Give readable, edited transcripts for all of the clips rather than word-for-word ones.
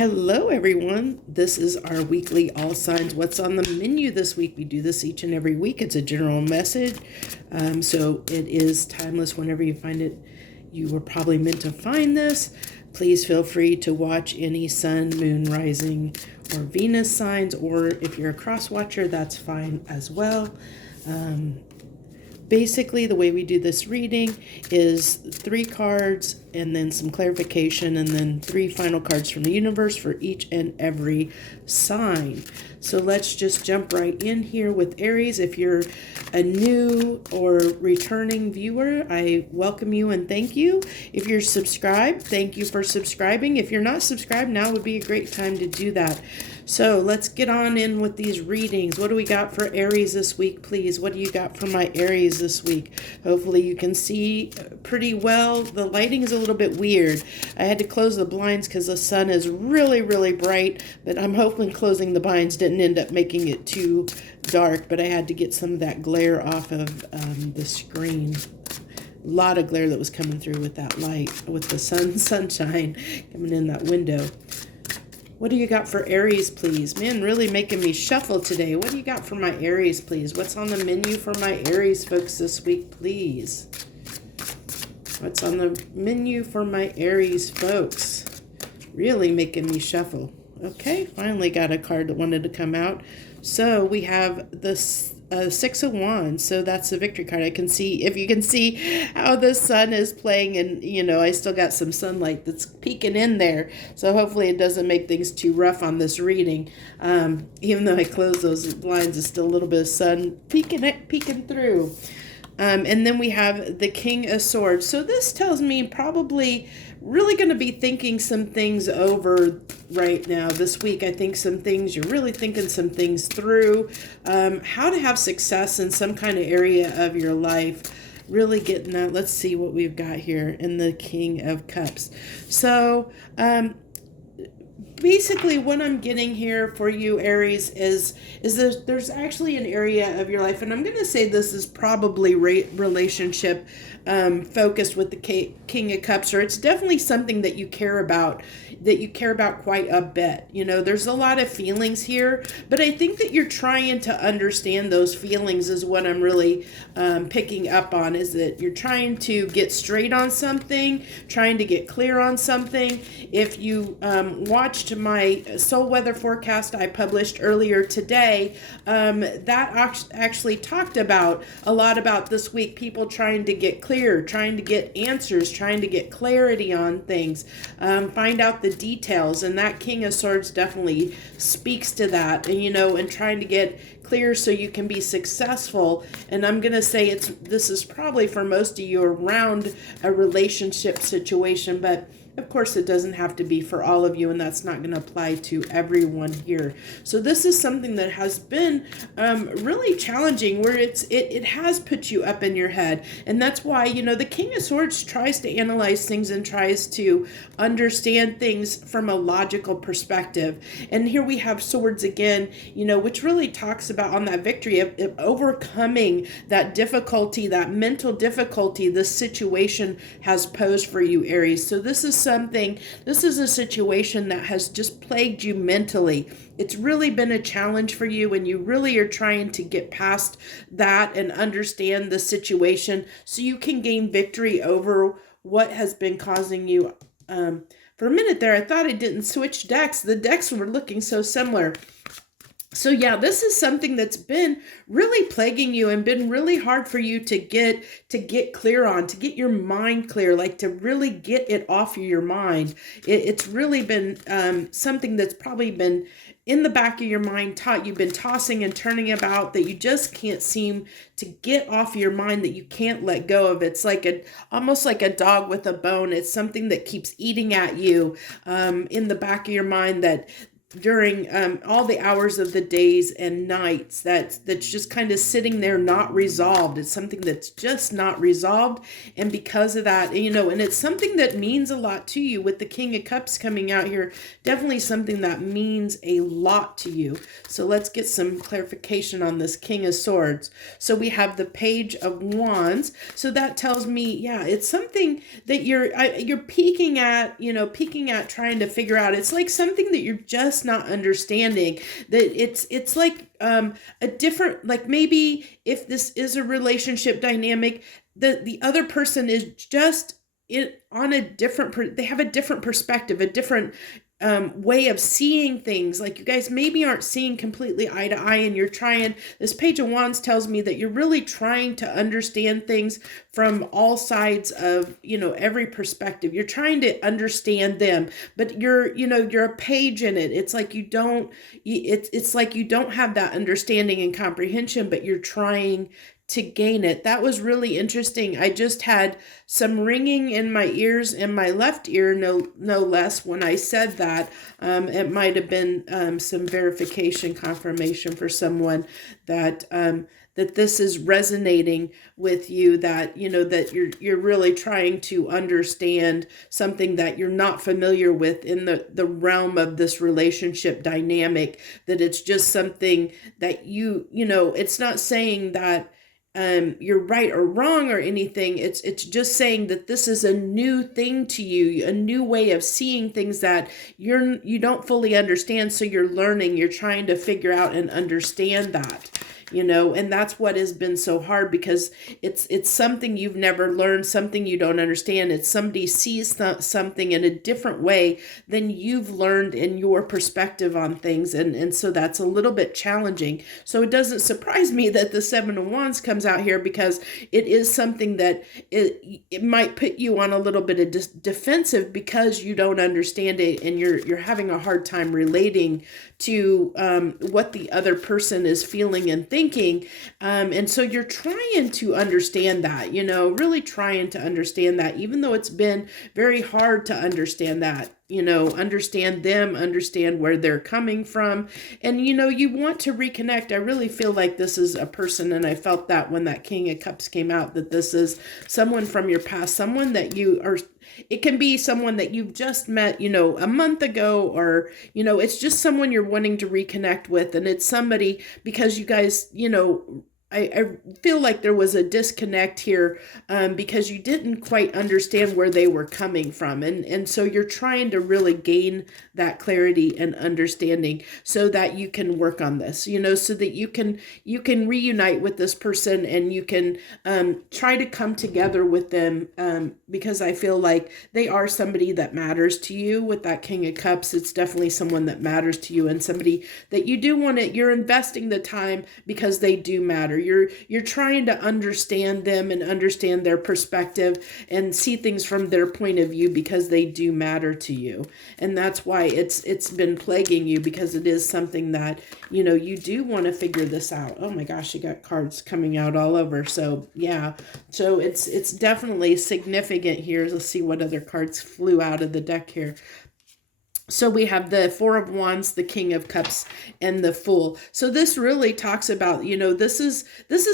Hello, everyone. This is our weekly All Signs. What's on the menu this week? We do this each and every week. It's a general message, so it is timeless. Whenever you find it, you were probably meant to find this. Please feel free to watch any sun, moon, rising, or Venus signs, or if you're a cross watcher, that's fine as well. Basically, the way we do this reading is 3 cards and then some clarification and then 3 final cards from the universe for each and every sign. So let's just jump right in here with Aries. If you're a new or returning viewer, I welcome you and thank you. If you're subscribed, thank you for subscribing. If you're not subscribed, now would be a great time to do that. So let's get on in with these readings. What do we got for Aries this week, please? What do you got for my Aries this week? Hopefully you can see pretty well. The lighting is a little bit weird. I had to close the blinds because the sun is really, really bright, but I'm hoping closing the blinds didn't end up making it too dark, but I had to get some of that glare off of the screen. A lot of glare that was coming through with that light, with the sunshine coming in that window. What do you got for Aries, please? Man, really making me shuffle today. What do you got for my Aries, please? What's on the menu for my Aries folks this week, please? What's on the menu for my Aries folks? Really making me shuffle. Okay, finally got a card that wanted to come out. So we have this 6 of Wands, so that's the victory card. I can see, if you can see how the sun is playing, and you know, I still got some sunlight that's peeking in there, so hopefully it doesn't make things too rough on this reading. Even though I closed those blinds, there's still a little bit of sun peeking through. And then we have the King of Swords. So this tells me probably really going to be thinking some things over right now this week. I think some things, you're really thinking some things through. How to have success in some kind of area of your life. Really getting that. Let's see what we've got here in the King of Cups. So, basically what I'm getting here for you, Aries, is there's actually an area of your life, and I'm going to say this is probably relationship focused with the King of Cups, or it's definitely something that you care about quite a bit. You know, there's a lot of feelings here, but I think that you're trying to understand those feelings is what I'm really picking up on, is that you're trying to get straight on something, trying to get clear on something. If you watched my soul weather forecast I published earlier today, that actually talked about a lot about this week, people trying to get clear, trying to get answers, trying to get clarity on things, find out the details, and that King of Swords definitely speaks to that, and you know, and trying to get clear so you can be successful. And I'm going to say this is probably for most of you around a relationship situation, but of course, it doesn't have to be for all of you, and that's not going to apply to everyone here. So this is something that has been really challenging, where it has put you up in your head. And that's why, you know, the King of Swords tries to analyze things and tries to understand things from a logical perspective. And here we have Swords again, you know, which really talks about on that victory of overcoming that difficulty, that mental difficulty this situation has posed for you, Aries. So this is a situation that has just plagued you mentally. It's really been a challenge for you, and you really are trying to get past that and understand the situation so you can gain victory over what has been causing you. For a minute there, I thought I didn't switch decks. The decks were looking so similar. So yeah, this is something that's been really plaguing you and been really hard for you to get clear on, to get your mind clear, like to really get it off of your mind. It's really been something that's probably been in the back of your mind, you've been tossing and turning about, that you just can't seem to get off your mind, that you can't let go of. It's like almost like a dog with a bone. It's something that keeps eating at you in the back of your mind, that during all the hours of the days and nights that's just kind of sitting there not resolved. It's something that's just not resolved, and because of that, you know, and it's something that means a lot to you with the King of Cups coming out here. Definitely something that means a lot to you. So let's get some clarification on this King of Swords. So we have the Page of Wands. So that tells me, yeah, it's something that you're peeking at, you know, trying to figure out. It's like something that you're just not understanding, that it's like a different, like maybe if this is a relationship dynamic, the other person is just on a different, they have a different perspective, a different way of seeing things. Like you guys maybe aren't seeing completely eye to eye, and you're trying, this Page of Wands tells me that you're really trying to understand things from all sides of, you know, every perspective. You're trying to understand them, but you're a page in it. It's like you don't, it's like you don't have that understanding and comprehension, but you're trying to gain it. That was really interesting. I just had some ringing in my ears, in my left ear, no less, when I said that. It might have been some verification, confirmation for someone that that this is resonating with you, that, you know, that you're really trying to understand something that you're not familiar with in the realm of this relationship dynamic, that it's just something that you know, it's not saying that you're right or wrong or anything. It's just saying that this is a new thing to you, a new way of seeing things that you don't fully understand. So you're learning, you're trying to figure out and understand that. You know, and that's what has been so hard, because it's something you've never learned, something you don't understand. It's somebody sees something in a different way than you've learned in your perspective on things. And so that's a little bit challenging. So it doesn't surprise me that the Seven of Wands comes out here, because it is something that it might put you on a little bit of defensive, because you don't understand it, and you're having a hard time relating to what the other person is feeling and thinking. And so you're trying to understand that, you know, really trying to understand that, even though it's been very hard to understand that, you know, understand them, understand where they're coming from. And, you know, you want to reconnect. I really feel like this is a person, and I felt that when that King of Cups came out, that this is someone from your past, someone that you are, it can be someone that you've just met, you know, a month ago, or, you know, it's just someone you're wanting to reconnect with. And it's somebody, because you guys, you know, I feel like there was a disconnect here, because you didn't quite understand where they were coming from. And so you're trying to really gain that clarity and understanding, so that you can work on this, you know, so that you can reunite with this person, and you can try to come together with them, because I feel like they are somebody that matters to you. With that King of Cups, it's definitely someone that matters to you, and somebody that you do want to, you're investing the time, because they do matter. You're trying to understand them and understand their perspective and see things from their point of view, because they do matter to you. And that's why it's been plaguing you, because it is something that, you know, you do want to figure this out. Oh my gosh, you got cards coming out all over. So yeah, so it's definitely significant here. Let's see what other cards flew out of the deck here. So we have the Four of Wands, the King of Cups, and the Fool. So this really talks about, you know, this is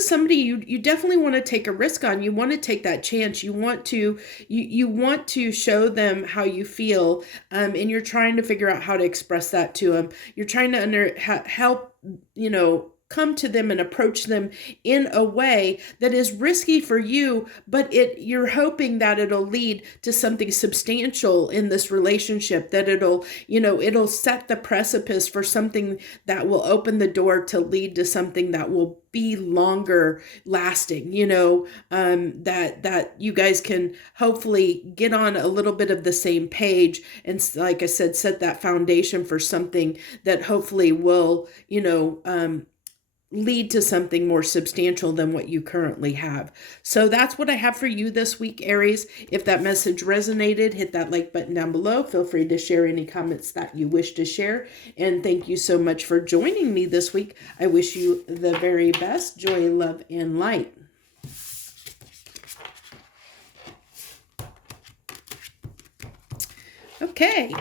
somebody you definitely want to take a risk on. You want to take that chance. You want to you want to show them how you feel, and you're trying to figure out how to express that to them. You're trying to help, you know, come to them and approach them in a way that is risky for you, but you're hoping that it'll lead to something substantial in this relationship, that it'll set the precipice for something that will open the door to lead to something that will be longer lasting, you know, that you guys can hopefully get on a little bit of the same page, and like I said, set that foundation for something that hopefully will, you know, lead to something more substantial than what you currently have. So that's what I have for you this week, Aries. If that message resonated, hit that like button down below. Feel free to share any comments that you wish to share. And thank you so much for joining me this week. I wish you the very best. Joy, love, and light. Okay.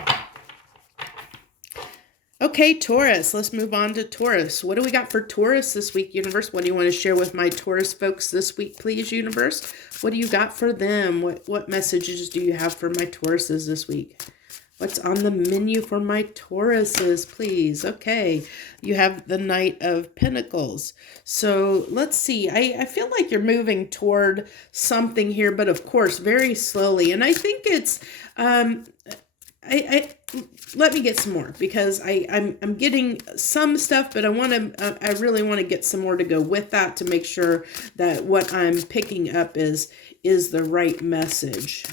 Okay, Taurus. Let's move on to Taurus. What do we got for Taurus this week, universe? What do you want to share with my Taurus folks this week, please, universe? What do you got for them? What messages do you have for my Tauruses this week? What's on the menu for my Tauruses, please? Okay, you have the Knight of Pentacles. So let's see. I feel like you're moving toward something here, but of course, very slowly. And I think it's... let me get some more, because I'm getting some stuff, but I really want to get some more to go with that to make sure that what I'm picking up is the right message.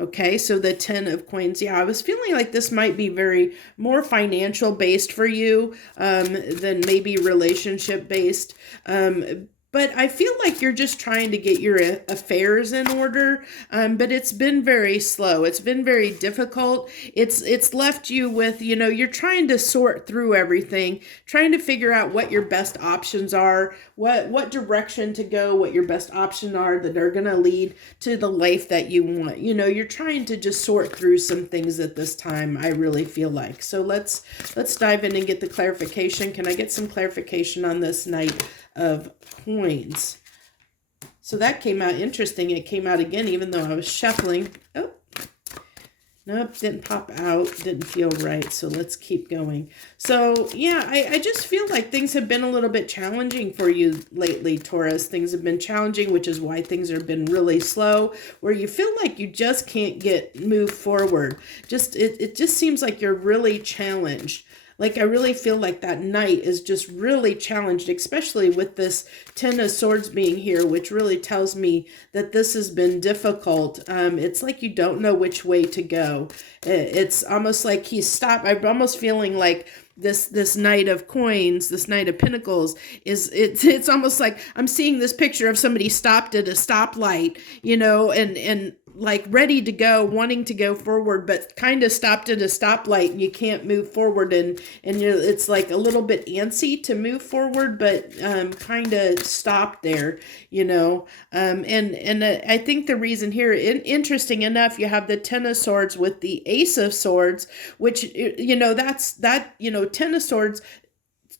Okay, so the 10 of Coins. Yeah, I was feeling like this might be more financial based for you than maybe relationship based. But I feel like you're just trying to get your affairs in order, but it's been very slow. It's been very difficult. It's left you with, you're trying to sort through everything, trying to figure out what your best options are, what direction to go, what your best options are that are going to lead to the life that you want. You're trying to just sort through some things at this time, I really feel like. So let's dive in and get the clarification. Can I get some clarification on this Knight of Coins? So that came out interesting. It came out again, even though I was shuffling. Oh, nope, didn't pop out. Didn't feel right. So let's keep going. So yeah, I just feel like things have been a little bit challenging for you lately, Taurus. Things have been challenging, which is why things have been really slow, where you feel like you just can't move forward. It just seems like you're really challenged. Like, I really feel like that Knight is just really challenged, especially with this 10 of Swords being here, which really tells me that this has been difficult. It's like you don't know which way to go. It's almost like he's stopped. I'm almost feeling like this Knight of Coins, this Knight of Pentacles it's almost like I'm seeing this picture of somebody stopped at a stoplight, and like ready to go, wanting to go forward, but kind of stopped at a stoplight and you can't move forward, and it's like a little bit antsy to move forward, but kind of stopped there, and I think the reason here, interesting enough, you have the 10 of Swords with the Ace of Swords, which, 10 of Swords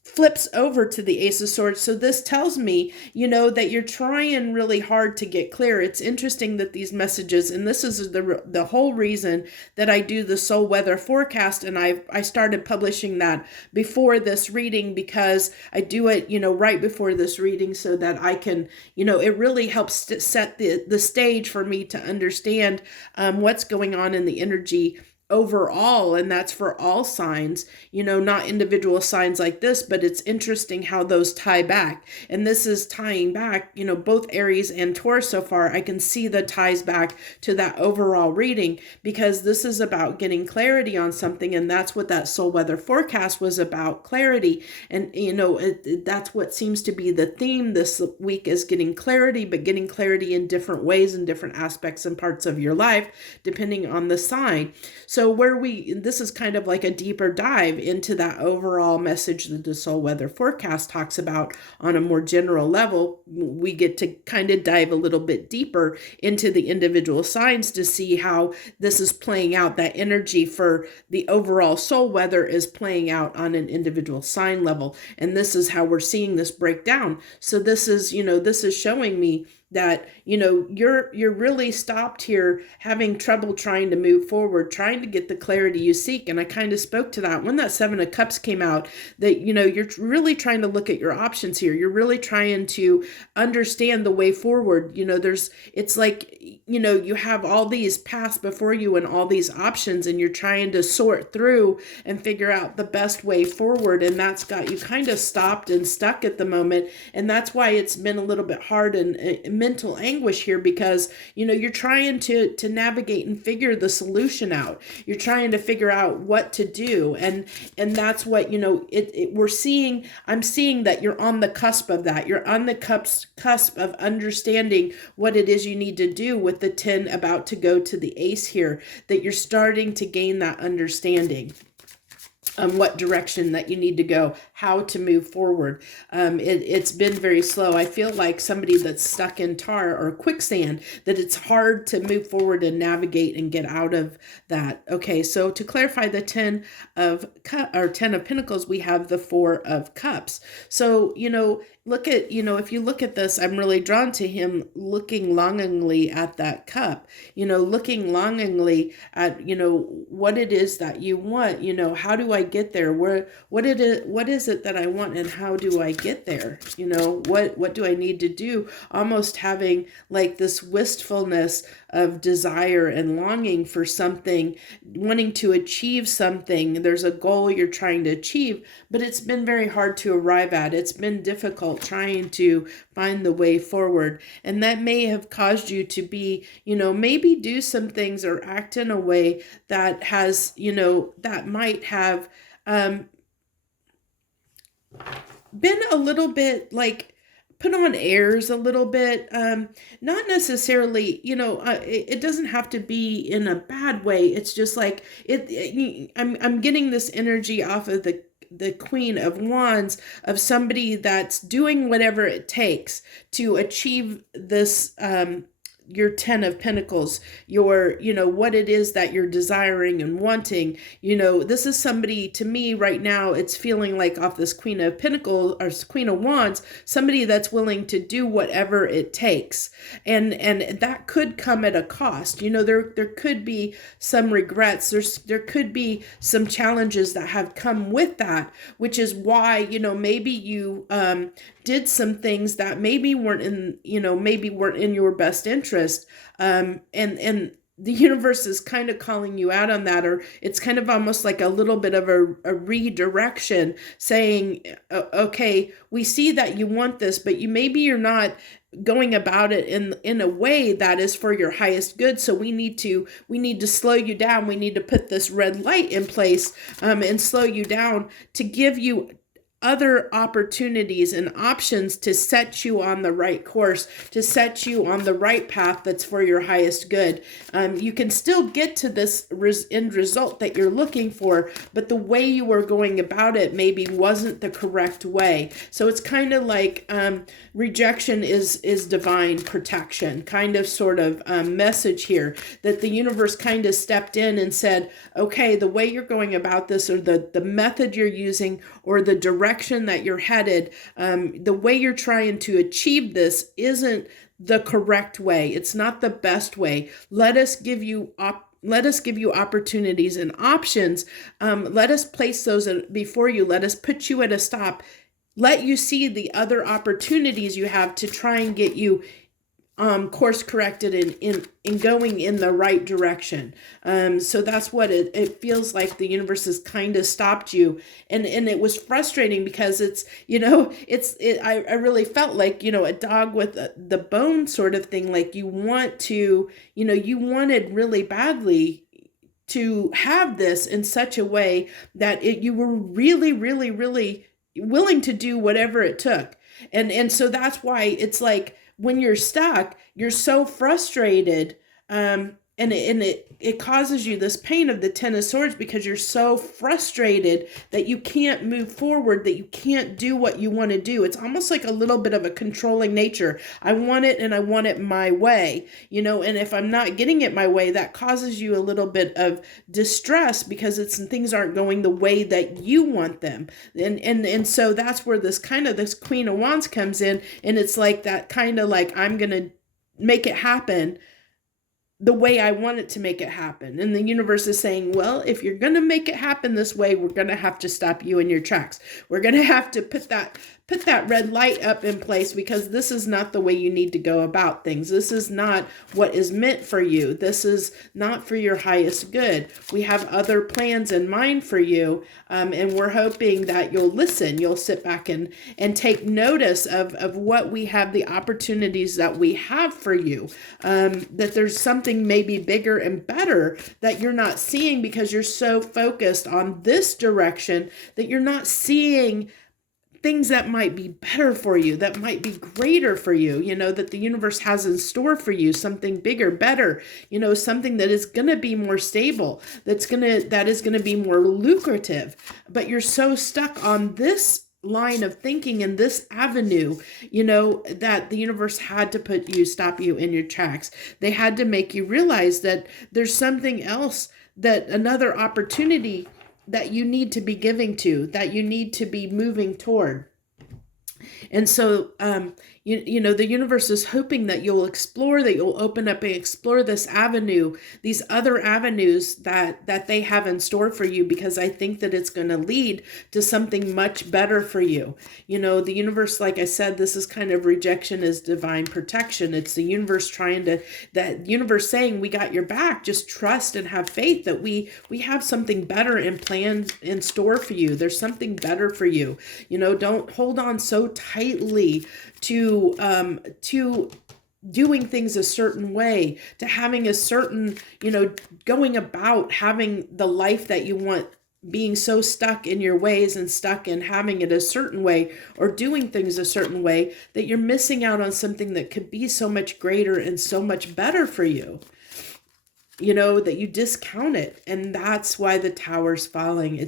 flips over to the Ace of Swords. So this tells me, that you're trying really hard to get clear. It's interesting that these messages, and this is the whole reason that I do the soul weather forecast, and I started publishing that before this reading, because I do it, right before this reading, so that I can, it really helps to set the stage for me to understand what's going on in the energy overall, and that's for all signs, not individual signs like this, but it's interesting how those tie back. And this is tying back, both Aries and Taurus so far. I can see the ties back to that overall reading, because this is about getting clarity on something, and that's what that soul weather forecast was about, clarity. And that's what seems to be the theme this week, is getting clarity, but getting clarity in different ways, in different aspects and parts of your life, depending on the sign. So this is kind of like a deeper dive into that overall message that the soul weather forecast talks about on a more general level. We get to kind of dive a little bit deeper into the individual signs to see how this is playing out. That energy for the overall soul weather is playing out on an individual sign level. And this is how we're seeing this break down. So this is showing me that, you're really stopped here, having trouble trying to move forward, trying to get the clarity you seek. And I kind of spoke to that when that 7 of Cups came out, that, you're really trying to look at your options here. You're really trying to understand the way forward. It's like, you have all these paths before you and all these options, and you're trying to sort through and figure out the best way forward. And that's got you kind of stopped and stuck at the moment. And that's why it's been a little bit hard and mental anguish here, because you're trying to navigate and figure the solution out. You're trying to figure out what to do, and that's what I'm seeing that you're on the cusp of that. You're on the cusp of understanding what it is you need to do with the 10 about to go to the Ace here, that you're starting to gain that understanding. what direction that you need to go, how to move forward. It's been very slow. I feel like somebody that's stuck in tar or quicksand, that it's hard to move forward and navigate and get out of that. Okay, so to clarify the 10 of Pentacles, we have the 4 of Cups. So, look at, if you look at this, I'm really drawn to him looking longingly at that cup, looking longingly at, what it is that you want, how do I get there? What is it that I want, and how do I get there? What do I need to do? Almost having like this wistfulness of desire and longing for something, wanting to achieve something. There's a goal you're trying to achieve, but it's been very hard to arrive at. It's been difficult trying to find the way forward. And that may have caused you to be, maybe do some things or act in a way that has, that might have been a little bit like put on airs a little bit, not necessarily, it doesn't have to be in a bad way. It's just like I'm getting this energy off of the Queen of Wands, of somebody that's doing whatever it takes to achieve this, your 10 of Pentacles, your, what it is that you're desiring and wanting. This is somebody, to me right now, it's feeling like off this Queen of Pentacles or Queen of Wands, somebody that's willing to do whatever it takes. And that could come at a cost. There could be some regrets. There could be some challenges that have come with that, which is why, maybe you, did some things that maybe weren't in your best interest. And the universe is kind of calling you out on that, or it's kind of almost like a little bit of a redirection, saying, okay, we see that you want this, but you're not going about it in a way that is for your highest good. So we need to slow you down. We need to put this red light in place, and slow you down to give you other opportunities and options to set you on the right course, to set you on the right path that's for your highest good. You can still get to this end result that you're looking for, but the way you were going about it maybe wasn't the correct way. So it's kind of like rejection is divine protection, kind of sort of message here, that the universe kind of stepped in and said, okay, the way you're going about this, or the method you're using, or the direction that you're headed, the way you're trying to achieve this isn't the correct way. It's not the best way. Let us give you opportunities and options. Let us place those before you. Let us put you at a stop. Let you see the other opportunities you have to try and get you course corrected in going in the right direction. So that's what it feels like. The universe has kind of stopped you, and it was frustrating because I really felt like, a dog with the bone sort of thing. Like you wanted really badly to have this in such a way that you were really, really, really willing to do whatever it took. And so that's why it's like, when you're stuck, you're so frustrated, and it causes you this pain of the 10 of Swords, because you're so frustrated that you can't move forward, that you can't do what you want to do. It's almost like a little bit of a controlling nature. I want it, and I want it my way, and if I'm not getting it my way, that causes you a little bit of distress, because things aren't going the way that you want them. And so that's where this Queen of Wands comes in, and it's like that kind of like, I'm going to make it happen the way I want it to make it happen. And the universe is saying, well, if you're going to make it happen this way, we're going to have to stop you in your tracks. We're going to have to put that red light up in place, because this is not the way you need to go about things. This is not what is meant for you. This is not for your highest good. We have other plans in mind for you, and we're hoping that you'll listen. You'll sit back and take notice of what we have, the opportunities that we have for you, that there's something maybe bigger and better that you're not seeing, because you're so focused on this direction that you're not seeing things that might be better for you, that might be greater for you, that the universe has in store for you, something bigger, better, something that is going to be more stable, that is going to be more lucrative. But you're so stuck on this line of thinking and this avenue, that the universe had to stop you in your tracks. They had to make you realize that there's something else, that another opportunity that you need to be giving to, that you need to be moving toward. And so, the universe is hoping that you'll explore, that you'll open up and explore this avenue, these other avenues that they have in store for you, because I think that it's going to lead to something much better for you. The universe, like I said, this is kind of rejection is divine protection. It's the universe saying, we got your back. Just trust and have faith that we have something better and planned in store for you. There's something better for you. Don't hold on so tightly to doing things a certain way, to having a certain, going about having the life that you want, being so stuck in your ways and stuck in having it a certain way or doing things a certain way that you're missing out on something that could be so much greater and so much better for you. That you discount it. And that's why the tower's falling. I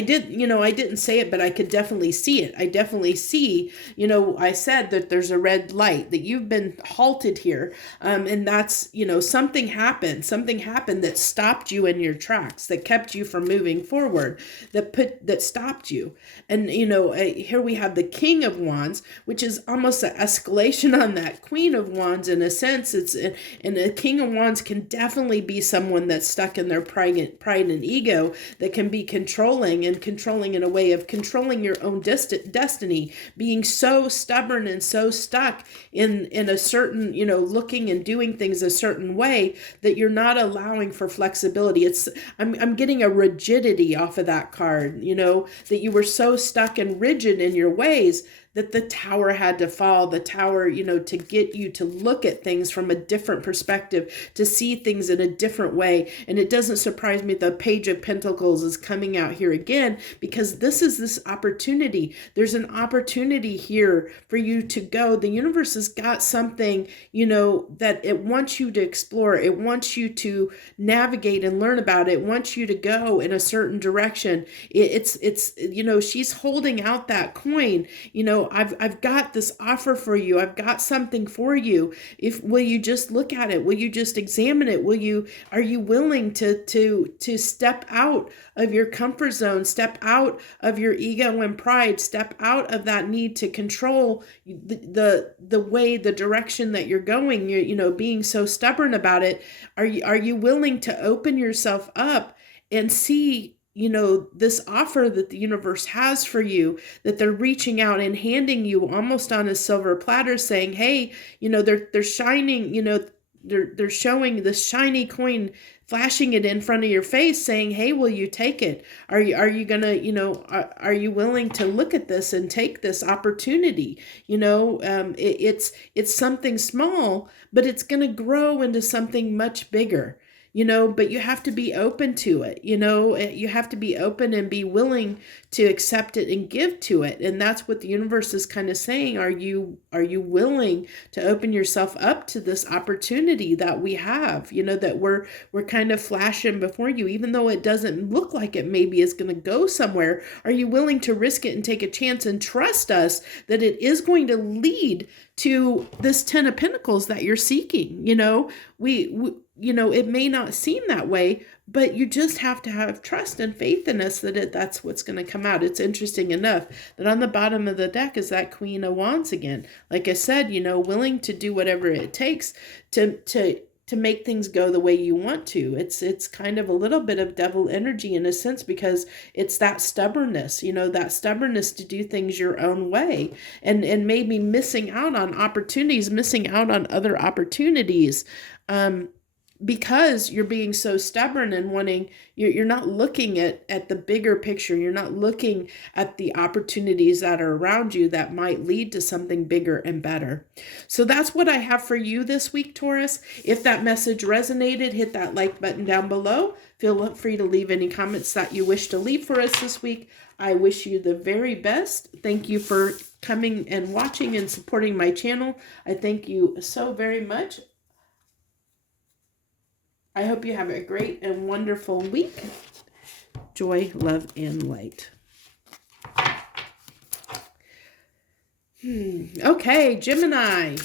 didn't say it, but I could definitely see it. I definitely see, I said that there's a red light, that you've been halted here. And that's, something happened that stopped you in your tracks, that kept you from moving forward, that stopped you. And, here we have the King of Wands, which is almost an escalation on that Queen of Wands in a sense. And the King of Wands can definitely be someone that's stuck in their pride and ego, that can be controlling in a way of controlling your own destiny, being so stubborn and so stuck in a certain, looking and doing things a certain way that you're not allowing for flexibility. I'm getting a rigidity off of that card, that you were so stuck and rigid in your ways that the tower had to fall. The tower, to get you to look at things from a different perspective, to see things in a different way. And it doesn't surprise me the Page of Pentacles is coming out here again, because this is this opportunity. There's an opportunity here for you to go. The universe has got something, that it wants you to explore. It wants you to navigate and learn about it. It wants you to go in a certain direction. It's she's holding out that coin, I've got this offer for you. I've got something for you. Will you just look at it? Will you just examine it? Are you willing to step out of your comfort zone, step out of your ego and pride, step out of that need to control the direction that you're going, being so stubborn about it? Are you willing to open yourself up and see this offer that the universe has for you, that they're reaching out and handing you almost on a silver platter, saying, hey, they're shining, they're showing this shiny coin, flashing it in front of your face, saying, hey, will you take it? Are you gonna, are you willing to look at this and take this opportunity? It's something small, but it's gonna grow into something much bigger. But you have to be open to it. You have to be open and be willing to accept it and give to it. And that's what the universe is kind of saying. Are you willing to open yourself up to this opportunity that we have, that we're kind of flashing before you, even though it doesn't look like it maybe is going to go somewhere? Are you willing to risk it and take a chance and trust us that it is going to lead to this 10 of Pentacles that you're seeking? It may not seem that way, but you just have to have trust and faith in us that that's what's going to come out. It's interesting enough that on the bottom of the deck is that Queen of Wands again. Like I said, willing to do whatever it takes to make things go the way you want to. It's kind of a little bit of devil energy in a sense, because it's that stubbornness, that stubbornness to do things your own way, and maybe missing out on opportunities, missing out on other opportunities, because you're being so stubborn and wanting, you're not looking at the bigger picture. You're not looking at the opportunities that are around you that might lead to something bigger and better. So that's what I have for you this week, Taurus. If that message resonated, hit that like button down below. Feel free to leave any comments that you wish to leave for us this week. I wish you the very best. Thank you for coming and watching and supporting my channel. I thank you so very much. I hope you have a great and wonderful week. Joy, love, and light. Okay, Gemini.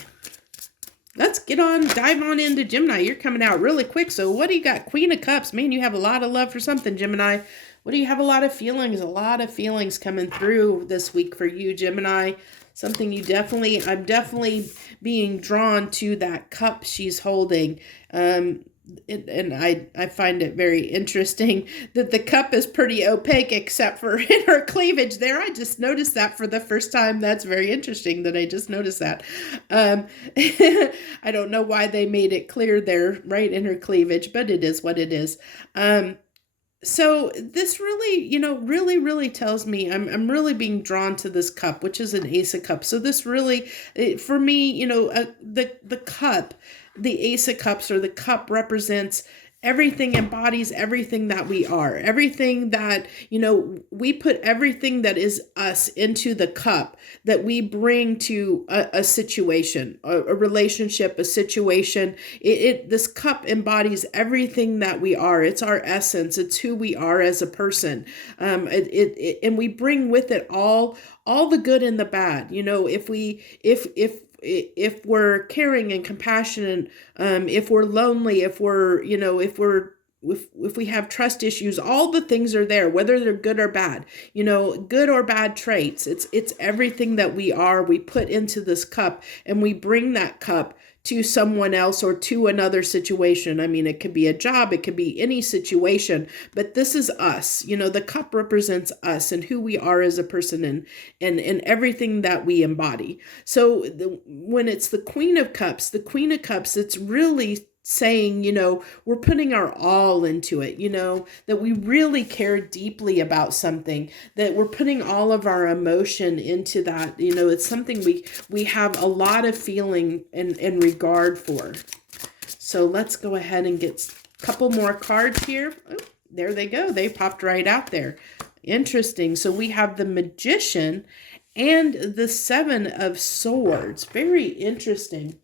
Let's dive on into Gemini. You're coming out really quick. So what do you got? Queen of Cups. Man, you have a lot of love for something, Gemini. What do you have? A lot of feelings. A lot of feelings coming through this week for you, Gemini. Something I'm definitely being drawn to that cup she's holding. And I find it very interesting that the cup is pretty opaque except for in her cleavage there. I just noticed that for the first time. That's very interesting that I just noticed that. I don't know why they made it clear there right in her cleavage, but it is what it is. So this really, really tells me I'm really being drawn to this cup, which is an Ace of Cups. So this really, for me, the cup, the Ace of Cups, or the cup, represents everything, embodies everything that we are, everything that, we put everything that is us into the cup that we bring to a situation, a relationship, a situation. This cup embodies everything that we are. It's our essence. It's who we are as a person. And we bring with it all the good and the bad. If we're caring and compassionate, if we're lonely, if we have trust issues, all the things are there, whether they're good or bad, good or bad traits. It's everything that we are, we put into this cup, and we bring that cup to someone else or to another situation. I mean, it could be a job, it could be any situation, but this is us. The cup represents us and who we are as a person and everything that we embody. So when it's the Queen of Cups, it's really saying, we're putting our all into it, that we really care deeply about something, that we're putting all of our emotion into that. It's something we have a lot of feeling and regard for. So let's go ahead and get a couple more cards here. Oh, there they go. They popped right out there. Interesting. So we have the Magician and the Seven of Swords. Very interesting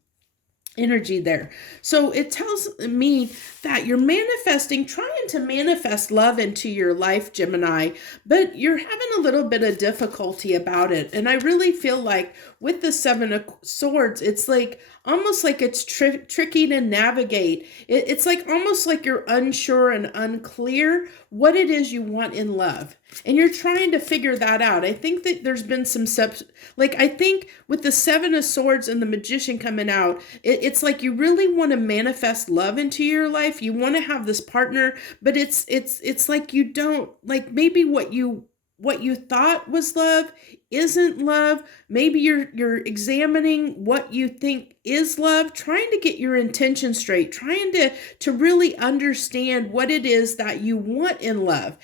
energy there. So it tells me that you're trying to manifest love into your life, Gemini, but you're having a little bit of difficulty about it. And I really feel like with the Seven of Swords, it's like almost like it's tricky to navigate. It's like almost like you're unsure and unclear what it is you want in love. And you're trying to figure that out. I think that there's been some I think with the Seven of Swords and the Magician coming out, it's like you really want to manifest love into your life. You want to have this partner, but it's like you don't, like maybe what you thought was love isn't love. Maybe you're examining what you think is love, trying to get your intention straight, trying to really understand what it is that you want in love,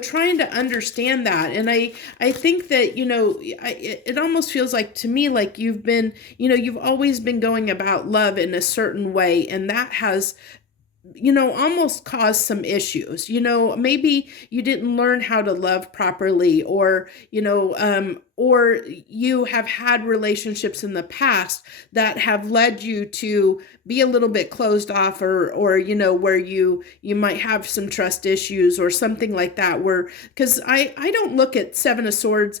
trying to understand that. And I think that, it almost feels like to me, like you've been, you've always been going about love in a certain way, and that has almost caused some issues. Maybe you didn't learn how to love properly, or you have had relationships in the past that have led you to be a little bit closed off, or where you might have some trust issues or something like that, because I don't look at Seven of Swords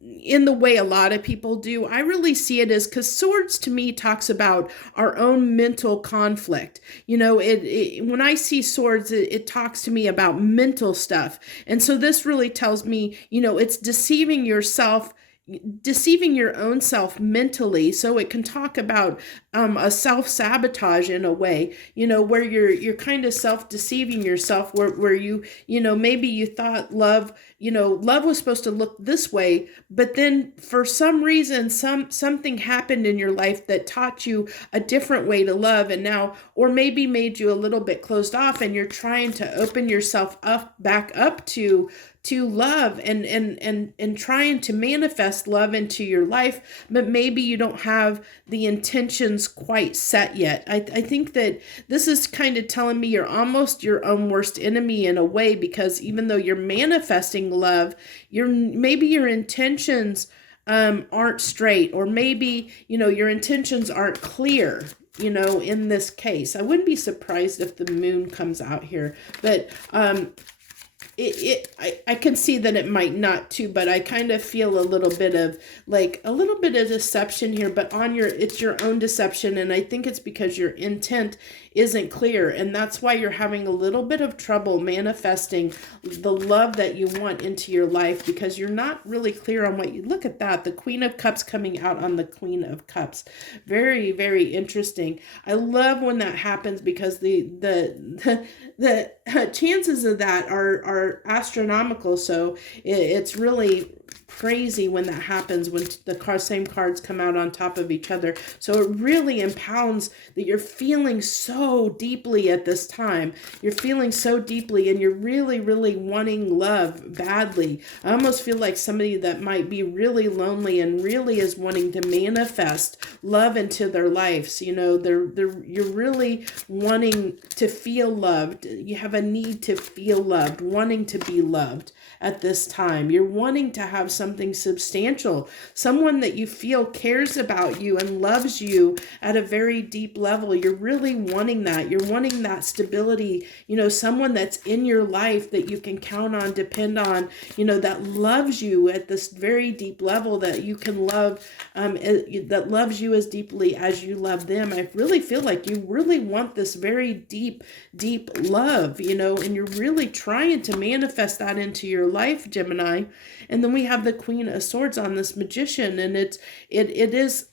in the way a lot of people do. I really see it as, because swords to me talks about our own mental conflict. When I see swords, it talks to me about mental stuff. And so this really tells me, it's deceiving yourself, deceiving your own self mentally. So it can talk about a self-sabotage in a way, where you're kind of self-deceiving yourself, where you maybe you thought love love was supposed to look this way, but then for some reason, something happened in your life that taught you a different way to love, and now, or maybe made you a little bit closed off, and you're trying to open yourself back up to love, and trying to manifest love into your life, but maybe you don't have the intentions quite set yet. I think that this is kind of telling me you're almost your own worst enemy in a way, because even though you're manifesting love, maybe your intentions aren't straight, or maybe your intentions aren't clear. In this case, I wouldn't be surprised if the moon comes out here, but I can see that it might not too, but I kind of feel a little bit of deception here, but it's your own deception. And I think it's because your intent isn't clear. And that's why you're having a little bit of trouble manifesting the love that you want into your life, because you're not really clear on what you look at that. The Queen of Cups coming out on the Queen of Cups. Very, very interesting. I love when that happens, because the chances of that are astronomical. So it's really crazy when that happens, when the same cards come out on top of each other. So it really impounds that you're feeling so deeply at this time. You're feeling so deeply, and you're really, really wanting love badly. I almost feel like somebody that might be really lonely and really is wanting to manifest love into their lives. You're really wanting to feel loved. You have a need to feel loved, wanting to be loved at this time. You're wanting to have something substantial, someone that you feel cares about you and loves you at a very deep level. You're really wanting that. You're wanting that stability, someone that's in your life that you can count on, depend on, that loves you at this very deep level, that you can love, that loves you as deeply as you love them. I really feel like you really want this very deep, deep love, and you're really trying to manifest that into your life, Gemini. And then we have the Queen of Swords on this Magician, and it is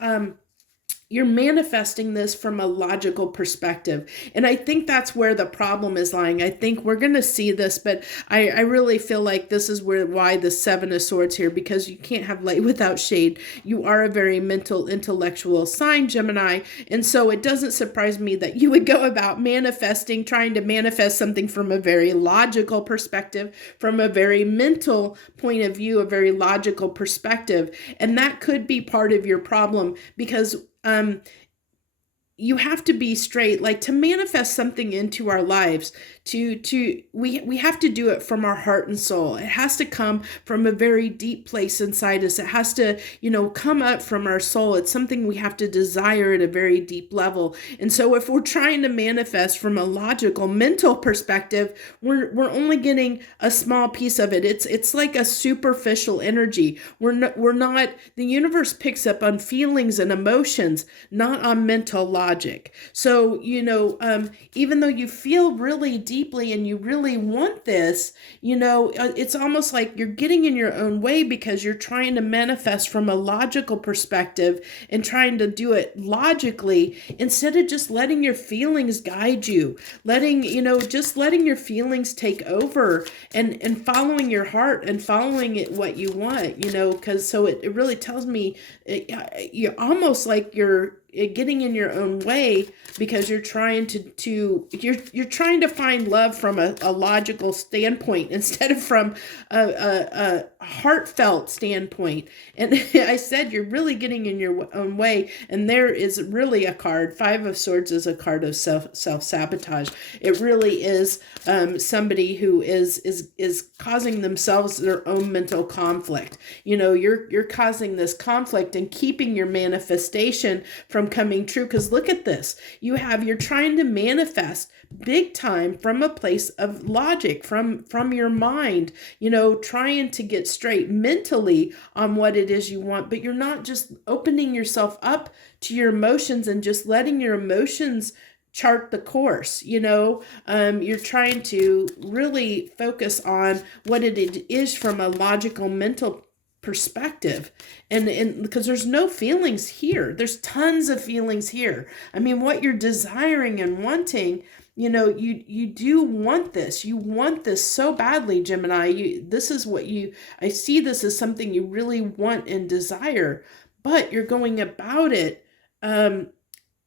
you're manifesting this from a logical perspective. And I think that's where the problem is lying. I think we're going to see this, but I really feel like this is why the Seven of Swords here, because you can't have light without shade. You are a very mental, intellectual sign, Gemini. And so it doesn't surprise me that you would go about manifesting, trying to manifest something from a very logical perspective, from a very mental point of view, a very logical perspective. And that could be part of your problem, because you have to be straight, like to manifest something into our lives, we have to do it from our heart and soul. It has to come from a very deep place inside us. It has to, come up from our soul. It's something we have to desire at a very deep level. And so if we're trying to manifest from a logical, mental perspective, we're only getting a small piece of it. It's like a superficial energy. We're not, the universe picks up on feelings and emotions, not on mental logic. So, even though you feel really deeply and you really want this, it's almost like you're getting in your own way, because you're trying to manifest from a logical perspective and trying to do it logically, instead of just letting your feelings guide you, letting your feelings take over, and following your heart and following it, what you want, because so it really tells me you're almost like you're getting in your own way, because you're trying you're trying to find love from a logical standpoint instead of from a heartfelt standpoint. And I said you're really getting in your own way, and there is really a card. Five of Swords is a card of self-sabotage. It really is somebody who is causing themselves their own mental conflict. You're causing this conflict and keeping your manifestation from coming true, because look at this. You're trying to manifest big time from a place of logic, from your mind, trying to get straight mentally on what it is you want, but you're not just opening yourself up to your emotions and just letting your emotions chart the course. You're trying to really focus on what it is from a logical, mental perspective, and because there's no feelings here. There's tons of feelings here. I mean, what you're desiring and wanting you do want this. You want this so badly, Gemini. This is what I see this as something you really want and desire, but you're going about it.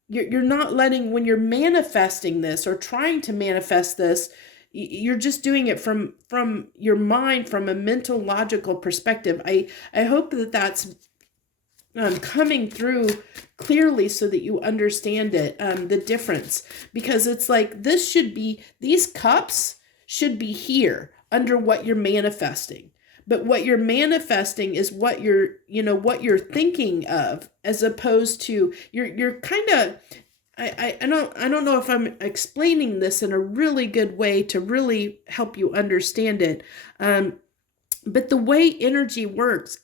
You're not letting, when you're manifesting this or trying to manifest this, you're just doing it from your mind, from a mental, logical perspective. I hope that that's coming through clearly so that you understand it, the difference, because it's like these cups should be here under what you're manifesting. But what you're manifesting is what you're thinking of, as opposed to you're kind of, I don't know if I'm explaining this in a really good way to really help you understand it. But the way energy works,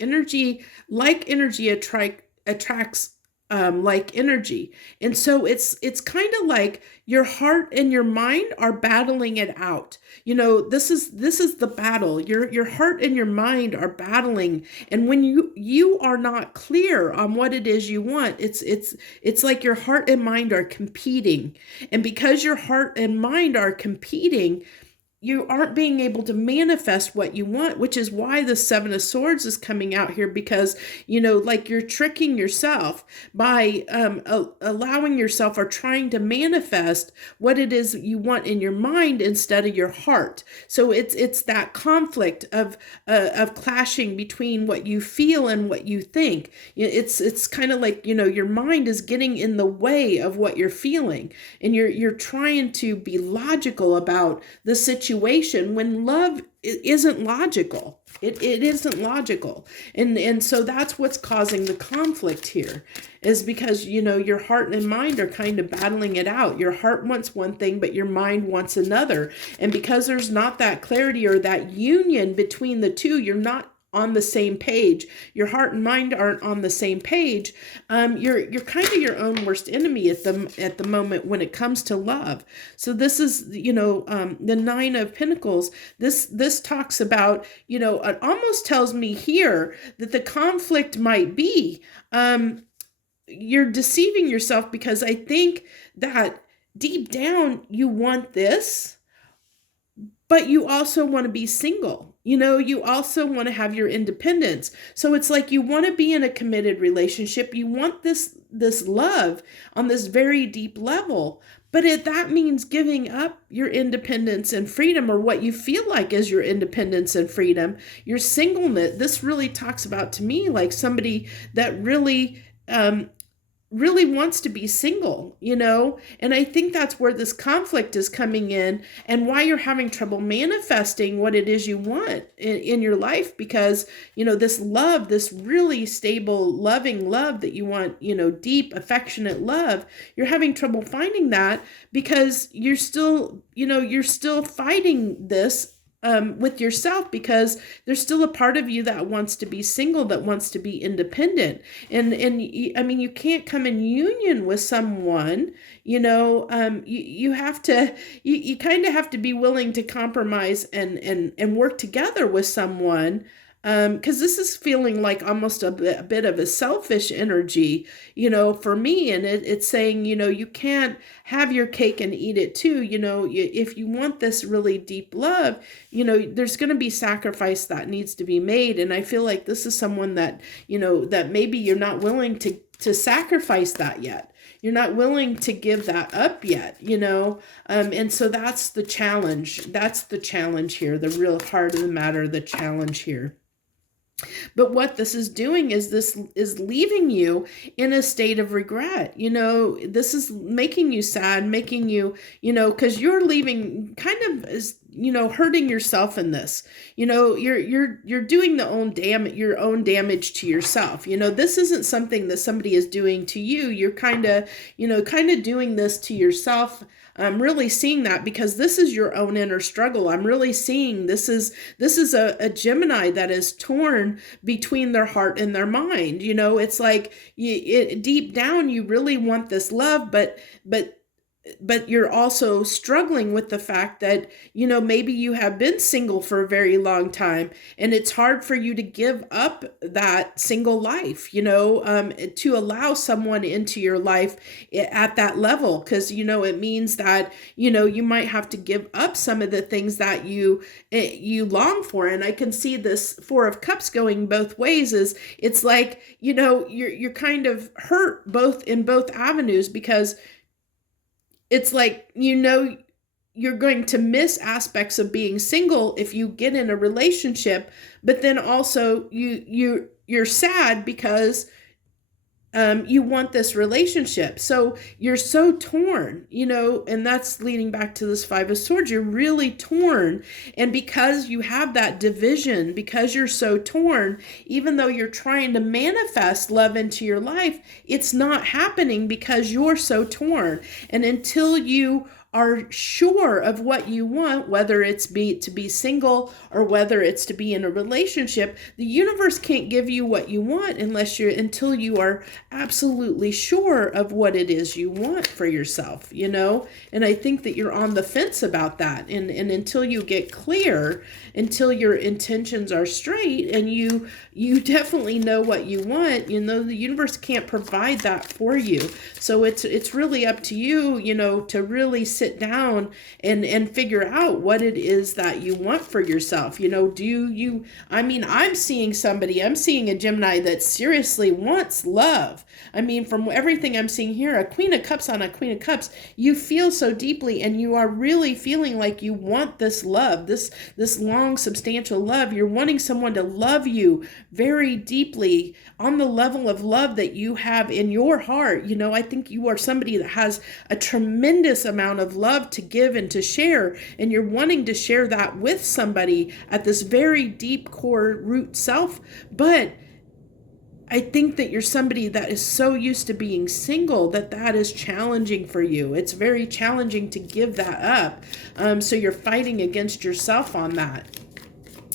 like energy attracts like energy. And so it's kind of like your heart and your mind are battling it out. This is the battle. Your heart and your mind are battling. And when you are not clear on what it is you want, it's like your heart and mind are competing. And because your heart and mind are competing, you aren't being able to manifest what you want, which is why the Seven of Swords is coming out here, because, like you're tricking yourself by allowing yourself or trying to manifest what it is you want in your mind instead of your heart. So it's that conflict of clashing between what you feel and what you think. It's kind of like, your mind is getting in the way of what you're feeling, and you're trying to be logical about the situation when love isn't logical. It isn't logical. And so that's what's causing the conflict here, is because, your heart and mind are kind of battling it out. Your heart wants one thing, but your mind wants another. And because there's not that clarity or that union between the two, you're not on the same page. Your heart and mind aren't on the same page. You're kind of your own worst enemy at the moment when it comes to love. So this is, the Nine of Pentacles. This talks about, it almost tells me here that the conflict might be, you're deceiving yourself, because I think that deep down you want this, but you also want to be single. You also want to have your independence. So it's like you want to be in a committed relationship. You want this love on this very deep level. But that means giving up your independence and freedom, or what you feel like is your independence and freedom, your singleness. This really talks about, to me, like somebody that really wants to be single, and I think that's where this conflict is coming in, and why you're having trouble manifesting what it is you want in your life, because, this love, this really stable, loving love that you want, deep, affectionate love, you're having trouble finding that, because you're still fighting this with yourself, because there's still a part of you that wants to be single, that wants to be independent. And I mean, you can't come in union with someone, you have to, you kind of have to be willing to compromise and work together with someone. Because this is feeling like almost a bit of a selfish energy, for me. And it's saying, you can't have your cake and eat it too. If you want this really deep love, there's going to be sacrifice that needs to be made. And I feel like this is someone that, that maybe you're not willing to sacrifice that yet. You're not willing to give that up yet, and so that's the challenge. That's the challenge here, the real heart of the matter, the challenge here. But what this is doing is this is leaving you in a state of regret. This is making you sad, making you, because you're leaving kind of as, hurting yourself in this. You're doing your own damage to yourself. This isn't something that somebody is doing to you. You're kind of doing this to yourself. I'm really seeing that, because this is your own inner struggle. I'm really seeing this is a Gemini that is torn between their heart and their mind. It's like deep down you really want this love, but but you're also struggling with the fact that, maybe you have been single for a very long time, and it's hard for you to give up that single life, to allow someone into your life at that level. Because, it means that, you might have to give up some of the things that you long for. And I can see this Four of Cups going both ways. Is it's like, you're kind of hurt in both avenues, because it's like, you're going to miss aspects of being single if you get in a relationship, but then also you're sad because you want this relationship. So you're so torn, and that's leading back to this Five of Swords. You're really torn. And because you have that division, because you're so torn, even though you're trying to manifest love into your life, it's not happening because you're so torn. And until you are sure of what you want, whether it's to be single or whether it's to be in a relationship, the universe can't give you what you want until you are absolutely sure of what it is you want for yourself, And I think that you're on the fence about that. And until you get clear, until your intentions are straight and you definitely know what you want, the universe can't provide that for you. So it's really up to you, to really sit down and figure out what it is that you want for yourself. I'm seeing a Gemini that seriously wants love. From everything I'm seeing here, a Queen of Cups on a Queen of Cups, you feel so deeply and you are really feeling like you want this love, this long, substantial love. You're wanting someone to love you very deeply on the level of love that you have in your heart. I think you are somebody that has a tremendous amount of love to give and to share, and you're wanting to share that with somebody at this very deep core root self. But I think that you're somebody that is so used to being single that is challenging for you. It's very challenging to give that up. So you're fighting against yourself on that.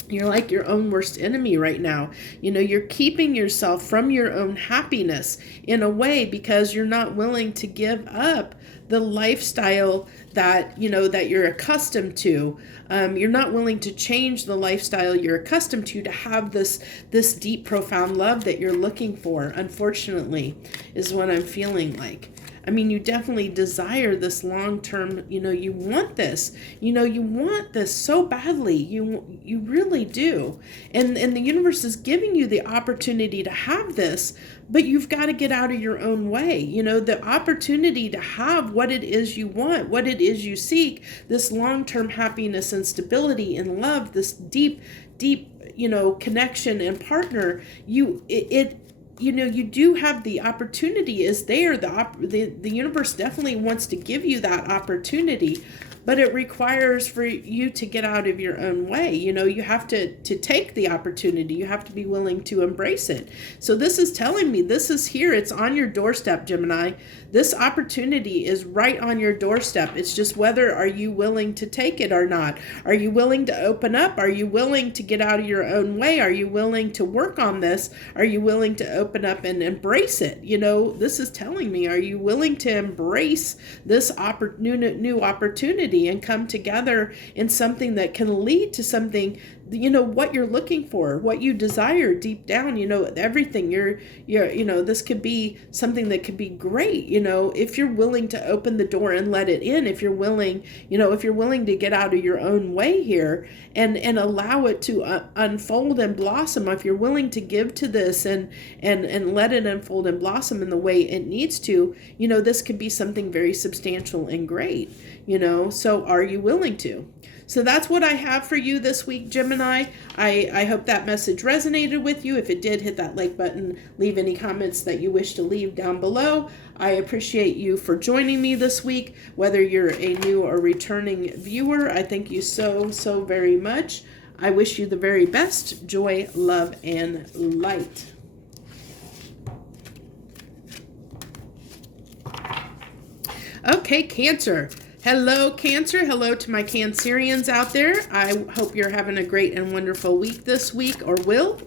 You're like your own worst enemy right now. You're keeping yourself from your own happiness in a way because you're not willing to give up the lifestyle that, that you're accustomed to. You're not willing to change the lifestyle you're accustomed to have this deep, profound love that you're looking for, unfortunately, is what I'm feeling like. You definitely desire this long-term, you want this, you want this so badly. You really do. And the universe is giving you the opportunity to have this, but you've got to get out of your own way. The opportunity to have what it is you want, what it is you seek, this long-term happiness and stability and love, this deep, connection and partner, you do have the opportunity is there. The universe definitely wants to give you that opportunity, but it requires for you to get out of your own way. You have to take the opportunity. You have to be willing to embrace it. So this is telling me this is here. It's on your doorstep, Gemini. This opportunity is right on your doorstep. It's just whether are you willing to take it or not? Are you willing to open up? Are you willing to get out of your own way? Are you willing to work on this? Are you willing to open up and embrace it? This is telling me, are you willing to embrace this new opportunity and come together in something that can lead to something, what you're looking for, what you desire deep down, everything this could be something that could be great, if you're willing to open the door and let it in, if you're willing to get out of your own way here and allow it to unfold and blossom, if you're willing to give to this and let it unfold and blossom in the way it needs to, this could be something very substantial and great, so are you willing to? So that's what I have for you this week, Gemini. I hope that message resonated with you. If it did, hit that like button. Leave any comments that you wish to leave down below. I appreciate you for joining me this week. Whether you're a new or returning viewer, I thank you so, so very much. I wish you the very best. Joy, love, and light. Okay, Cancer. Hello, Cancer. Hello to my Cancerians out there. I hope you're having a great and wonderful week this week, or will.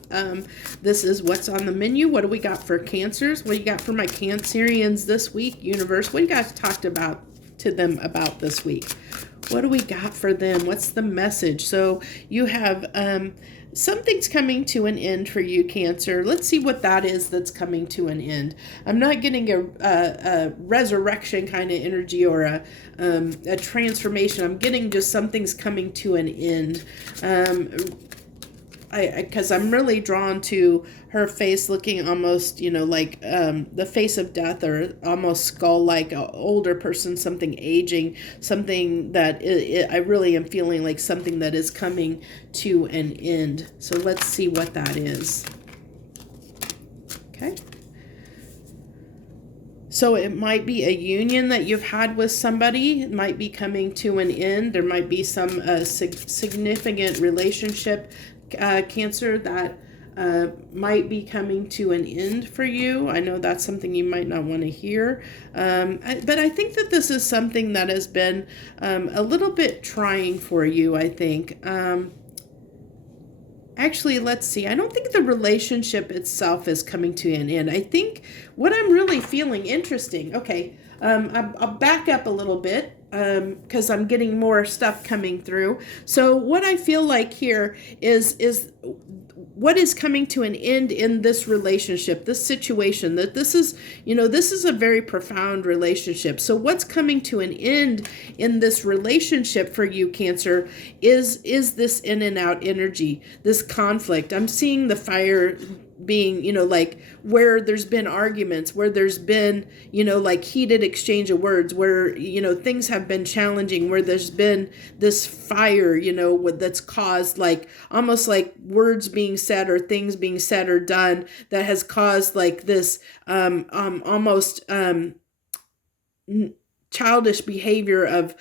This is what's on the menu. What do we got for Cancers? What do you got for my Cancerians this week, universe? What do you guys talked about to them about this week? What do we got for them? What's the message? So you have something's coming to an end for you, Cancer. Let's see what that is that's coming to an end. I'm not getting a resurrection kind of energy or a transformation. I'm getting just something's coming to an end. Because I'm really drawn to her face looking almost, like the face of death, or almost skull-like, an older person, something aging, something that I really am feeling like something that is coming to an end. So let's see what that is. Okay. So it might be a union that you've had with somebody. It might be coming to an end. There might be some significant relationship, Cancer, that might be coming to an end for you. I know that's something you might not want to hear, but I think that this is something that has been a little bit trying for you, I think. Actually, let's see. I don't think the relationship itself is coming to an end. I think what I'm really feeling, interesting. Okay, I'll back up a little bit because I'm getting more stuff coming through. So what I feel like here is what is coming to an end in this relationship, this situation, that this is, this is a very profound relationship. So what's coming to an end in this relationship for you, Cancer, is this in and out energy, this conflict. I'm seeing the fire being, like where there's been arguments, where there's been, like heated exchange of words, where, things have been challenging, where there's been this fire, that's caused like almost like words being said or things being said or done that has caused like this almost childish behavior of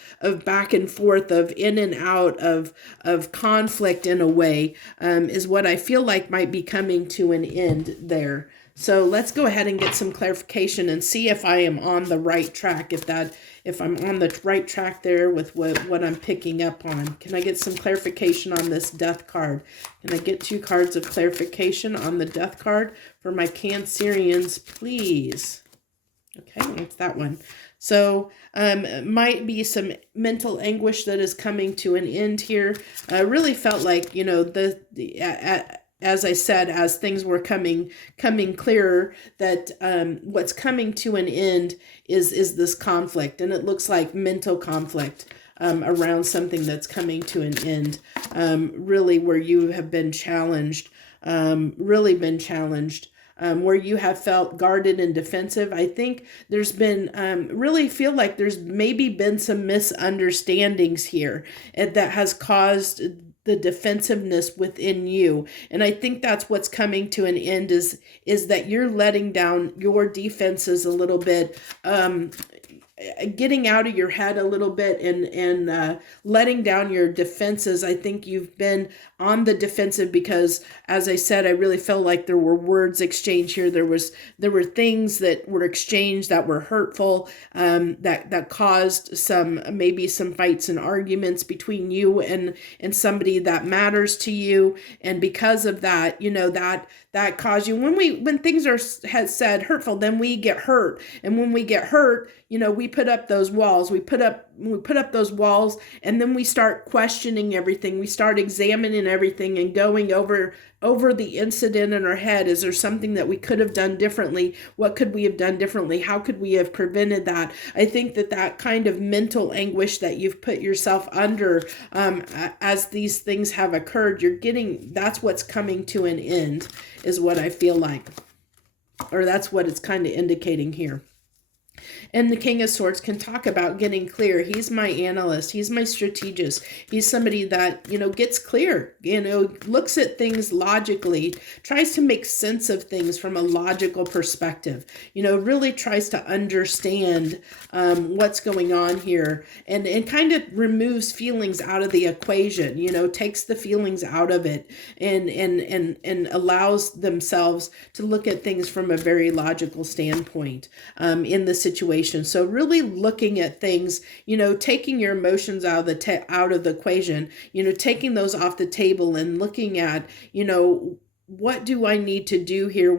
back and forth, of in and out of conflict in a way, is what I feel like might be coming to an end there. So let's go ahead and get some clarification and see if I am on the right track, if I'm on the right track there with what I'm picking up on. Can I get some clarification on this death card? Can I get 2 cards of clarification on the death card for my Cancerians, please? Okay, it's that one. So might be some mental anguish that is coming to an end here. I really felt like, as I said, as things were coming clearer, that what's coming to an end is this conflict, and it looks like mental conflict around something that's coming to an end. Really, where you have been challenged, really been challenged. Where you have felt guarded and defensive. I think there's been, really feel like there's maybe been some misunderstandings here that has caused the defensiveness within you. And I think that's what's coming to an end is that you're letting down your defenses a little bit, getting out of your head a little bit and letting down your defenses. I think you've been on the defensive because, as I said, I really felt like there were words exchanged here. There were things that were exchanged that were hurtful, that caused maybe some fights and arguments between you and somebody that matters to you. And because of that, that caused you, when things are said hurtful, then we get hurt. And when we get hurt, we put up those walls. We put up those walls, and then we start questioning everything. We start examining everything and going over the incident in our head. Is there something that we could have done differently? What could we have done differently? How could we have prevented that? I think that kind of mental anguish that you've put yourself under as these things have occurred, that's what's coming to an end, is what I feel like. Or that's what it's kind of indicating here. And the King of Swords can talk about getting clear. He's my analyst. He's my strategist. He's somebody that, gets clear, looks at things logically, tries to make sense of things from a logical perspective, really tries to understand what's going on here and kind of removes feelings out of the equation, takes the feelings out of it and allows themselves to look at things from a very logical standpoint in the situation. So really looking at things, taking your emotions out of the equation, taking those off the table and looking at, what do I need to do here?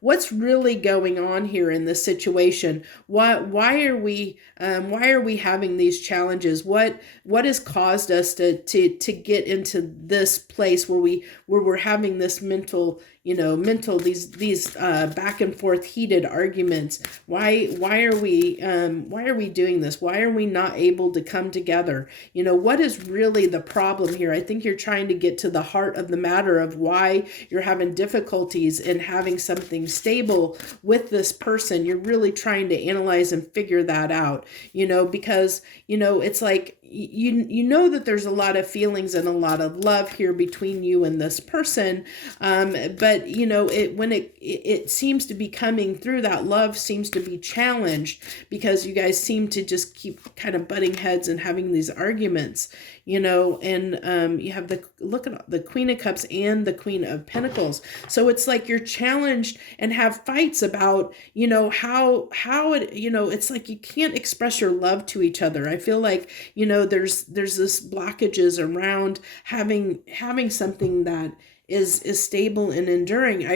What's really going on here in this situation? Why are we having these challenges? What has caused us to get into this place where we're having this mental these back and forth heated arguments? Why are we doing this? Why are we not able to come together? What is really the problem here? I think you're trying to get to the heart of the matter of why you're having difficulties in having something stable with this person. You're really trying to analyze and figure that out, because it's like that there's a lot of feelings and a lot of love here between you and this person, but it seems to be coming through, that love seems to be challenged because you guys seem to just keep kind of butting heads and having these arguments, and you have look at the Queen of Cups and the Queen of Pentacles. So it's like you're challenged and have fights about, how it, it's like you can't express your love to each other. I feel like, there's this blockages around having something that is stable and enduring.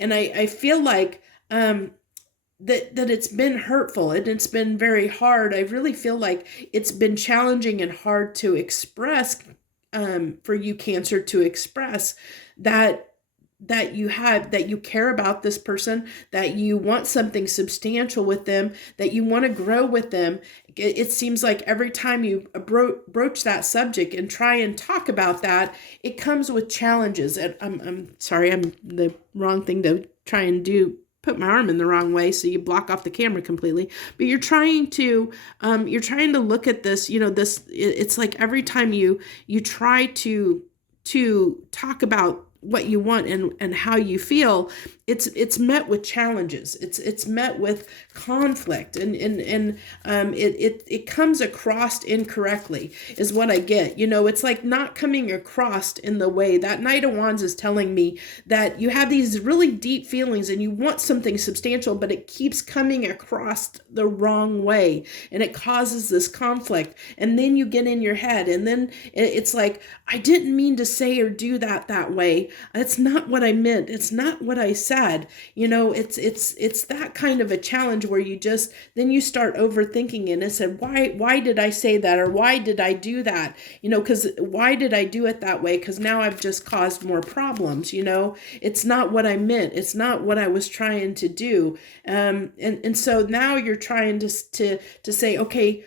I feel like that it's been hurtful and it's been very hard. I really feel like it's been challenging and hard to express, for you, Cancer, to express that you care about this person, that you want something substantial with them, that you want to grow with them. It seems like every time you broach that subject and try and talk about that, it comes with challenges. And I'm sorry, I'm the wrong thing to try and do. Put my arm in the wrong way so you block off the camera completely, but you're trying to look at this, it's like every time you try to talk about what you want and how you feel, it's met with challenges. It's met with conflict, and it comes across incorrectly is what I get. It's like not coming across in the way that Knight of Wands is telling me, that you have these really deep feelings and you want something substantial, but it keeps coming across the wrong way and it causes this conflict. And then you get in your head and then it's like, I didn't mean to say or do that way. It's not what I meant. It's not what I said. It's that kind of a challenge where then you start overthinking and said, why did I say that? Or why did I do that? Because why did I do it that way? Because now I've just caused more problems. It's not what I meant. It's not what I was trying to do. And so now you're trying to say, okay,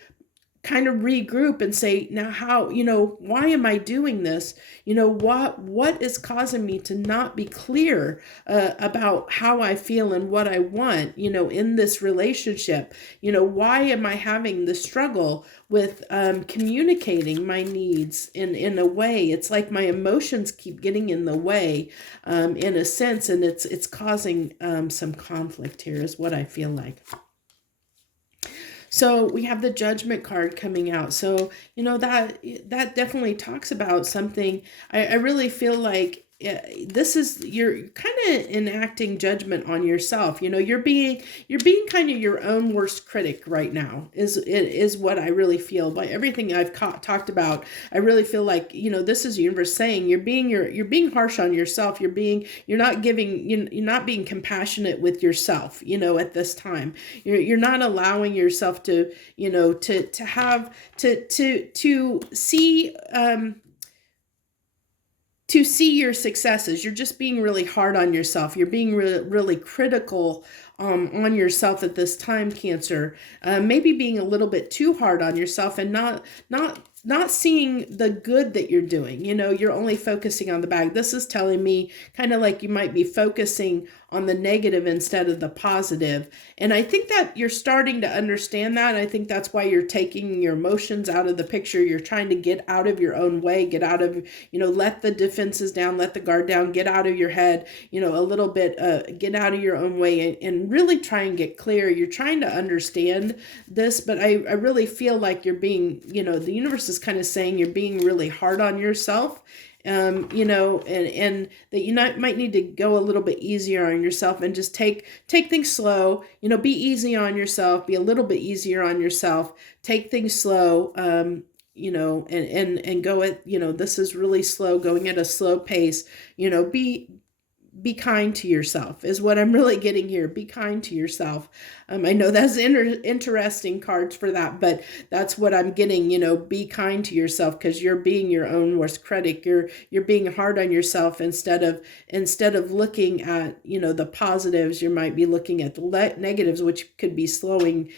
kind of regroup and say, now how, why am I doing this? What is causing me to not be clear about how I feel and what I want, in this relationship? Why am I having the struggle with communicating my needs in a way? It's like my emotions keep getting in the way, in a sense, and it's causing some conflict here is what I feel like. So we have the Judgment card coming out. So, that definitely talks about something. I really feel like you're kind of enacting judgment on yourself. You're being kind of your own worst critic right now is what I really feel. By everything I've talked about, I really feel like, this is universe saying you're being harsh on yourself. You're not being compassionate with yourself, at this time. You're not allowing yourself to see, to see your successes. You're just being really hard on yourself. You're being really critical on yourself at this time, Cancer. Maybe being a little bit too hard on yourself and not seeing the good that you're doing. You're only focusing on the bad. This is telling me kind of like you might be focusing on the negative instead of the positive. And I think that you're starting to understand that. I think that's why you're taking your emotions out of the picture. You're trying to get out of your own way, get out of, let the defenses down, let the guard down, get out of your head, a little bit, get out of your own way and really try and get clear. You're trying to understand this, but I really feel like you're being, the universe is kind of saying you're being really hard on yourself. And that you might need to go a little bit easier on yourself and just take things slow, be easy on yourself, be a little bit easier on yourself, take things slow, and go at, this is really slow, going at a slow pace, be be kind to yourself is what I'm really getting here. Be kind to yourself. I know that's interesting cards for that, but that's what I'm getting, be kind to yourself, because you're being your own worst critic. You're being hard on yourself instead of looking at, the positives. You might be looking at the negatives, which could be slowing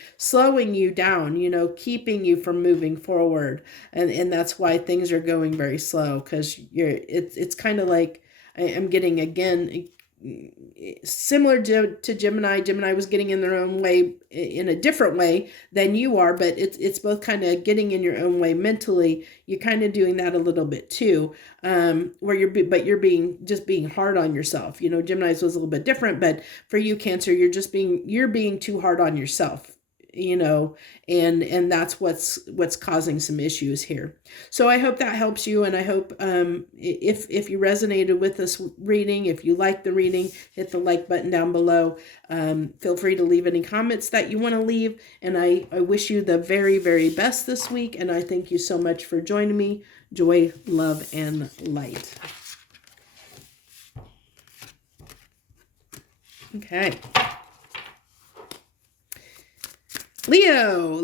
you down, keeping you from moving forward. And that's why things are going very slow, because it's kind of like, I'm getting, again, similar to Gemini. Gemini was getting in their own way in a different way than you are, but it's both kind of getting in your own way mentally. You're kind of doing that a little bit too, where you're being hard on yourself. Gemini's was a little bit different, but for you, Cancer, you're being too hard on yourself. And that's what's causing some issues here. So I hope that helps you, and I hope if you resonated with this reading, if you like the reading, hit the like button down below. Feel free to leave any comments that you want to leave, and I wish you the very, very best this week, and I thank you so much for joining me. Joy, love, and light. Okay. Leo.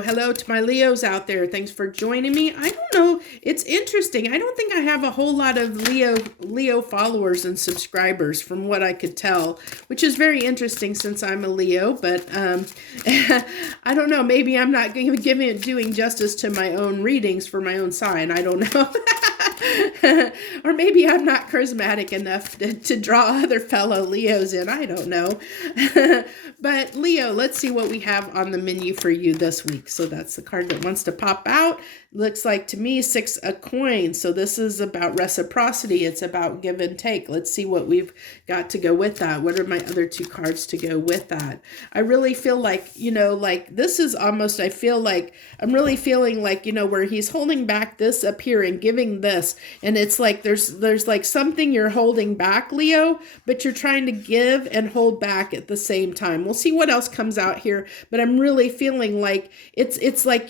Hello to my Leos out there. Thanks for joining me. I don't know. It's interesting. I don't think I have a whole lot of Leo followers and subscribers from what I could tell, which is very interesting since I'm a Leo, but I don't know. Maybe I'm not doing justice to my own readings for my own sign. I don't know. Or maybe I'm not charismatic enough to draw other fellow Leos in. I don't know. But Leo, let's see what we have on the menu for you this week. So that's the card that wants to pop out. Looks like to me 6 of coins. So this is about reciprocity. It's about give and take. Let's see what we've got to go with that. What are my other 2 cards to go with that? I really feel like, like this is almost, I feel like, I'm really feeling like, where he's holding back this up here and giving this. And it's like, there's like something you're holding back, Leo, but you're trying to give and hold back at the same time. We'll see what else comes out here, but I'm really feeling like it's like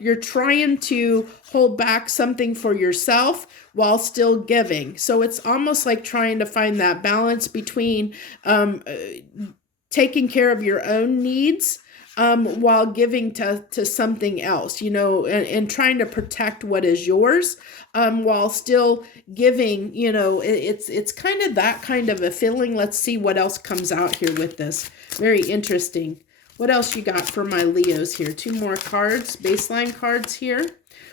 you're trying to hold back something for yourself while still giving. So it's almost like trying to find that balance between taking care of your own needs while giving to something else, and trying to protect what is yours while still giving. It's kind of that kind of a feeling. Let's see what else comes out here with this. Very interesting. What else you got for my Leos here? 2 more cards, baseline cards here.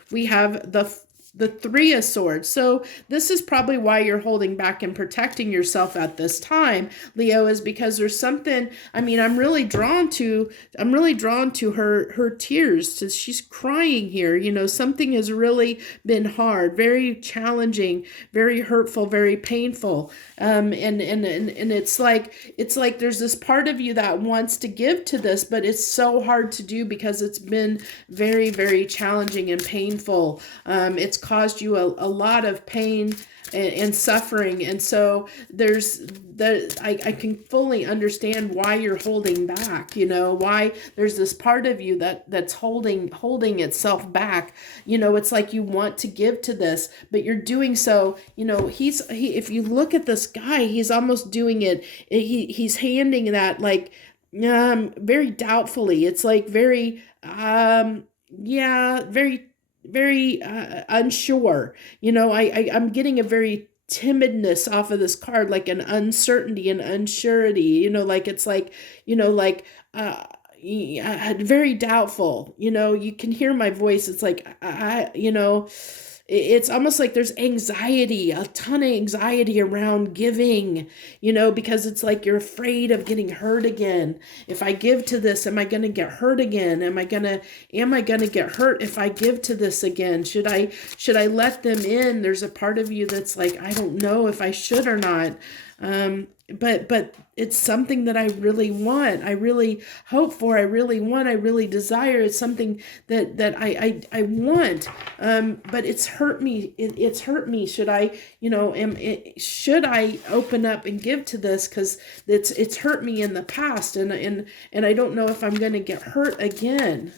We have the 3 of Swords. So this is probably why you're holding back and protecting yourself at this time, Leo, is because there's something, I'm really drawn to her tears. So she's crying here. Something has really been hard, very challenging, very hurtful, very painful. And it's like there's this part of you that wants to give to this, but it's so hard to do because it's been very, very challenging and painful. It's caused you a lot of pain and suffering, and so I can fully understand why you're holding back. Why there's this part of you that's holding itself back. It's like you want to give to this, but you're doing so. If you look at this guy, he's almost doing it. He's handing that like very doubtfully. It's like very very unsure. I'm getting a very timidness off of this card, like an uncertainty and unsurety. It's like very doubtful. You can hear my voice. It's like it's almost like there's anxiety, a ton of anxiety around giving, because it's like you're afraid of getting hurt again. If I give to this, am I going to get hurt again? Am I going to get hurt if I give to this again? Should I let them in? There's a part of you that's like, I don't know if I should or not. But it's something that I really want. I really hope for. I really want. I really desire. It's something that I want. But it's hurt me. It's hurt me. Should I, should I open up and give to this? Because it's hurt me in the past, and I don't know if I'm going to get hurt again.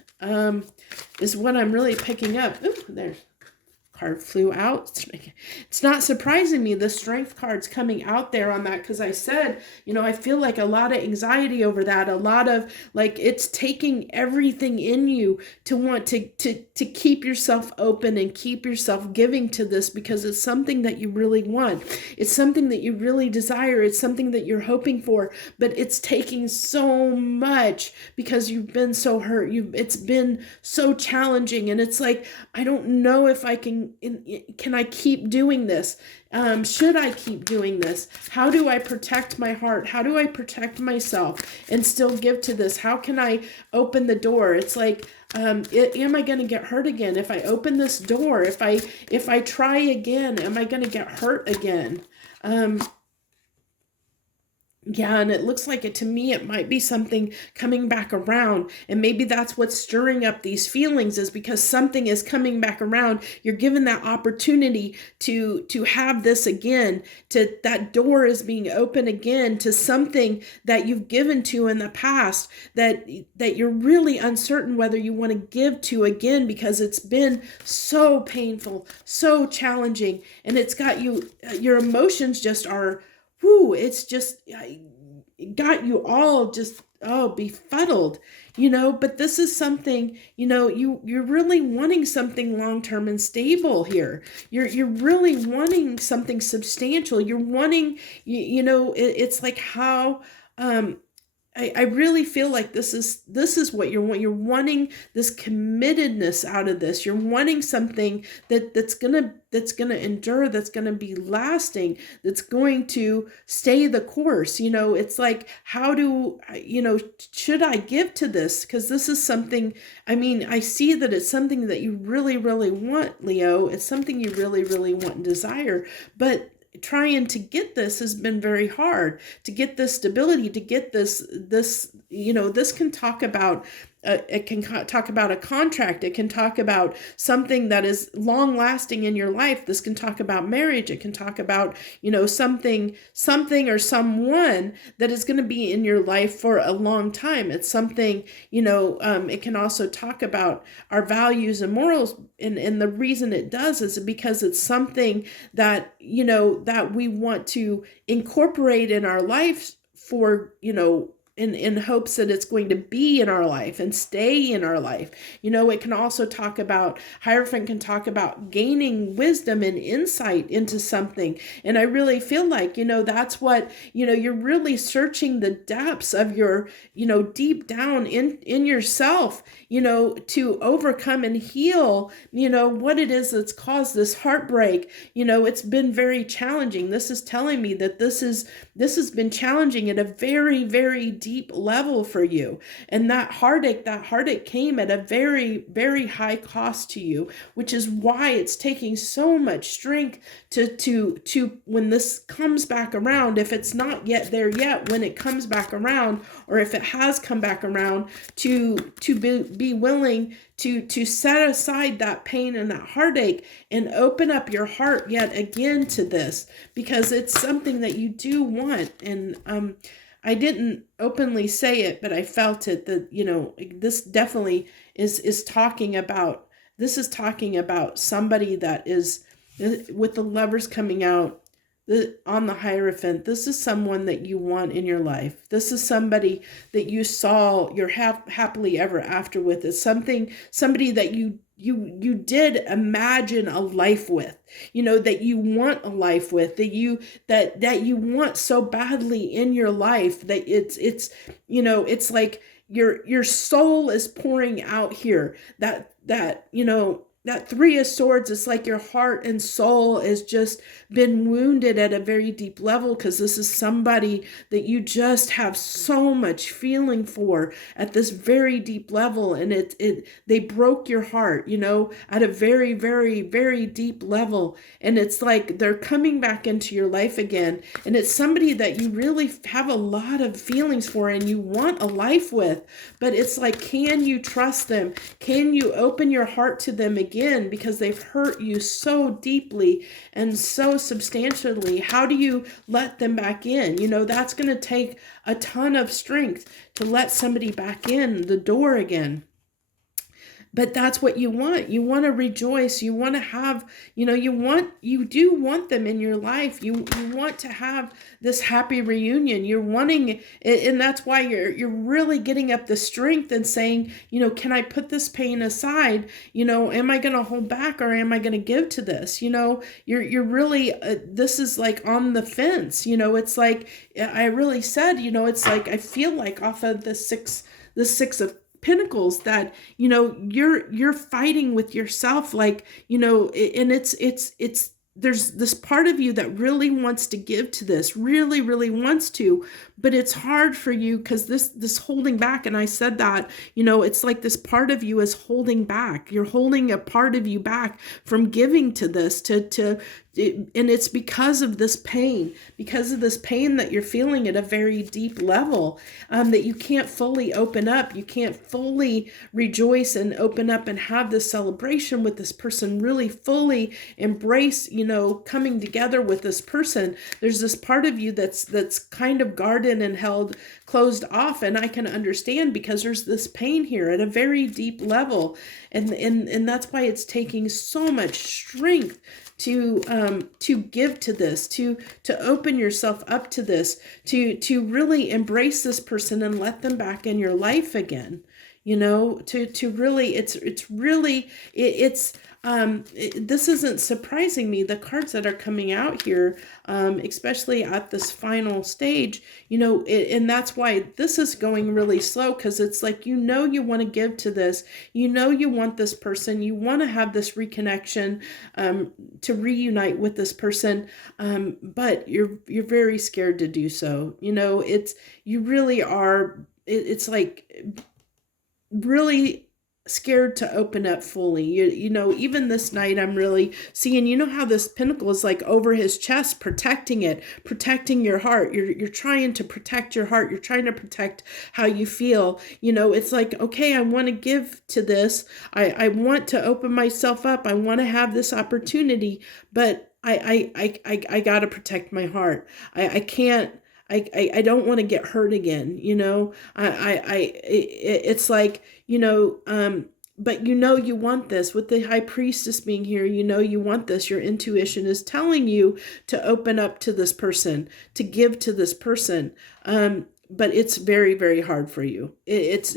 Is what I'm really picking up. Ooh, there's card flew out. It's not surprising me. The strength card's coming out there on that, because I said, I feel like a lot of anxiety over that, a lot of like it's taking everything in you to want to keep yourself open and keep yourself giving to this, because it's something that you really want. It's something that you really desire. It's something that you're hoping for, but it's taking so much because you've been so hurt. It's been so challenging, and it's like, I don't know if I can I keep doing this? Should I keep doing this? How do I protect my heart? How do I protect myself and still give to this? How can I open the door? It's like, am I going to get hurt again? If I open this door, if I try again, am I going to get hurt again? Yeah, and it looks like to me, it might be something coming back around. And maybe that's what's stirring up these feelings, is because something is coming back around. You're given that opportunity to have this again, to that door is being open again to something that you've given to in the past that you're really uncertain whether you want to give to again, because it's been so painful, so challenging, and it's got you, your emotions just are, it's just got you all just, befuddled, but this is something, you're really wanting something long-term and stable here. You're really wanting something substantial. You're wanting, it's like how, I really feel like this is what you're wanting. You're wanting this committedness out of this. You're wanting something that's gonna endure, that's gonna be lasting, that's going to stay the course. It's like, how do should I give to this? Because this is something. I see that it's something that you really, really want, Leo. It's something you really, really want and desire, but trying to get this has been very hard. To get this stability, to get this this can talk about it can talk about a contract. It can talk about something that is long lasting in your life. This can talk about marriage. It can talk about, something or someone that is going to be in your life for a long time. It's something, it can also talk about our values and morals. And the reason it does is because it's something that, that we want to incorporate in our life for, in hopes that it's going to be in our life and stay in our life. It can also talk about, Hierophant can talk about gaining wisdom and insight into something. And I really feel like, that's what, you're really searching the depths of your, deep down in yourself, to overcome and heal, what it is that's caused this heartbreak. It's been very challenging. This is telling me that this has been challenging at a very, very deep level for you. And that heartache came at a very, very high cost to you, which is why it's taking so much strength to when this comes back around, if it's not yet there yet, when it comes back around, or if it has come back around, to be willing to set aside that pain and that heartache and open up your heart yet again to this, because it's something that you do want. And I didn't openly say it, but I felt it, that, this definitely is talking about, somebody that is, with the Lovers coming out on the Hierophant, this is someone that you want in your life. This is somebody that you saw your happily ever after with. It's somebody that you did imagine a life with, that you want a life with, that you want so badly in your life, that it's like your soul is pouring out here, that Three of Swords, it's like your heart and soul has just been wounded at a very deep level, because this is somebody that you just have so much feeling for at this very deep level. And they broke your heart, at a very, very, very deep level. And it's like they're coming back into your life again. And it's somebody that you really have a lot of feelings for and you want a life with. But it's like, can you trust them? Can you open your heart to them again? Because they've hurt you so deeply and so substantially. How do you let them back in? That's going to take a ton of strength to let somebody back in the door again. But that's what you want. You want to rejoice. You want to have, you do want them in your life. You want to have this happy reunion. You're wanting, and that's why you're really getting up the strength and saying, can I put this pain aside? Am I going to hold back, or am I going to give to this? You're really, this is like on the fence. It's like, I really said, it's like, I feel like off of the six of Pentacles that you're fighting with yourself, like and it's there's this part of you that really wants to give to this, really wants to, but it's hard for you because this holding back. And I said that, it's like this part of you is holding back. You're holding a part of you back from giving to this, and it's because of this pain, that you're feeling at a very deep level, that you can't fully open up. You can't fully rejoice and open up and have this celebration with this person, really fully embrace, coming together with this person. There's this part of you that's kind of guarded and held closed off. And I can understand, because there's this pain here at a very deep level. And that's why it's taking so much strength to give to this, to open yourself up to this, to really embrace this person and let them back in your life again. To really, this isn't surprising me. The cards that are coming out here, especially at this final stage, and that's why this is going really slow, because it's like, you want to give to this, you want this person, you want to have this reconnection, to reunite with this person, but you're very scared to do so. You really are. It's like really scared to open up fully. Even this night, I'm really seeing, how this pentacle is like over his chest, protecting your heart. You're trying to protect your heart. You're trying to protect how you feel. It's like, okay, I want to give to this. I want to open myself up. I want to have this opportunity, but I got to protect my heart. I can't, I don't want to get hurt again. It's like, but you want this. With the High Priestess being here, you want this. Your intuition is telling you to open up to this person, to give to this person. But it's very, very hard for you. It's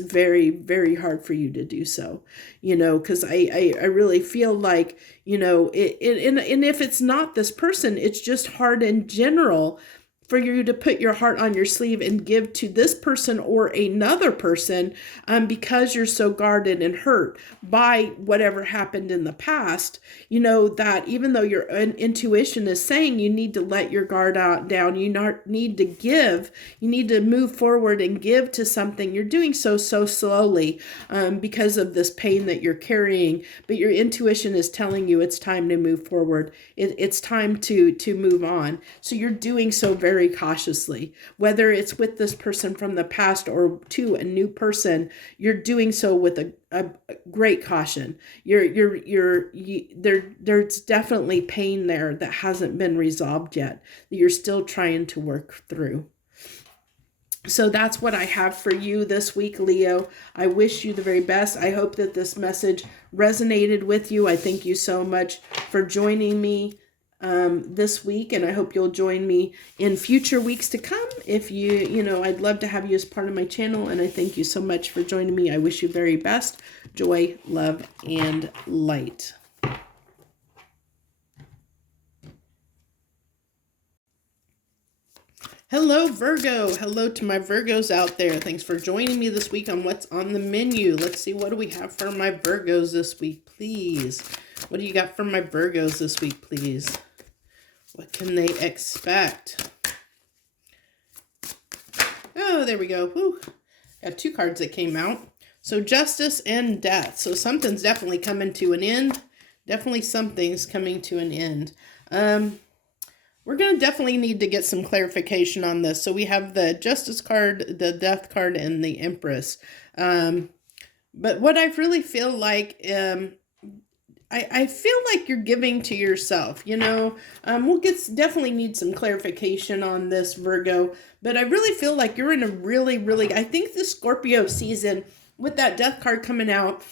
very, very hard for you to do so, because I really feel like, and if it's not this person, it's just hard in general for you to put your heart on your sleeve and give to this person or another person, because you're so guarded and hurt by whatever happened in the past. That even though your intuition is saying you need to let your guard down, you need to give, you need to move forward and give to something, you're doing so slowly, because of this pain that you're carrying. But your intuition is telling you it's time to move forward. It's time to move on. So you're doing so very cautiously, whether it's with this person from the past or to a new person. You're doing so with a great caution. There's definitely pain there that hasn't been resolved yet, that you're still trying to work through. So that's what I have for you this week, Leo. I wish you the very best. I hope that this message resonated with you. I thank you so much for joining me this week, and I hope you'll join me in future weeks to come. If I'd love to have you as part of my channel, and I thank you so much for joining me. I wish you very best. Joy, love, and light. Hello, Virgo. Hello to my Virgos out there. Thanks for joining me this week on What's on the Menu. Let's see, what do we have for my Virgos this week, please? What do you got for my Virgos this week, please? What can they expect? Oh, there we go. Whew. Got two cards that came out. So Justice and Death. So something's definitely coming to an end. Definitely something's coming to an end. We're going to definitely need to get some clarification on this. So we have the Justice card, the Death card, and the Empress. But what I really feel like, I feel like you're giving to yourself, we'll definitely need some clarification on this, Virgo, but I really feel like you're in a really, I think the Scorpio season with that death card coming out,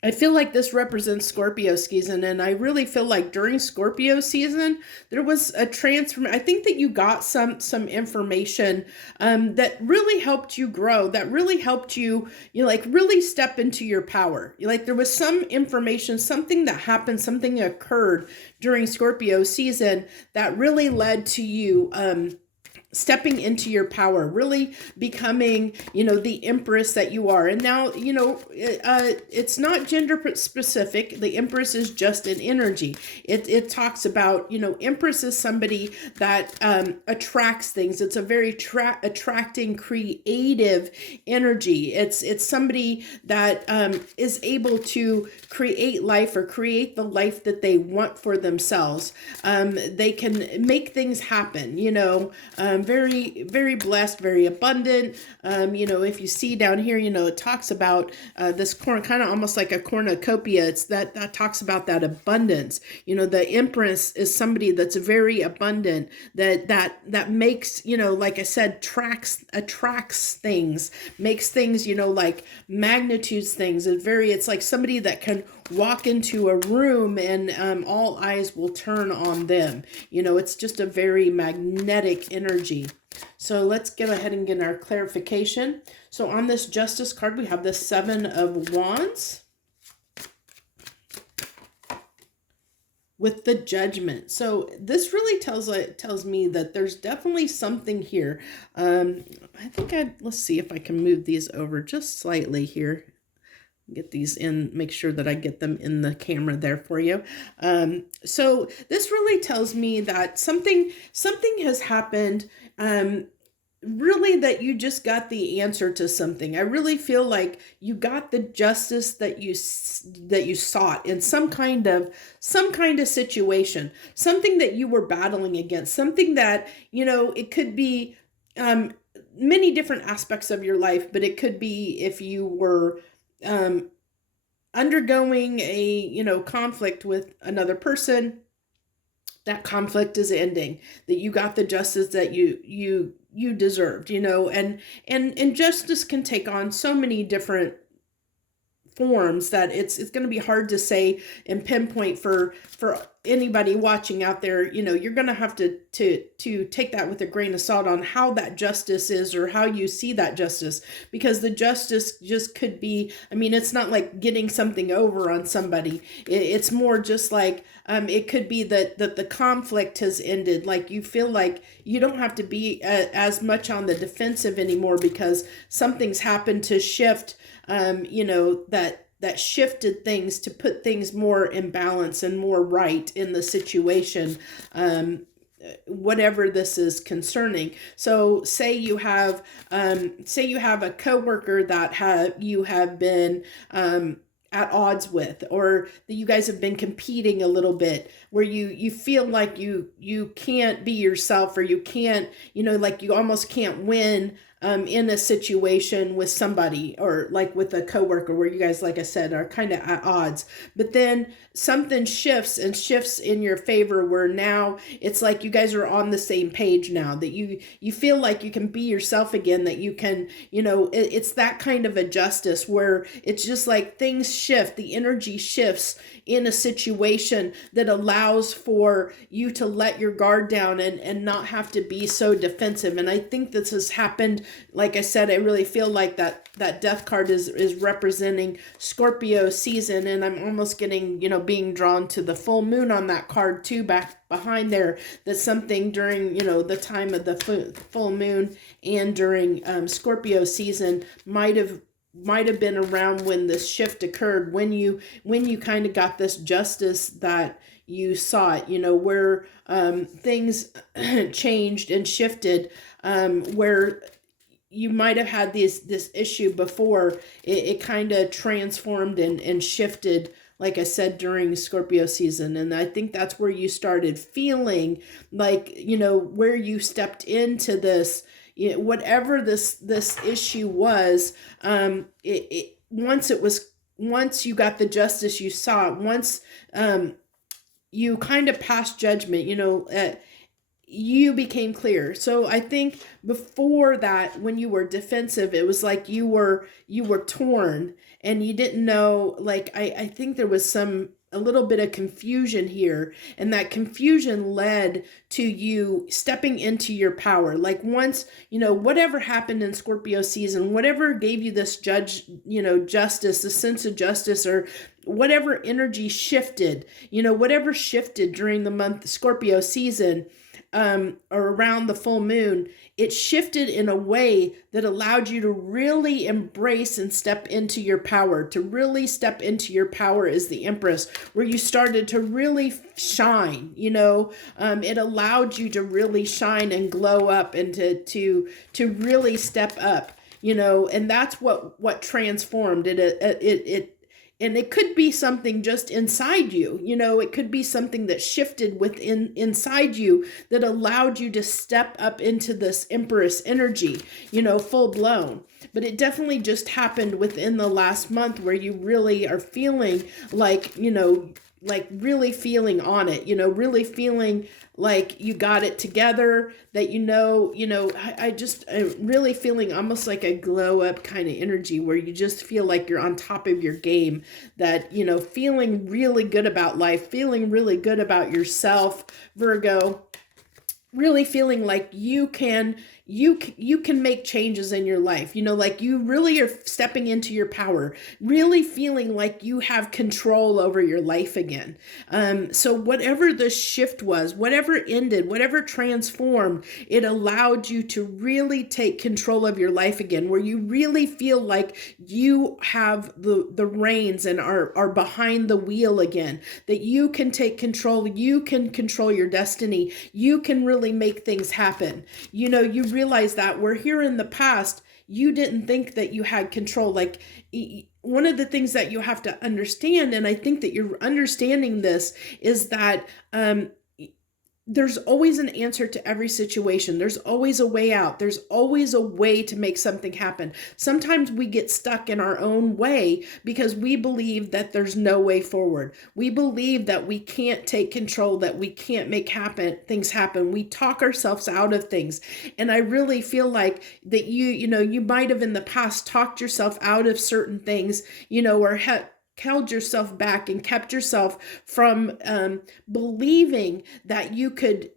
I feel like this represents Scorpio season, and I really feel like during Scorpio season there was a transform. I think that you got some information that really helped you grow, that really helped you, like really step into your power. Like there was some information, something that happened, something occurred during Scorpio season that really led to you stepping into your power, really becoming, the empress that you are. And now, it's not gender specific. The empress is just an energy. It talks about, empress is somebody that attracts things. It's a very attracting, creative energy. It's somebody that is able to create life or create the life that they want for themselves. They can make things happen, very, very blessed, very abundant. If you see down here, it talks about this corn, kind of almost like a cornucopia. It's that talks about that abundance. The empress is somebody that's very abundant, that makes, like I said, attracts things, makes things, like magnitudes things. It's like somebody that can walk into a room and all eyes will turn on them. It's just a very magnetic energy. So let's go ahead and get our clarification. So on this Justice card, we have the Seven of Wands with the Judgment. So this really tells me that there's definitely something here. Let's see if I can move these over just slightly here. Get these in, make sure that I get them in the camera there for you. So this really tells me that something has happened, really, that you just got the answer to something. I really feel like you got the justice that you sought in some kind of situation, something that you were battling against, something that, it could be many different aspects of your life, but it could be if you were undergoing a conflict with another person. That conflict is ending, that you got the justice that you deserved, and injustice can take on so many different forms that it's going to be hard to say and pinpoint for anybody watching out there. You're going to have to take that with a grain of salt on how that justice is or how you see that justice, because the justice just could be, it's not like getting something over on somebody. It's more just like it could be that the conflict has ended. Like you feel like you don't have to be as much on the defensive anymore because something's happened to shift that shifted things to put things more in balance and more right in the situation, whatever this is concerning. So say you have a coworker that you have been at odds with, or that you guys have been competing a little bit, where you feel like you can't be yourself, or you can't, like you almost can't win in a situation with somebody, or like with a coworker where you guys, like I said, are kind of at odds. But then something shifts in your favor, where now it's like you guys are on the same page now, that you feel like you can be yourself again, that you can, it's that kind of a justice where it's just like things shift, the energy shifts in a situation that allows for you to let your guard down and not have to be so defensive. And I think this has happened. Like I said, I really feel like that death card is representing Scorpio season, and I'm almost getting, being drawn to the full moon on that card too, back behind there. That's something during, the time of the full moon and during Scorpio season might have been around when this shift occurred, when you kind of got this justice that you sought, where things changed and shifted, where you might have had this issue before. It kind of transformed and shifted, like I said, during Scorpio season. And I think that's where you started feeling like, where you stepped into this, whatever this issue was, once you got the justice you sought, once you kind of passed judgment, you became clear. So I think before that, when you were defensive, it was like you were torn and you didn't know, like, I think there was a little bit of confusion here, and that confusion led to you stepping into your power. Like, once, whatever happened in Scorpio season, whatever gave you this justice, the sense of justice, or whatever energy shifted, whatever shifted during the month Scorpio season, or around the full moon, it shifted in a way that allowed you to really embrace and step into your power. To really step into your power as the Empress, where you started to really shine. It allowed you to really shine and glow up, and to really step up. And that's what transformed it. And it could be something just inside you, it could be something that shifted inside you that allowed you to step up into this Empress energy, full blown. But it definitely just happened within the last month, where you really are feeling like, like really feeling on it, really feeling like you got it together, that I'm really feeling almost like a glow up kind of energy, where you just feel like you're on top of your game, that, feeling really good about life, feeling really good about yourself, Virgo, really feeling like you can make changes in your life, like you really are stepping into your power, really feeling like you have control over your life again. So whatever the shift was, whatever ended, whatever transformed, it allowed you to really take control of your life again, where you really feel like you have the reins and are behind the wheel again, that you can take control, you can control your destiny, you can really make things happen. You realize that, where here in the past, you didn't think that you had control. Like, one of the things that you have to understand, and I think that you're understanding this, is that there's always an answer to every situation. There's always a way out. There's always a way to make something happen. Sometimes we get stuck in our own way because we believe that there's no way forward. We believe that we can't take control, that we can't make things happen. We talk ourselves out of things. And I really feel like that you might have in the past talked yourself out of certain things, or held yourself back and kept yourself from believing that you could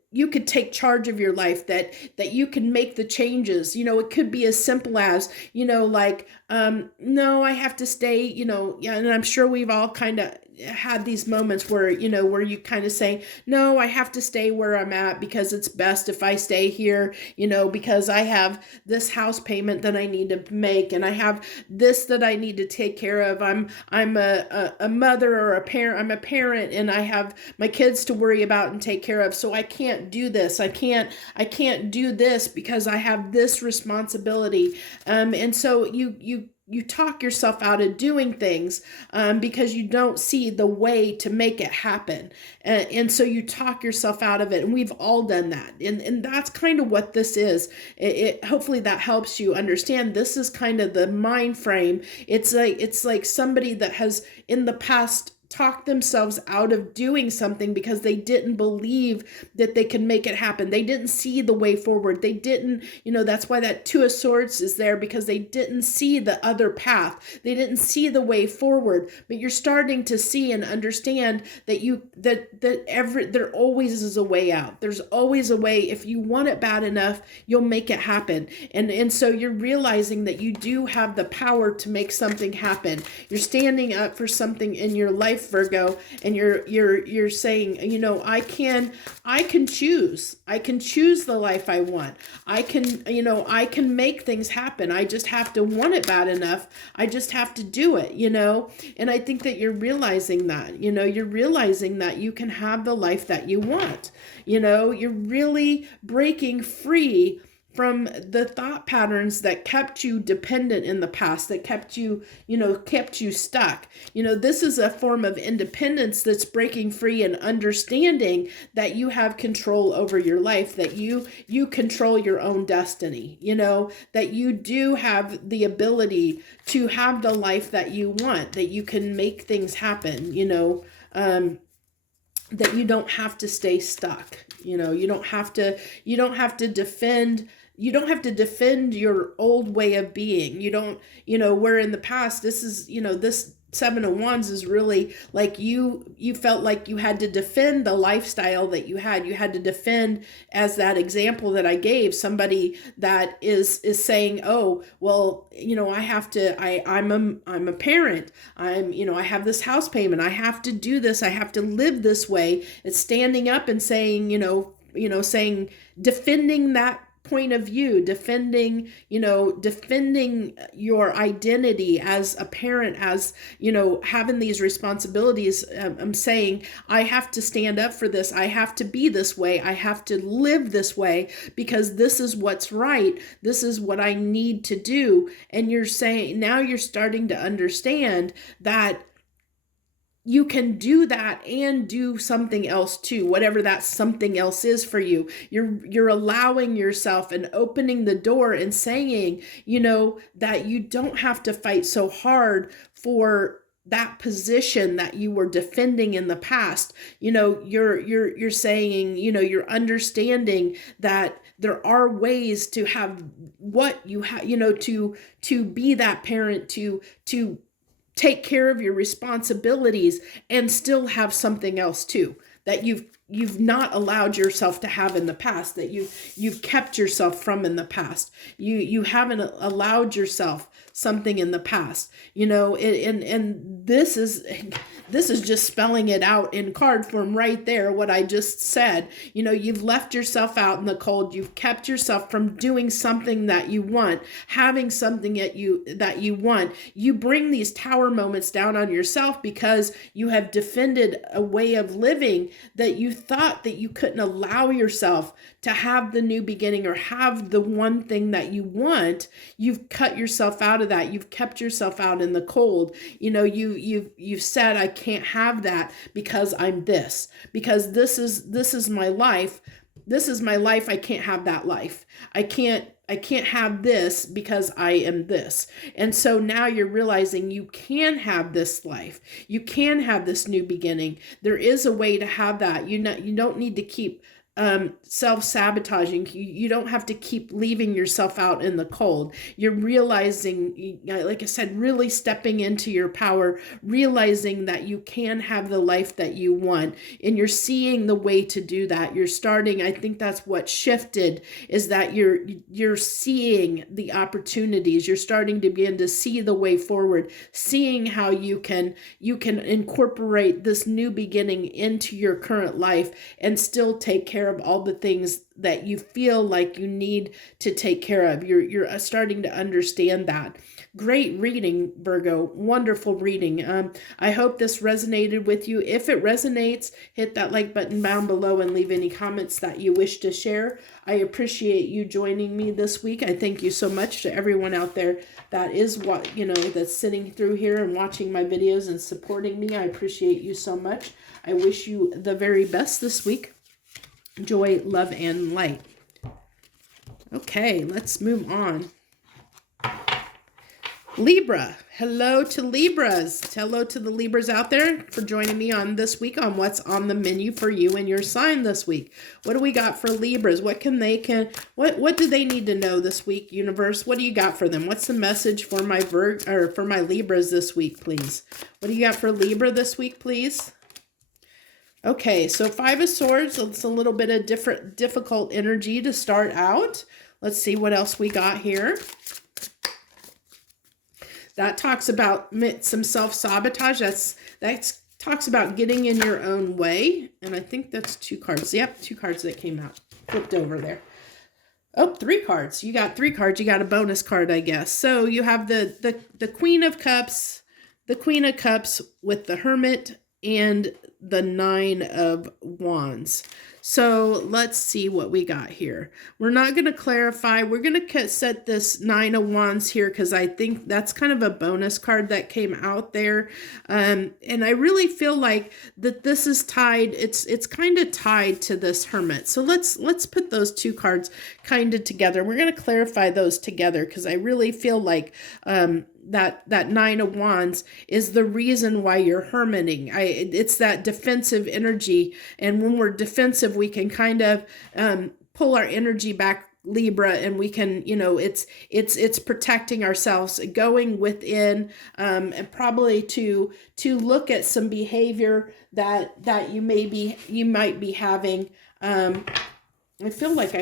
take charge of your life, that you can make the changes. It could be as simple as, like, no, I have to stay, yeah. And I'm sure we've all kind of had these moments where you kind of say, no, I have to stay where I'm at because it's best if I stay here, because I have this house payment that I need to make, and I have this that I need to take care of. I'm a mother or a parent. I'm a parent, and I have my kids to worry about and take care of. So I can't do this. I can't do this because I have this responsibility. And so you talk yourself out of doing things because you don't see the way to make it happen. And so you talk yourself out of it. And we've all done that. And that's kind of what this is. Hopefully that helps you understand. This is kind of the mind frame. It's like somebody that has in the past talk themselves out of doing something because they didn't believe that they could make it happen. They didn't see the way forward. They didn't, that's why that Two of Swords is there, because they didn't see the other path. They didn't see the way forward. But you're starting to see and understand that there always is a way out. There's always a way. If you want it bad enough, you'll make it happen. And so you're realizing that you do have the power to make something happen. You're standing up for something in your life, Virgo, and you're saying, I can choose. I can choose the life I want. I can make things happen. I just have to want it bad enough. I just have to do it, and I think that you're realizing that, you're realizing that you can have the life that you want. You're really breaking free from the thought patterns that kept you dependent in the past, that kept you stuck. This is a form of independence that's breaking free and understanding that you have control over your life, that you control your own destiny, that you do have the ability to have the life that you want, that you can make things happen, that you don't have to stay stuck. You know, you don't have to defend your old way of being. You don't, where in the past, this is, this Seven of Wands is really like you felt like you had to defend the lifestyle that you had. You had to defend, as that example that I gave, somebody that is saying, oh, well, I'm a parent. I have this house payment. I have to do this. I have to live this way. It's standing up and saying, saying, defending that point of view, defending your identity as a parent, as, having these responsibilities. I'm saying, I have to stand up for this. I have to be this way. I have to live this way because this is what's right. This is what I need to do. And you're saying, now you're starting to understand that you can do that and do something else too, whatever that something else is for you. You're allowing yourself and opening the door and saying, that you don't have to fight so hard for that position that you were defending in the past. You're saying, you're understanding that there are ways to have what you have, to be that parent, to take care of your responsibilities and still have something else too that you've not allowed yourself to have in the past, that you've kept yourself from in the past. You haven't allowed yourself something in the past, and this is just spelling it out in card form right there, what I just said. You've left yourself out in the cold. You've kept yourself from doing something that you want, having something that you want. You bring these tower moments down on yourself because you have defended a way of living that you thought that you couldn't allow yourself to have the new beginning or have the one thing that you want. You've cut yourself out of that. You've kept yourself out in the cold. You've said, I can't have that because I'm this, because this is my life. This is my life. I can't have that life. I can't have this because I am this. And so now you're realizing you can have this life. You can have this new beginning. There is a way to have that. You don't need to keep self-sabotaging. You don't have to keep leaving yourself out in the cold. You're realizing, like I said, really stepping into your power, realizing that you can have the life that you want, and you're seeing the way to do that. You're starting, I think that's what shifted, is that you're seeing the opportunities. You're starting to begin to see the way forward, seeing how you can incorporate this new beginning into your current life and still take care of all the things that you feel like you need to take care of. You're starting to understand that. Great reading, Virgo. Wonderful reading. I hope this resonated with you. If it resonates, hit that like button down below and leave any comments that you wish to share. I appreciate you joining me this week. I thank you so much to everyone out there that is that's sitting through here and watching my videos and supporting me. I appreciate you so much. I wish you the very best this week. Joy, love, and light. Okay, let's move on. Libra. Hello to Libras. Hello to the Libras out there for joining me on this week on what's on the menu for you and your sign this week. What do we got for Libras? What do they need to know this week, universe? What do you got for them? What's the message for my for my Libras this week, please? What do you got for Libra this week, please? Okay, so Five of Swords, it's a little bit of difficult energy to start out. Let's see what else we got here. That talks about some self-sabotage. That talks about getting in your own way. And I think that's two cards. Yep, two cards that came out. Flipped over there. Oh, three cards. You got three cards. You got a bonus card, I guess. So you have the Queen of Cups, the Queen of Cups with the Hermit, and the Nine of Wands. So let's see what we got here. We're not going to clarify. We're going to set this Nine of Wands here because I think that's kind of a bonus card that came out there. And I really feel like that this is tied. It's kind of tied to this Hermit. So let's put those two cards kind of together. We're going to clarify those together because I really feel like that Nine of Wands is the reason why you're hermiting. It's that defensive energy, and when we're defensive, we can kind of pull our energy back, Libra, and we can, it's protecting ourselves, going within, and probably to look at some behavior that you might be having. I feel like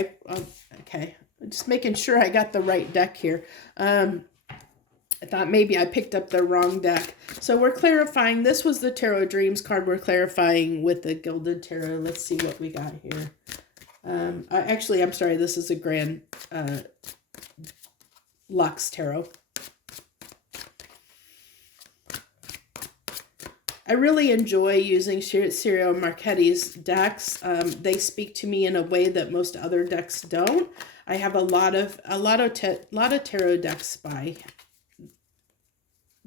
okay, just making sure I got the right deck here. I thought maybe I picked up the wrong deck. So we're clarifying. This was the Tarot Dreams card. We're clarifying with the Gilded Tarot. Let's see what we got here. Actually, I'm sorry. This is a Grand Luxe Tarot. I really enjoy using Ciro and Marchetti's decks. They speak to me in a way that most other decks don't. I have a lot of tarot decks by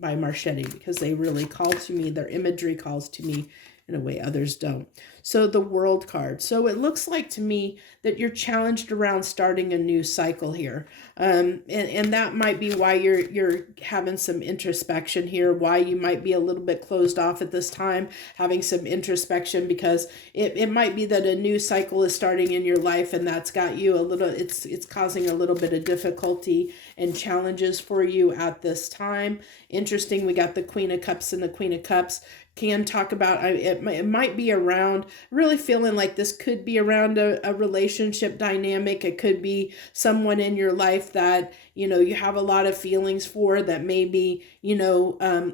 Marchetti because they really call to me. Their imagery calls to me in a way others don't. So the World card. So it looks like to me that you're challenged around starting a new cycle here. And that might be why you're having some introspection here, why you might be a little bit closed off at this time, having some introspection, because it might be that a new cycle is starting in your life, and that's got you a little, it's causing a little bit of difficulty and challenges for you at this time. Interesting, we got the Queen of Cups and the Queen of Cups. Can talk about, it might be around, really feeling like this could be around a relationship dynamic. It could be someone in your life that, you have a lot of feelings for, that maybe, a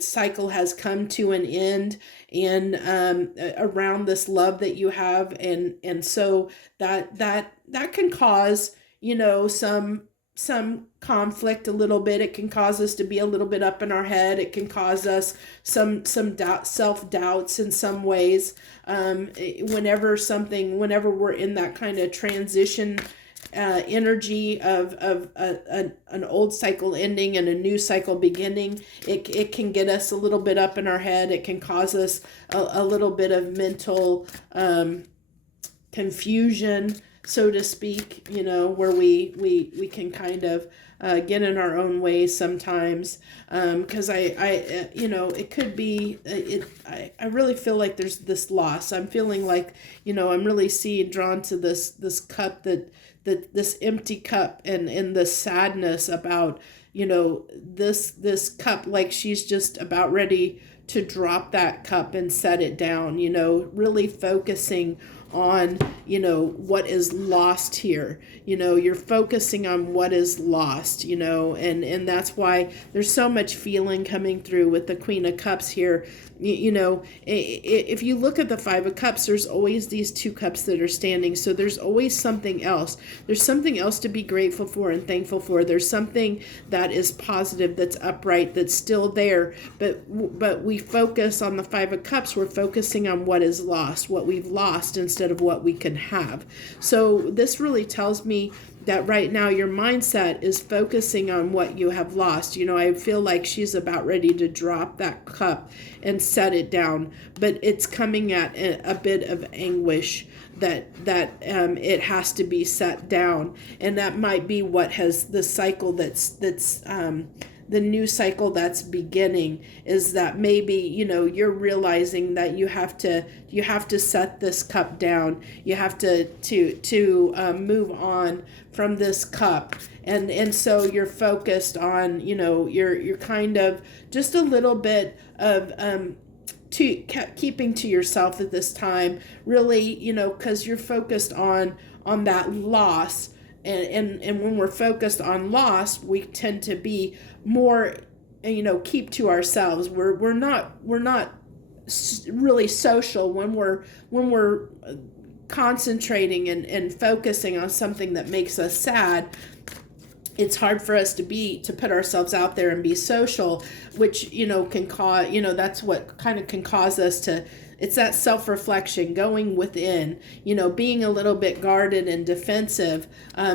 cycle has come to an end, and around this love that you have. And so that can cause, some conflict a little bit. It can cause us to be a little bit up in our head. It can cause us some self-doubts in some ways. Whenever we're in that kind of transition energy of an old cycle ending and a new cycle beginning, it can get us a little bit up in our head. It can cause us a little bit of mental confusion, so to speak, where we can kind of get in our own way sometimes, because it could be, I really feel like there's this loss. I'm feeling like, I'm really drawn to this cup, this empty cup, and the sadness about, this cup, like she's just about ready to drop that cup and set it down, really focusing on, what is lost here. You're focusing on what is lost, and that's why there's so much feeling coming through with the Queen of Cups here. If you look at the Five of Cups, there's always these two cups that are standing. So there's always something else. There's something else to be grateful for and thankful for. There's something that is positive, that's upright, that's still there. But we focus on the Five of Cups. We're focusing on what is lost, what we've lost, instead of what we can have. So this really tells me that right now your mindset is focusing on what you have lost. I feel like she's about ready to drop that cup and set it down, but it's coming at a bit of anguish that it has to be set down. And that might be what has the cycle that's the new cycle that's beginning, is that maybe, you're realizing that you have to set this cup down. You have to move on from this cup. And so you're focused on, you're kind of just a little bit of, keeping to yourself at this time, really, because you're focused on that loss. And when we're focused on loss, we tend to be more, keep to ourselves. We're not really social when we're concentrating and focusing on something that makes us sad. It's hard for us to put ourselves out there and be social, which, can cause, that's what kind of can cause us to It's that self-reflection, going within, you know, being a little bit guarded and defensive,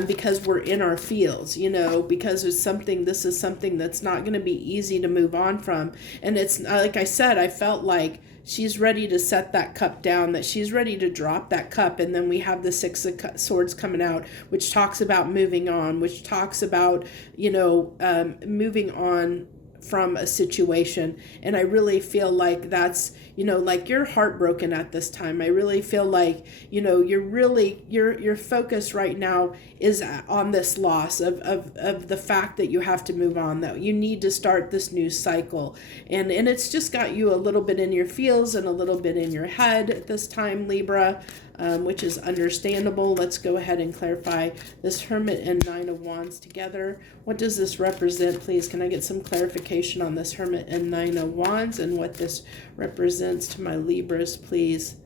because we're in our fields, you know, because this is something that's not going to be easy to move on from. And it's like I said, I felt like she's ready to set that cup down, that she's ready to drop that cup. And then we have the Six of Swords coming out, which talks about moving on, which talks about, you know, moving on from a situation. And I really feel like that's, you know, like you're heartbroken at this time. I really feel like, you know, you're really, your focus right now is on this loss of the fact that you have to move on, that you need to start this new cycle. And it's just got you a little bit in your feels and a little bit in your head at this time, Libra. Which is understandable. Let's go ahead and clarify this Hermit and Nine of Wands together. What does this represent, please? Can I get some clarification on this Hermit and Nine of Wands and what this represents to my Libras, please?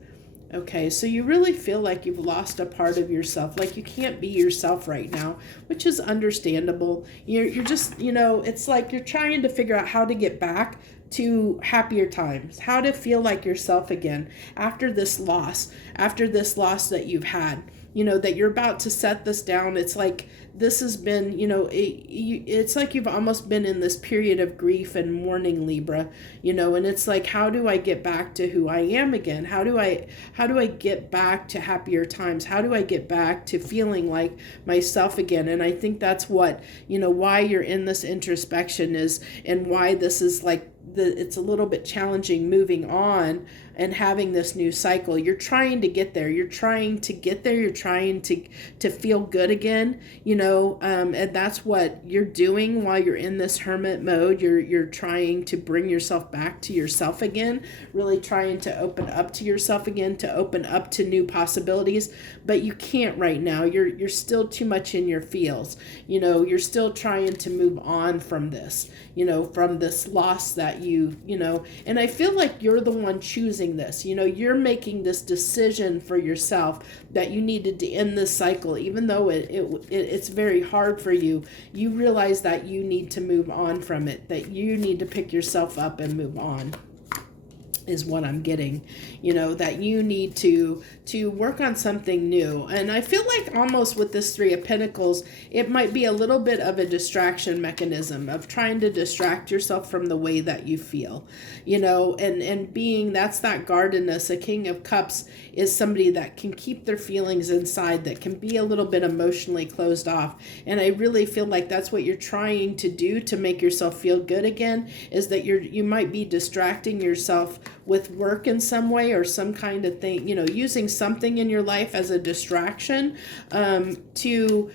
Okay, so you really feel like you've lost a part of yourself, like you can't be yourself right now, which is understandable. You're just, you know, it's like you're trying to figure out how to get back to happier times, how to feel like yourself again after this loss that you've had, you know, that you're about to set this down. It's like this has been, you know, it's like you've almost been in this period of grief and mourning, Libra, you know, and it's like, how do I get back to who I am again? How do I get back to happier times? How do I get back to feeling like myself again? And I think that's what, you know, why you're in this introspection is, and why this is like, it's a little bit challenging moving on and having this new cycle. You're trying to get there. You're trying to feel good again, you know, and that's what you're doing while you're in this hermit mode. You're trying to bring yourself back to yourself again, really trying to open up to yourself again, to open up to new possibilities, but you can't right now. You're still too much in your feels, you know, you're still trying to move on from this, you know, from this loss that you know, and I feel like you're the one choosing this, you know, you're making this decision for yourself that you needed to end this cycle. Even though it's very hard for you, you realize that you need to move on from it, that you need to pick yourself up and move on, is what I'm getting, you know, that you need to work on something new. And I feel like almost with this Three of Pentacles, it might be a little bit of a distraction mechanism of trying to distract yourself from the way that you feel, you know, and being, that's that guardedness. A King of Cups is somebody that can keep their feelings inside, that can be a little bit emotionally closed off. And I really feel like that's what you're trying to do to make yourself feel good again, is that you might be distracting yourself with work in some way or some kind of thing, you know, using something in your life as a distraction, to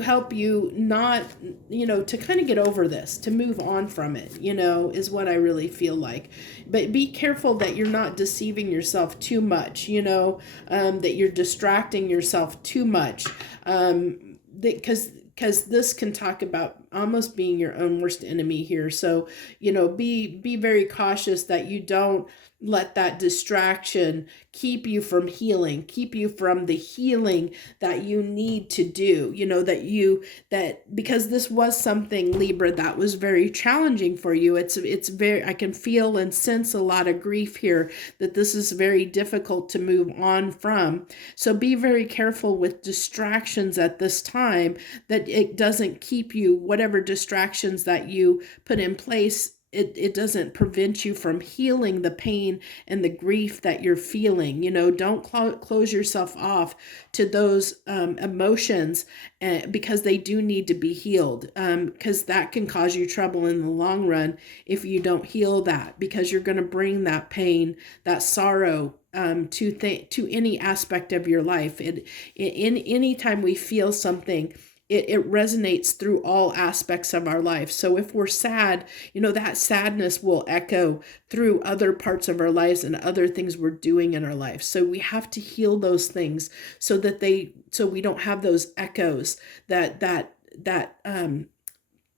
help you not, you know, to kind of get over this, to move on from it, you know, is what I really feel like. But be careful that you're not deceiving yourself too much, you know, that you're distracting yourself too much, because this can talk about almost being your own worst enemy here. So, you know, be very cautious that you don't let that distraction keep you from healing, keep you from the healing that you need to do, you know, that because this was something, Libra, that was very challenging for you. It's very, I can feel and sense a lot of grief here, that this is very difficult to move on from. So be very careful with distractions at this time, that it doesn't keep you, whatever distractions that you put in place, it doesn't prevent you from healing the pain and the grief that you're feeling. You know, don't close yourself off to those emotions, because they do need to be healed, because that can cause you trouble in the long run if you don't heal that, because you're going to bring that pain, that sorrow, to any aspect of your life. In any time we feel something, it resonates through all aspects of our life. So if we're sad, you know, that sadness will echo through other parts of our lives and other things we're doing in our life. So we have to heal those things so we don't have those echoes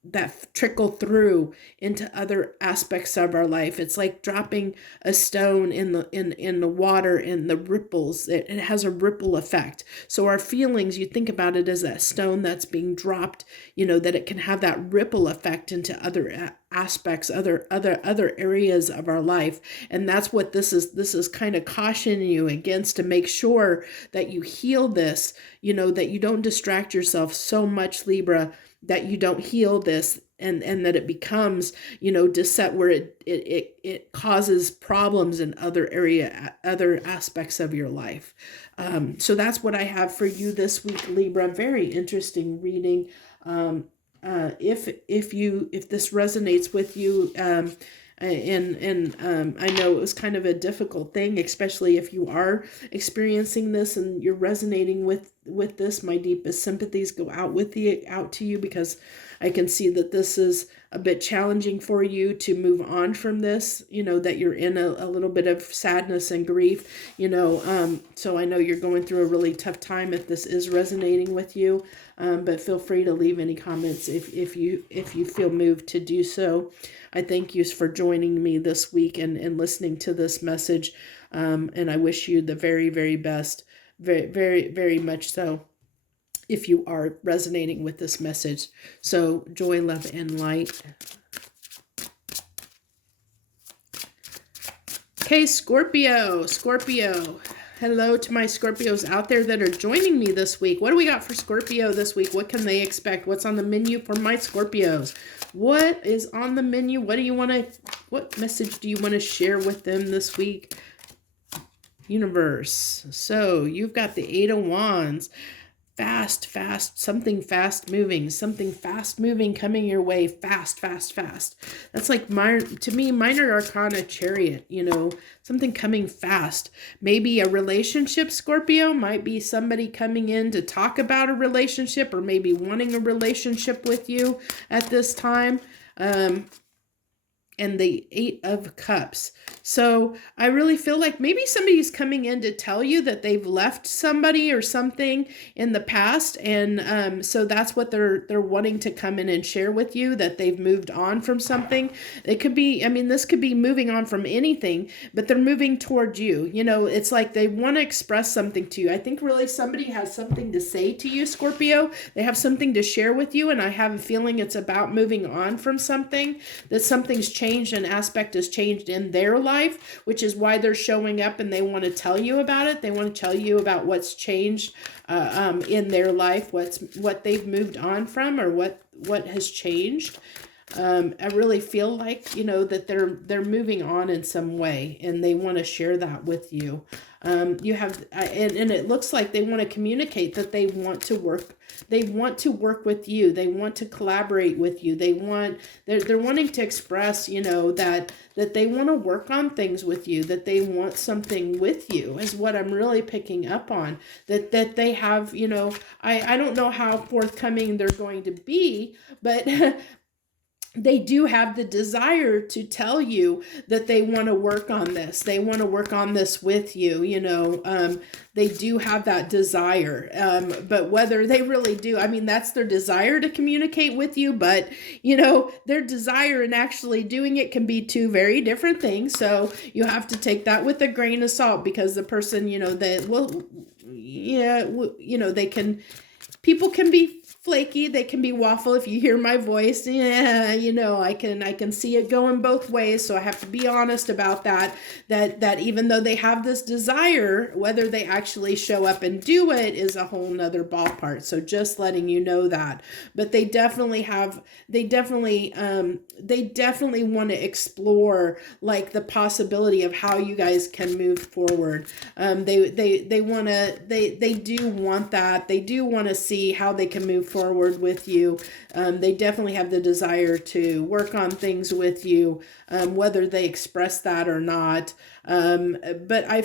that trickle through into other aspects of our life. It's like dropping a stone in the water, and the ripples, it has a ripple effect. So our feelings, you think about it as that stone that's being dropped, you know, that it can have that ripple effect into aspects, other areas of our life. And that's what this is kind of cautioning you against, to make sure that you heal this, that you don't distract yourself so much, Libra, that you don't heal this, and that it becomes, set where it causes problems in other aspects of your life. So that's what I have for you this week, Libra. Very interesting reading. If this resonates with you, I know it was kind of a difficult thing, especially if you are experiencing this and you're resonating with this. My deepest sympathies go out to you, because I can see that this is a bit challenging for you to move on from this, that you're in a little bit of sadness and grief, so I know you're going through a really tough time if this is resonating with you, but feel free to leave any comments if you feel moved to do so. I thank you for joining me this week and listening to this message, and I wish you the very, very best, very, very, very much so, if you are resonating with this message. So joy, love, and light. Okay, Scorpio. Hello to my Scorpios out there that are joining me this week. What do we got for Scorpio this week? What can they expect? What's on the menu for my Scorpios? What is on the menu? What message do you want to share with them this week? Universe. So you've got the Eight of Wands. Fast, something fast moving coming your way, fast. That's like, to me, minor arcana Chariot, something coming fast. Maybe a relationship, Scorpio, might be somebody coming in to talk about a relationship, or maybe wanting a relationship with you at this time. And the Eight of Cups. So I really feel like maybe somebody's coming in to tell you that they've left somebody or something in the past. And so that's what they're wanting to come in and share with you, that they've moved on from something. It could be, this could be moving on from anything, but they're moving toward you. It's like they want to express something to you. I think really somebody has something to say to you, Scorpio. They have something to share with you. And I have a feeling it's about moving on from something, that something's changed, an aspect has changed in their life, which is why they're showing up and they want to tell you about it. They want to tell you about what's changed in their life, what they've moved on from, or what has changed. I really feel like, that they're moving on in some way, and they want to share that with you. You have, and it looks like they want to communicate that they want to work with you. They want to collaborate with you. They're wanting to express, that they want to work on things with you, that they want something with you, is what I'm really picking up on. That they have, I don't know how forthcoming they're going to be, but they do have the desire to tell you that they want to work on this. They want to work on this with you, they do have that desire. But whether they really do, that's their desire to communicate with you, but, their desire and actually doing it can be two very different things. So you have to take that with a grain of salt, because the person, people can be flaky, they can be waffle. If you hear my voice, I can see it going both ways. So I have to be honest about that even though they have this desire, whether they actually show up and do it is a whole nother ballpark. So just letting you know that. But they definitely want to explore, like, the possibility of how you guys can move forward. They do want that. They do want to see how they can move forward with you. They definitely have the desire to work on things with you, whether they express that or not. But I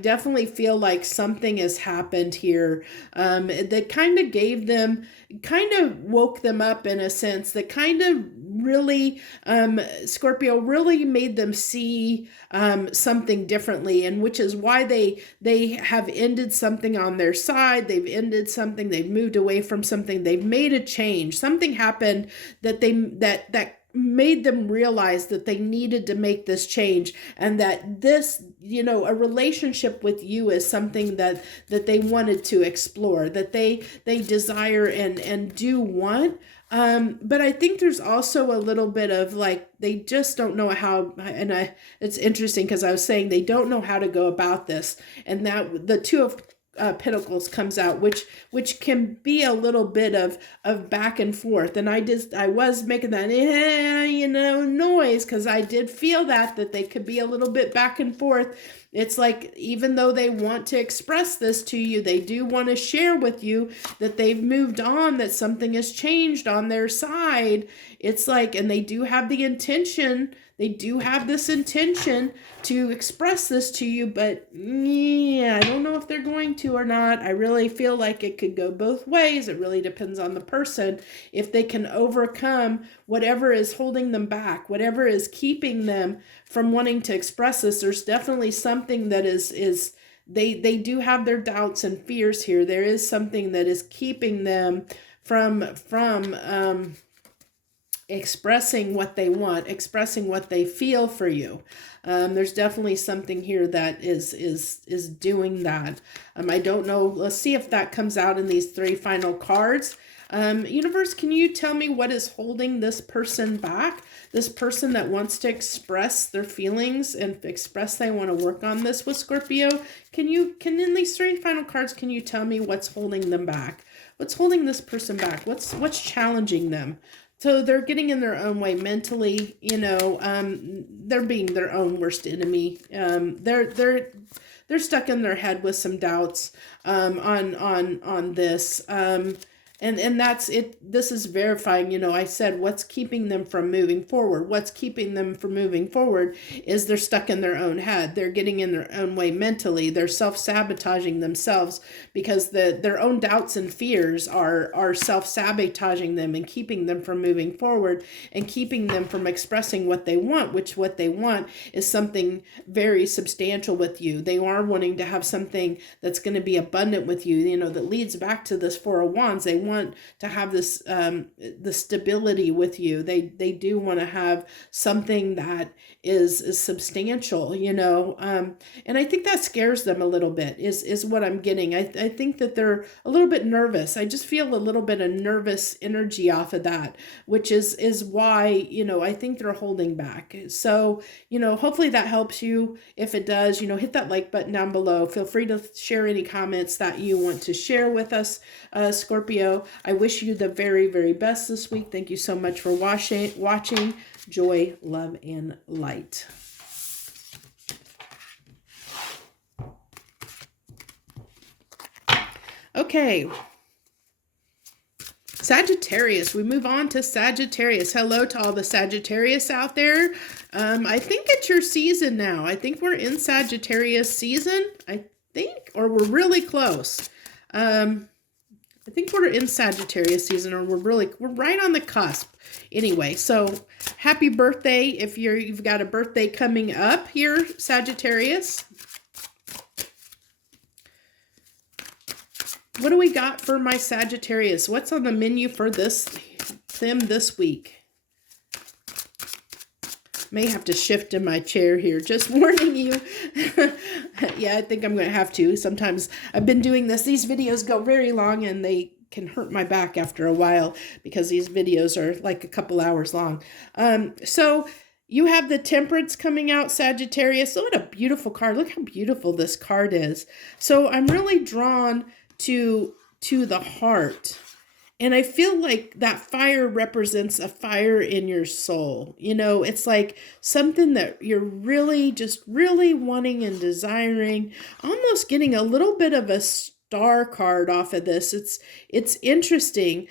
definitely feel like something has happened here that kind of woke them up in a sense, that kind of really, Scorpio, really made them see something differently, and which is why they have ended something on their side. They've ended something, they've moved away from something, they've made a change. Something happened that made them realize that they needed to make this change, and that this, a relationship with you is something that they wanted to explore, that they desire and do want. But I think there's also a little bit of like, they just don't know how, and it's interesting because I was saying they don't know how to go about this. And that the Two of Pentacles comes out, which can be a little bit of back and forth. And I was making that, noise because I did feel that they could be a little bit back and forth. It's like, even though they want to express this to you, they do want to share with you that they've moved on, that something has changed on their side. It's like, and they do have the intention, they do have this intention to express this to you, but yeah, I don't know if they're going to or not. I really feel like it could go both ways. It really depends on the person. If they can overcome whatever is holding them back, whatever is keeping them from wanting to express this, there's definitely something that is they do have their doubts and fears here. There is something that is keeping them from expressing what they want, expressing what they feel for you. There's definitely something here that is doing that. I don't know. Let's see if that comes out in these three final cards. Universe, can you tell me what is holding this person back? This person that wants to express their feelings and express they want to work on this with Scorpio. Can in these three final cards, can you tell me what's holding them back? What's holding this person back? What's challenging them? So they're getting in their own way mentally, they're being their own worst enemy. They're stuck in their head with some doubts on this. And that's it. This is verifying, I said, what's keeping them from moving forward? What's keeping them from moving forward is they're stuck in their own head. They're getting in their own way mentally. They're self-sabotaging themselves because their own doubts and fears are self-sabotaging them and keeping them from moving forward and keeping them from expressing what they want, which what they want is something very substantial with you. They are wanting to have something that's going to be abundant with you, that leads back to this Four of Wands. They want to have this the stability with you. They do want to have something that is substantial, and I think that scares them a little bit is what I'm getting. I think that they're a little bit nervous. I just feel a little bit of nervous energy off of that, which is why I think they're holding back. So hopefully that helps you. If it does, hit that like button down below. Feel free to share any comments that you want to share with us, Scorpio. I wish you the very, very best this week. Thank you so much for watching. Joy, love, and light. Okay. Sagittarius. We move on to Sagittarius. Hello to all the Sagittarius out there. I think it's your season now. I think we're in Sagittarius season. Or we're really close. I think we're in Sagittarius season, or we're right on the cusp. Anyway, so happy birthday if you've got a birthday coming up here, Sagittarius. What do we got for my Sagittarius? What's on the menu for them this week? May have to shift in my chair here. Just warning you. Yeah, I think I'm going to have to. Sometimes I've been doing this. These videos go very long and they can hurt my back after a while because these videos are like a couple hours long. So you have the Temperance coming out, Sagittarius. Look what a beautiful card. Look how beautiful this card is. So I'm really drawn to the heart. And I feel like that fire represents a fire in your soul. It's like something that you're really wanting and desiring, almost getting a little bit of a star card off of this. It's interesting.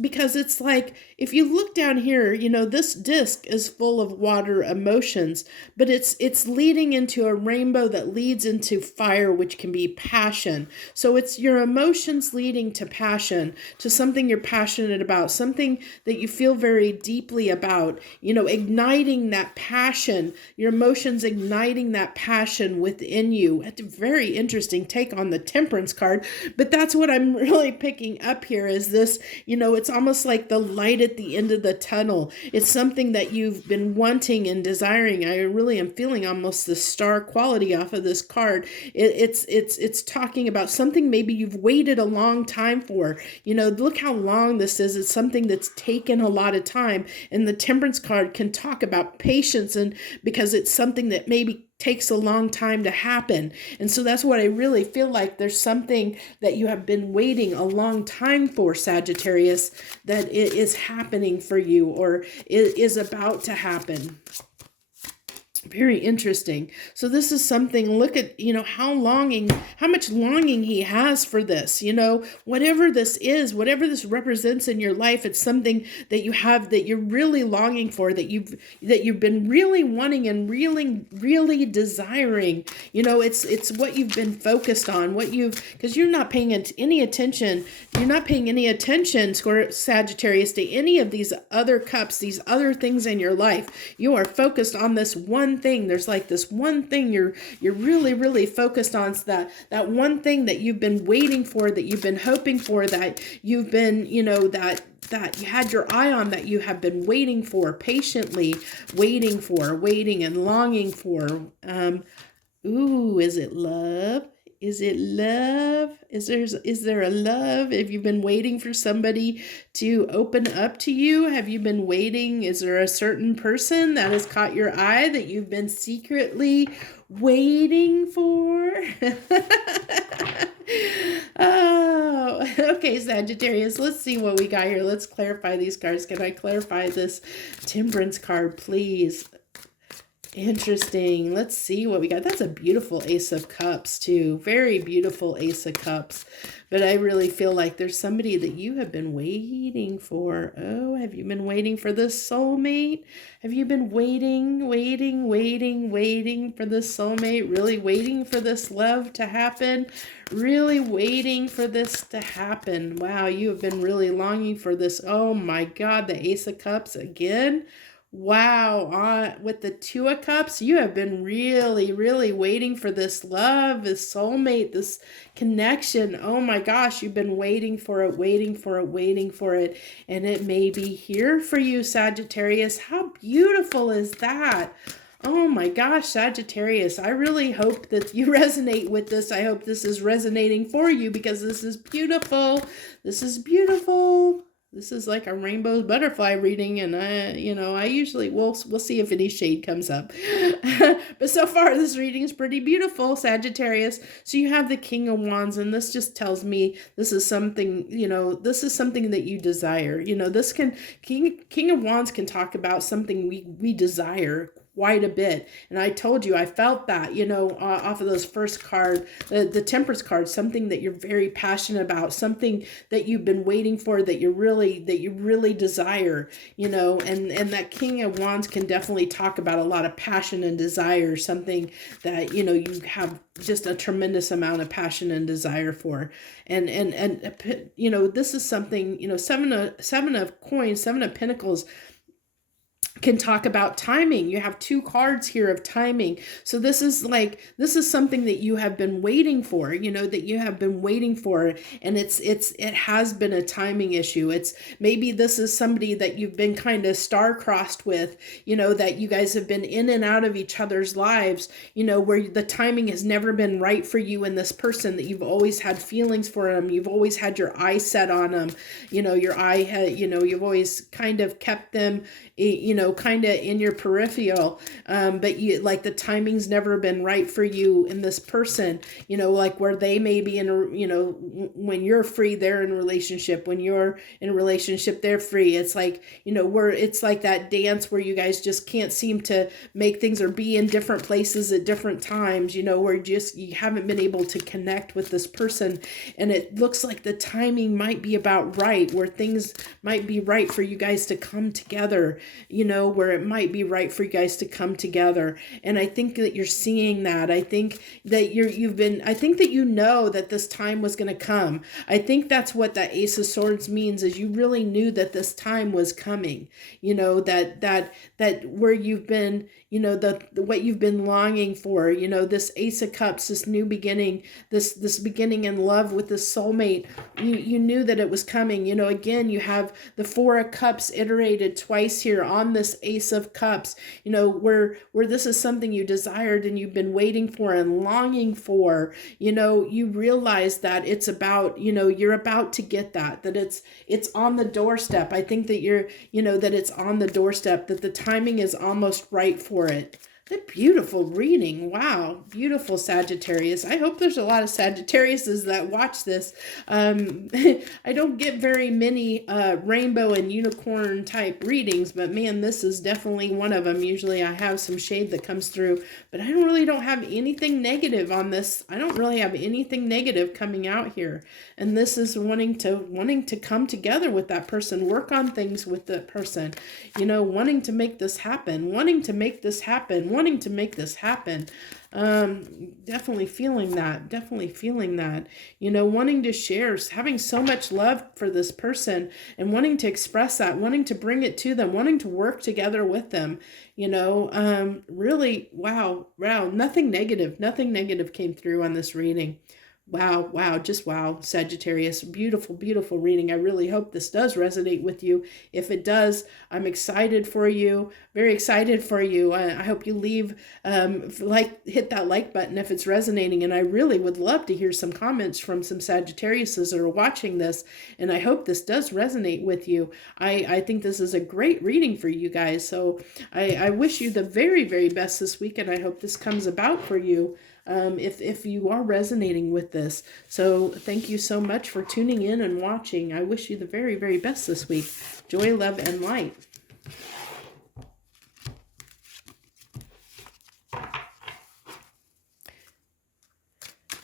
Because it's like, if you look down here, this disc is full of water emotions, but it's leading into a rainbow that leads into fire, which can be passion. So it's your emotions leading to passion, to something you're passionate about, something that you feel very deeply about, igniting that passion, your emotions igniting that passion within you. That's a very interesting take on the Temperance card, but that's what I'm really picking up here is this, it's it's almost like the light at the end of the tunnel. It's something that you've been wanting and desiring. I really am feeling almost the star quality off of this card. It's talking about something maybe you've waited a long time for. Look how long this is. It's something that's taken a lot of time. And the Temperance card can talk about patience, and because it's something that maybe takes a long time to happen. And so that's what I really feel like. There's something that you have been waiting a long time for, Sagittarius, that it is happening for you, or is about to happen. Very interesting. So this is something, look at, how much longing he has for this, whatever this is, whatever this represents in your life, it's something that you have, that you're really longing for, that you've been really wanting and really desiring. It's what you've been focused on, because you're not paying any attention. You're not paying any attention, Sagittarius, to any of these other cups, these other things in your life. You are focused on this one thing. There's like this one thing you're really focused on. So that one thing that you've been waiting for, that you've been hoping for, that you've been, that you had your eye on, that you have been waiting for, patiently waiting and longing for. Is it love? Is it love? Is there a love? Have you been waiting for somebody to open up to you? Have you been waiting? Is there a certain person that has caught your eye that you've been secretly waiting for? Oh, okay, Sagittarius, let's see what we got here. Let's clarify these cards. Can I clarify this Temperance card, please? Interesting. Let's see what we got. That's a beautiful Ace of Cups too. Very beautiful Ace of Cups. But I really feel like there's somebody that you have been waiting for. Oh, have you been waiting for this soulmate? Have you been waiting for this soulmate? Really waiting for this love to happen? Really waiting for this to happen. Wow, you have been really longing for this. Oh my God, the Ace of Cups again. Wow, with the Two of Cups, you have been really waiting for this love, this soulmate, this connection. Oh my gosh, you've been waiting for it, and it may be here for you, Sagittarius. How beautiful is that? Oh my gosh, Sagittarius, I really hope that you resonate with this. I hope this is resonating for you, because this is beautiful. This is beautiful. This is like a rainbow butterfly reading, and I usually, we'll see if any shade comes up. But so far, this reading is pretty beautiful, Sagittarius. So you have the King of Wands, and this just tells me this is something, this is something that you desire. This King of Wands can talk about something we desire quite a bit. And I told you, I felt that, off of those first card, the Temperance card, something that you're very passionate about, something that you've been waiting for, that you really desire, and that King of Wands can definitely talk about a lot of passion and desire, something that, you have just a tremendous amount of passion and desire for. And this is something, Seven of Coins, Seven of Pentacles, can talk about timing. You have two cards here of timing. So this is something that you have been waiting for, and it has been a timing issue. It's maybe this is somebody that you've been kind of star-crossed with, that you guys have been in and out of each other's lives, where the timing has never been right for you and this person, that you've always had feelings for them. You've always had your eye set on them. You've always kind of kept them, kind of in your peripheral, but you, like, the timing's never been right for you and this person, like where they may be in when you're free, they're in a relationship. When you're in a relationship, they're free. It's like, it's like that dance where you guys just can't seem to make things, or be in different places at different times, where you haven't been able to connect with this person. And it looks like the timing might be about right, where things might be right for you guys to come together, where it might be right for you guys to come together. And I think that you're seeing that. I think that I think that you know that this time was going to come. I think that's what that Ace of Swords means, is you really knew that this time was coming. That where you've been, what you've been longing for, this Ace of Cups, this new beginning, this beginning in love with this soulmate, you knew that it was coming. Again, you have the Four of Cups iterated twice here on this Ace of Cups, where this is something you desired and you've been waiting for and longing for. You realize that it's about, you're about to get that it's on the doorstep. I think that that it's on the doorstep, that the timing is almost right for it. A beautiful reading. Wow. Beautiful, Sagittarius. I hope there's a lot of Sagittariuses that watch this. I don't get very many rainbow and unicorn type readings, but man, this is definitely one of them. Usually I have some shade that comes through, but I don't have anything negative on this. I don't really have anything negative coming out here. And this is wanting to come together with that person, work on things with that person, wanting to make this happen, wanting to make this happen. Definitely feeling that, wanting to share, having so much love for this person and wanting to express that, wanting to bring it to them, wanting to work together with them, really, wow, nothing negative came through on this reading. Wow, just wow, Sagittarius. Beautiful, beautiful reading. I really hope this does resonate with you. If it does, I'm excited for you, very excited for you. I hope you leave, hit that like button if it's resonating. And I really would love to hear some comments from some Sagittariuses that are watching this. And I hope this does resonate with you. I think this is a great reading for you guys. So I wish you the very, very best this week. And I hope this comes about for you. If you are resonating with this. So thank you so much for tuning in and watching. I wish you the very, very best this week. Joy, love, and light.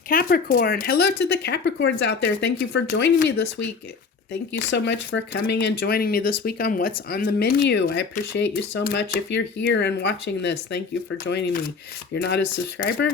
Capricorn. Hello to the Capricorns out there. Thank you for joining me this week. Thank you so much for coming and joining me this week on What's on the Menu. I appreciate you so much. If you're here and watching this, thank you for joining me. If you're not a subscriber,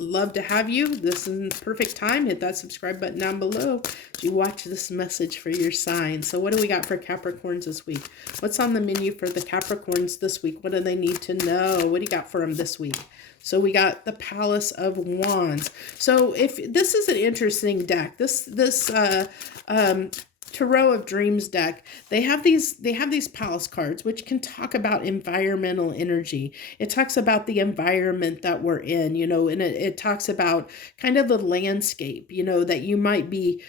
love to have you. This is the perfect time. Hit that subscribe button down below as you watch this message for your sign. So what do we got for Capricorns this week? What's on the menu for the Capricorns this week? What do they need to know? What do you got for them this week? So we got the Palace of Wands. So if this is an interesting deck, this Tarot of Dreams deck, they have these palace cards which can talk about environmental energy. It talks about the environment that we're in, and it talks about kind of the landscape, that you might be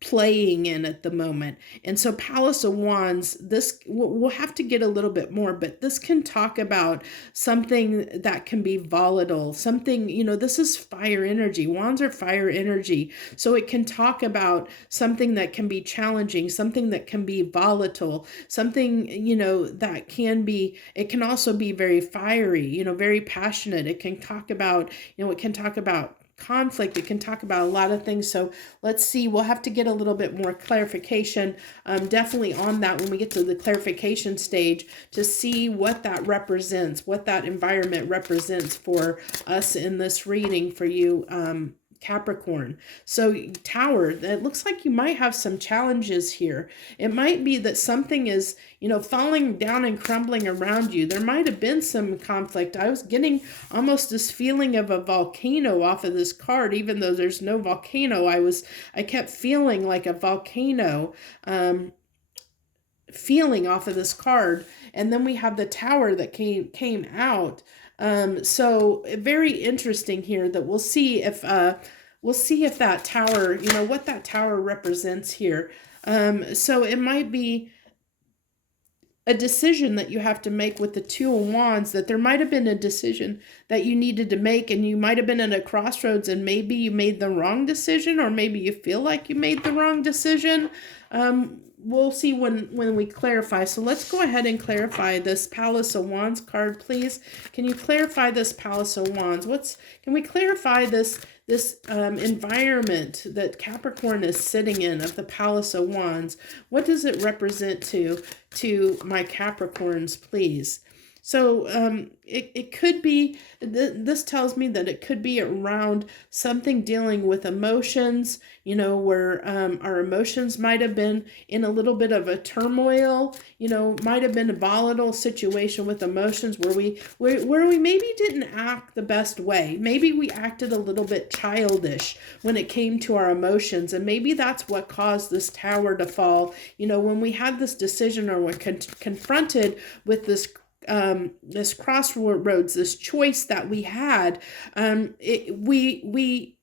playing in at the moment. And so Palace of Wands, this we'll have to get a little bit more, but this can talk about something that can be volatile, something, this is fire energy. Wands are fire energy. So it can talk about something that can be challenging, something that can be volatile, something, that can be, it can also be very fiery, very passionate. It can talk about, conflict. It can talk about a lot of things. So let's see, we'll have to get a little bit more clarification definitely on that when we get to the clarification stage to see what that represents, what that environment represents for us in this reading for you, Capricorn. So Tower, it looks like you might have some challenges here. It might be that something is, falling down and crumbling around you. There might have been some conflict. I was getting almost this feeling of a volcano off of this card, even though there's no volcano. I kept feeling like a volcano feeling off of this card. And then we have the Tower that came out. So very interesting here that we'll see if that tower, what that tower represents here. So it might be a decision that you have to make with the Two of Wands, that there might have been a decision that you needed to make, and you might have been at a crossroads, and maybe you made the wrong decision, or maybe you feel like you made the wrong decision. we'll see when we clarify. So let's go ahead and clarify this Palace of Wands card, please. Can you clarify this Palace of Wands? Can we clarify this environment that Capricorn is sitting in of the Palace of Wands? What does it represent to my Capricorns, please? So it could be, this tells me that it could be around something dealing with emotions, you know, where our emotions might have been in a little bit of a turmoil, you know, might have been a volatile situation with emotions where we maybe didn't act the best way. Maybe we acted a little bit childish when it came to our emotions. And maybe that's what caused this tower to fall. You know, when we had this decision or were confronted with this crossroads, this choice that we had, we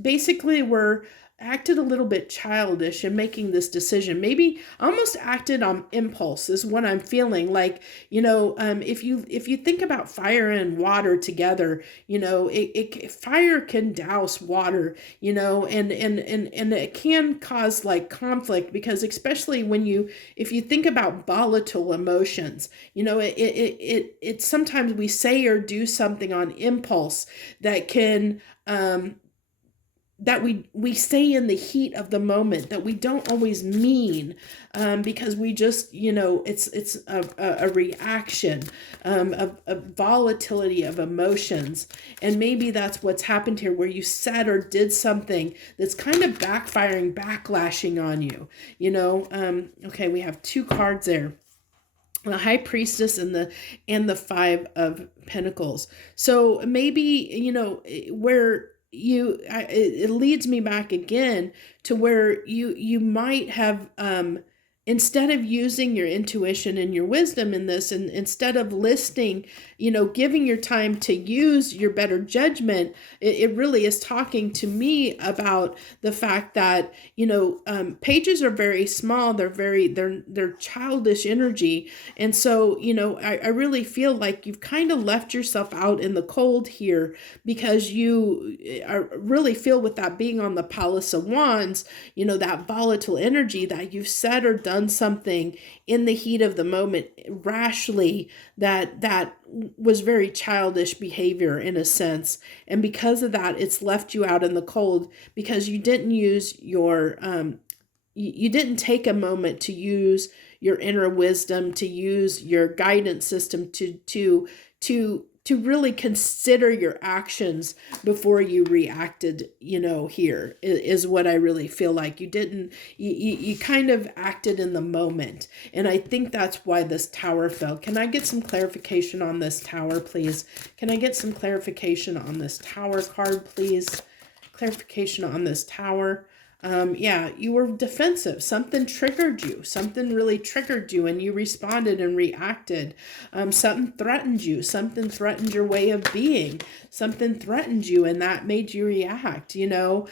basically were acted a little bit childish in making this decision. Maybe almost acted on impulse is what I'm feeling like. You know, if you think about fire and water together, you know, fire can douse water, you know, and it can cause like conflict, because especially if you think about volatile emotions, you know, it sometimes we say or do something on impulse that can that we say in the heat of the moment that we don't always mean, because we just, you know, it's a reaction, a volatility of emotions. And maybe that's what's happened here, where you said or did something that's kind of backfiring, backlashing on you, you know. Okay, we have two cards there. The High Priestess and the Five of Pentacles. So maybe, you know, where it leads me back again to where you might have, instead of using your intuition and your wisdom in this, and instead of listening, you know, giving your time to use your better judgment, it really is talking to me about the fact that, you know, pages are very small. They're childish energy. And so, you know, I really feel like you've kind of left yourself out in the cold here, because you really feel with that being on the Palace of Wands, you know, that volatile energy that you've said or done something in the heat of the moment rashly that was very childish behavior in a sense. And because of that, it's left you out in the cold, because you didn't use your you didn't take a moment to use your inner wisdom, to use your guidance system, to really consider your actions before you reacted, you know, here is what I really feel like. You didn't, you kind of acted in the moment. And I think that's why this tower fell. Can I get some clarification on this tower, please? Can I get some clarification on this tower card, please? Clarification on this tower. Yeah, you were defensive. Something triggered you. Something really triggered you, and you responded and reacted. Something threatened you. Something threatened your way of being. Something threatened you, and that made you react, you know,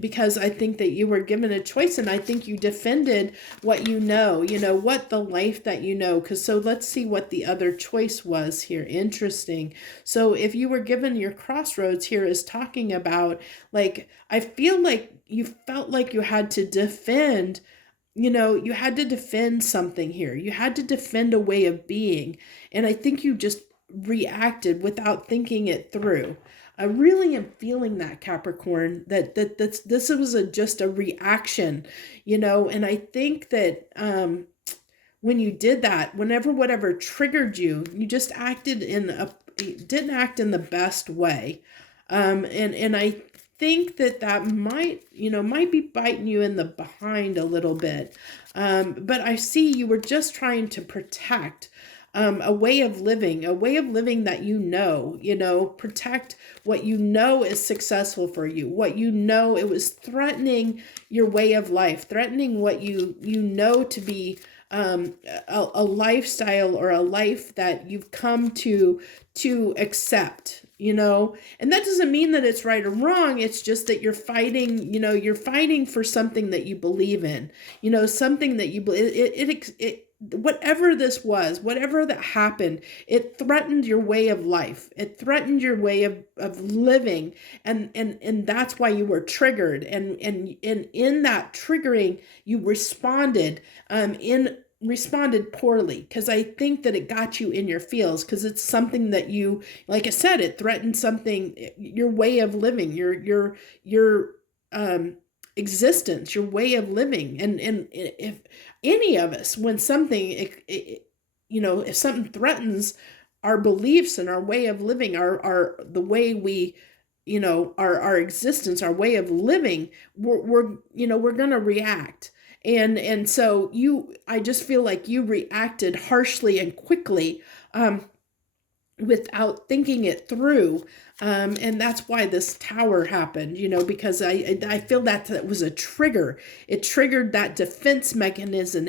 because I think that you were given a choice, and I think you defended what you know, what the life that you know. So let's see what the other choice was here. Interesting. So if you were given your crossroads here is talking about, like, I feel like you felt like you had to defend, you had to defend something here. You had to defend a way of being. And I think you just reacted without thinking it through. I really am feeling that, Capricorn, this was just a reaction, and I think that when you did that, whatever triggered you, you just didn't act in the best way. And I think that might be biting you in the behind a little bit. But I see you were just trying to protect a way of living that protect what is successful for you, it was threatening your way of life, threatening what to be a lifestyle or a life that you've come to accept. And that doesn't mean that it's right or wrong. It's just that you're fighting for something that you believe in, something that you believe. whatever this was, whatever that happened, it threatened your way of life. It threatened your way of living. And that's why you were triggered. And in that triggering, you responded poorly, because I think that it got you in your feels, because it's something that you, like I said, it threatened something, your way of living, your existence, your way of living. And if any of us, when something, if something threatens our beliefs and our way of living, our the way we, our existence, our way of living, we're going to react. And so I just feel like you reacted harshly and quickly, without thinking it through. And that's why this tower happened, because I feel that was a trigger. It triggered that defense mechanism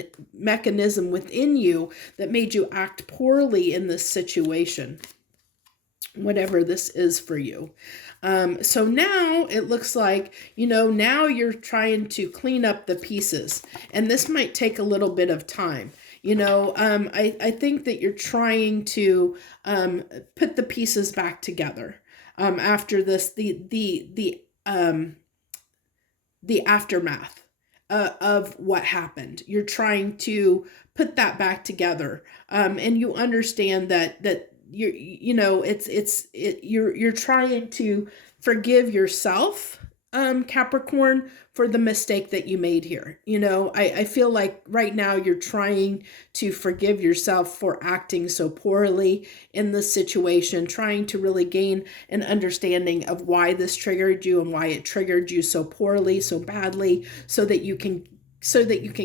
within you that made you act poorly in this situation, whatever this is for you. So now it looks like, now you're trying to clean up the pieces, and this might take a little bit of time. I think that you're trying to put the pieces back together after this, the aftermath of what happened. You're trying to put that back together, and you understand that you're trying to forgive yourself, Capricorn, for the mistake that you made here. I feel like right now you're trying to forgive yourself for acting so poorly in this situation, trying to really gain an understanding of why this triggered you and why it triggered you so poorly, so badly, so that you can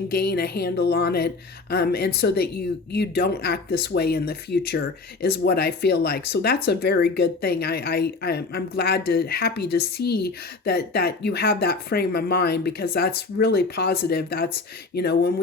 gain a handle on it, and so that you don't act this way in the future, is what I feel like. So that's a very good thing. I'm happy to see that you have that frame of mind, because that's really positive. That's, when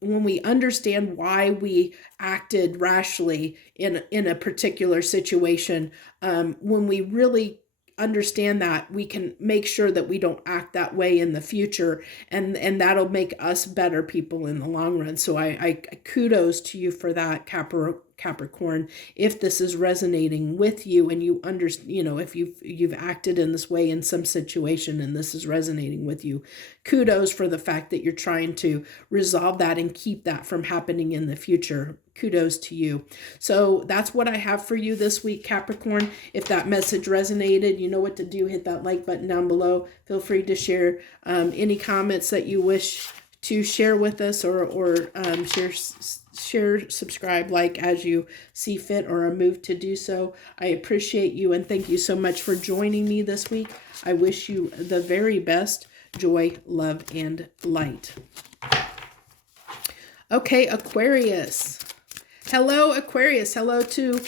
we understand why we acted rashly in a particular situation, when we really understand that, we can make sure that we don't act that way in the future, and that'll make us better people in the long run. So I kudos to you for that, Capricorn. If this is resonating with you, and you understand, if you've acted in this way in some situation and this is resonating with you, kudos for the fact that you're trying to resolve that and keep that from happening in the future. Kudos to you. So that's what I have for you this week, Capricorn. If that message resonated, you know what to do. Hit that like button down below. Feel free to share any comments that you wish to share with us, or share, subscribe, like as you see fit or are moved to do so. I appreciate you, and thank you so much for joining me this week. I wish you the very best joy, love, and light. Okay, Aquarius. Hello, Aquarius. Hello to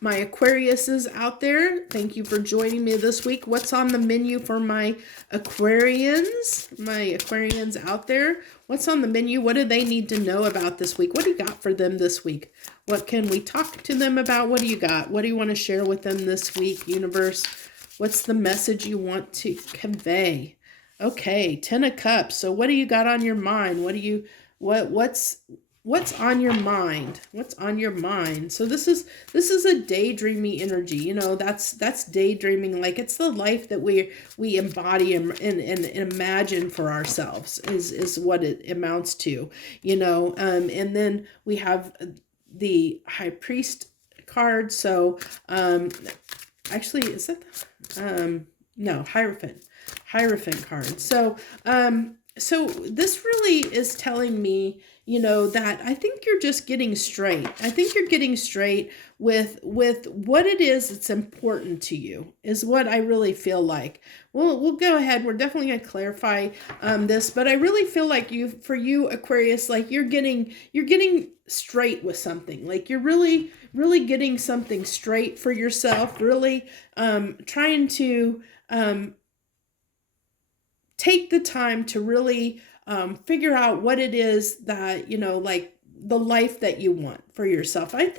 my Aquariuses out there. Thank you for joining me this week. What's on the menu for my Aquarians? My Aquarians out there. What's on the menu? What do they need to know about this week? What do you got for them this week? What can we talk to them about? What do you got? What do you want to share with them this week, universe? What's the message you want to convey? Okay, 10 of Cups. So what do you got on your mind? What's on your mind? What's on your mind? So this is a daydreamy energy. That's daydreaming. Like, it's the life that we embody and imagine for ourselves is what it amounts to. And then we have the High Priest card. So actually, is that no, Hierophant card. So so this really is telling me, that I think you're just getting straight. I think you're getting straight with what it is that's important to you, is what I really feel like. We'll go ahead. We're definitely going to clarify this, but I really feel like for you, Aquarius, like you're getting straight with something. Like you're really, really getting something straight for yourself, really trying to take the time to really figure out what it is that, like the life that you want for yourself. I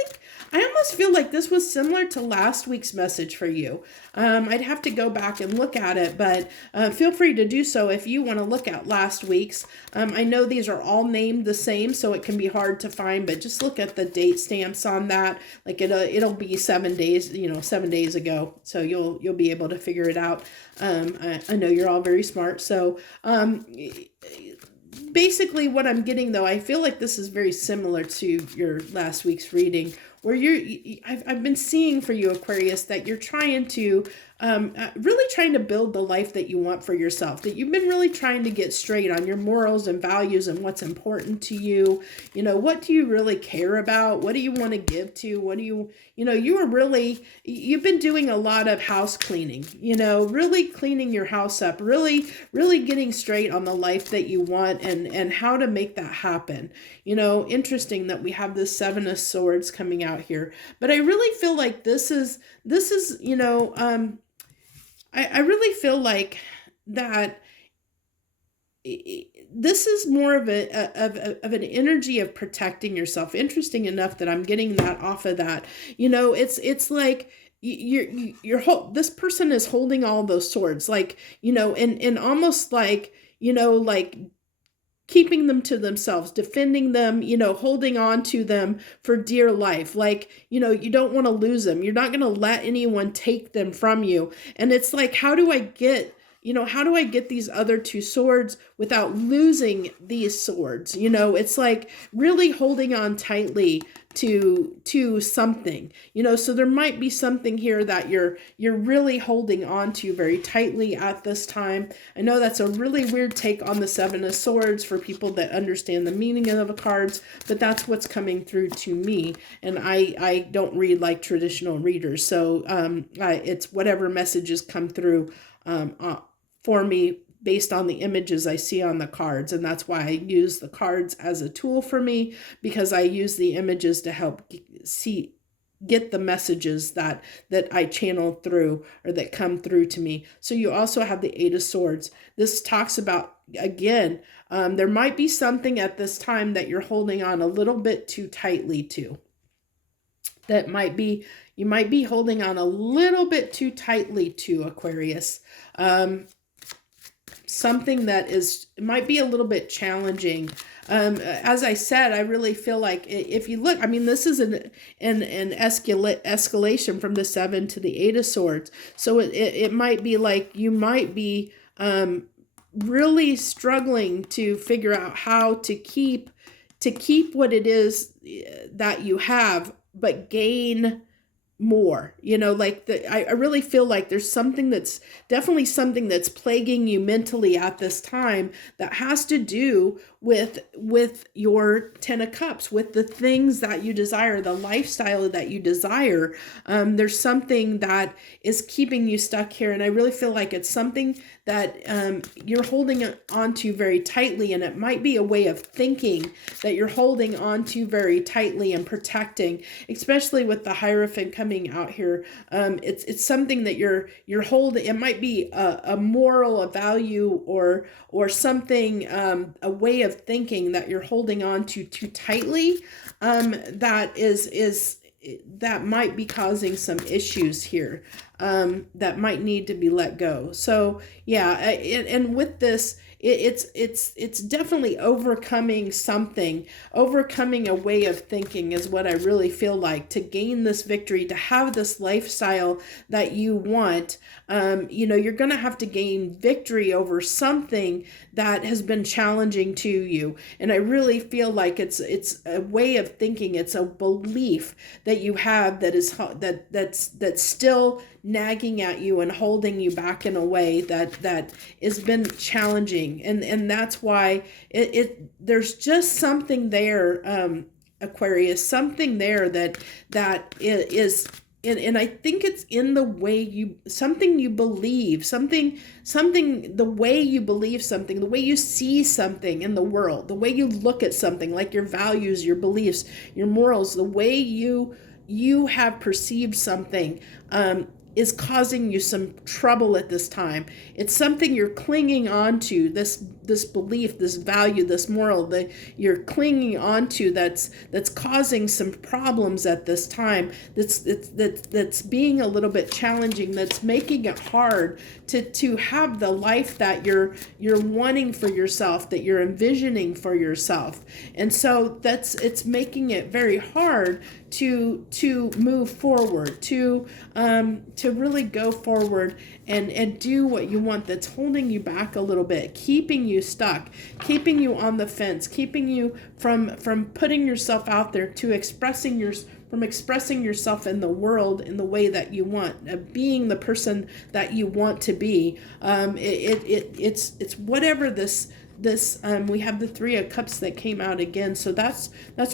almost feel like this was similar to last week's message for you. I'd have to go back and look at it, but feel free to do so if you want to look at last week's. I know these are all named the same, so it can be hard to find, but just look at the date stamps on that. Like it'll be 7 days, 7 days ago, so you'll be able to figure it out. I know you're all very smart, so basically what I'm getting, though, I feel like this is very similar to your last week's reading, where I've been seeing for you, Aquarius, that you're trying to really trying to build the life that you want for yourself, that you've been really trying to get straight on your morals and values and what's important to you. What do you really care about? What do you want to give to? What do you've been doing a lot of house cleaning, really cleaning your house up, really getting straight on the life that you want and how to make that happen. Interesting that we have this Seven of Swords coming out here, but I really feel like this is I really feel like that this is more of an energy of protecting yourself. Interesting enough that I'm getting that off of that. It's like this person is holding all those swords, like, and almost like, like keeping them to themselves, defending them, holding on to them for dear life. Like, you don't want to lose them. You're not going to let anyone take them from you. And it's like, how do I get these other two swords without losing these swords? It's like really holding on tightly to something, so there might be something here that you're really holding on to very tightly at this time. I know that's a really weird take on the Seven of Swords for people that understand the meaning of the cards, but that's what's coming through to me. And I don't read like traditional readers, so it's whatever messages come through for me based on the images I see on the cards. And that's why I use the cards as a tool for me, because I use the images to help get the messages that I channel through or that come through to me. So you also have the Eight of Swords. This talks about, again, there might be something at this time that you're holding on a little bit too tightly to. You might be holding on a little bit too tightly to, Aquarius. Something that might be a little bit challenging. As I said, I really feel like if you look, this is an escalation from the Seven to the Eight of Swords. So it might be like you might be really struggling to figure out how to keep what it is that you have, but gain more. I really feel like there's definitely something that's plaguing you mentally at this time that has to do with your Ten of Cups, with the things that you desire, the lifestyle that you desire. There's something that is keeping you stuck here, and I really feel like it's something that you're holding on to very tightly, and it might be a way of thinking that you're holding on to very tightly and protecting, especially with the Hierophant coming out here. It's something that you're holding. It might be a moral, a value, or something, a way of thinking that you're holding on to too tightly, that might be causing some issues here, that might need to be let go. So yeah, and with this, it's definitely overcoming a way of thinking is what I really feel like, to gain this victory, to have this lifestyle that you want. You're going to have to gain victory over something that has been challenging to you. And I really feel like it's a way of thinking. It's a belief that you have that's still nagging at you and holding you back in a way that has been challenging. And that's why there's just something there, Aquarius, something there that is, and I think it's in the way something you believe, the way you believe something, the way you see something in the world, the way you look at something, like your values, your beliefs, your morals, the way you have perceived something. is causing you some trouble at this time. It's something you're clinging on to, this belief, this value, this moral that you're clinging on to that's causing some problems at this time, that's being a little bit challenging, that's making it hard to have the life that you're wanting for yourself, that you're envisioning for yourself. And so it's making it very hard to move forward, to really go forward and do what you want, that's holding you back a little bit, keeping you stuck, keeping you on the fence, keeping you from putting yourself out there, to expressing yourself in the world in the way that you want, being the person that you want to be. It's whatever this we have the Three of Cups that came out again, so that's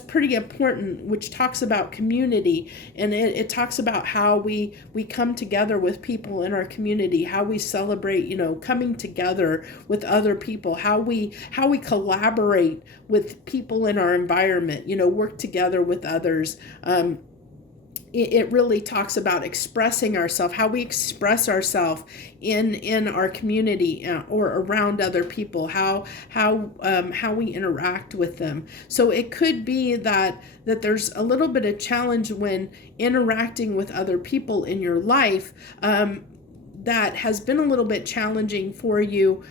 pretty important, which talks about community, and it talks about how we come together with people in our community, how we celebrate, coming together with other people, how we collaborate with people in our environment, work together with others. It really talks about expressing ourselves, how we express ourselves in our community or around other people, how we interact with them. So it could be that there's a little bit of challenge when interacting with other people in your life, that has been a little bit challenging for you,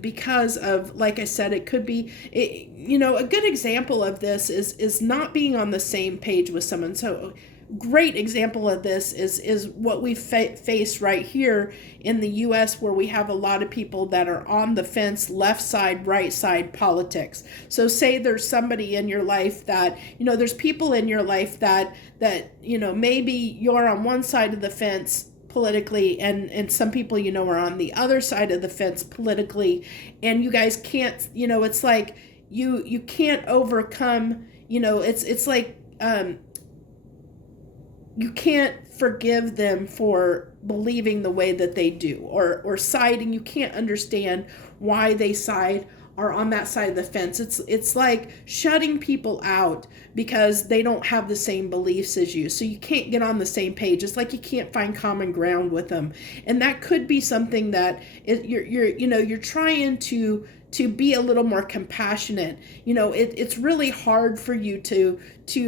because of, like I said, it could be, a good example of this is not being on the same page with someone. So great example of this is what we face right here in the U.S., where we have a lot of people that are on the fence, left side, right side politics. So say there's somebody in your life that, there's people in your life that maybe you're on one side of the fence politically, and some people are on the other side of the fence politically, and you guys can't, it's like you can't overcome, it's like you can't forgive them for believing the way that they do, or siding. You can't understand why they are on that side of the fence. It's like shutting people out because they don't have the same beliefs as you. So you can't get on the same page. It's like you can't find common ground with them. And that could be something that you're trying to be a little more compassionate. It's really hard for you to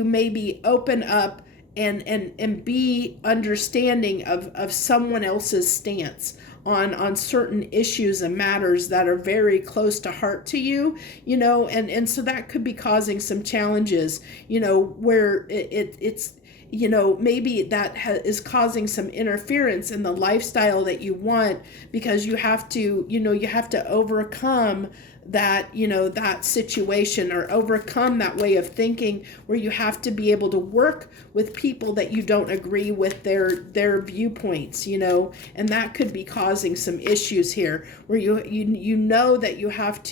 maybe open up and be understanding of someone else's stance on certain issues and matters that are very close to heart to you, and so that could be causing some challenges, where it's maybe that is causing some interference in the lifestyle that you want, because you have to overcome that, that situation, or overcome that way of thinking, where you have to be able to work with people that you don't agree with their viewpoints, and that could be causing some issues here, where that you have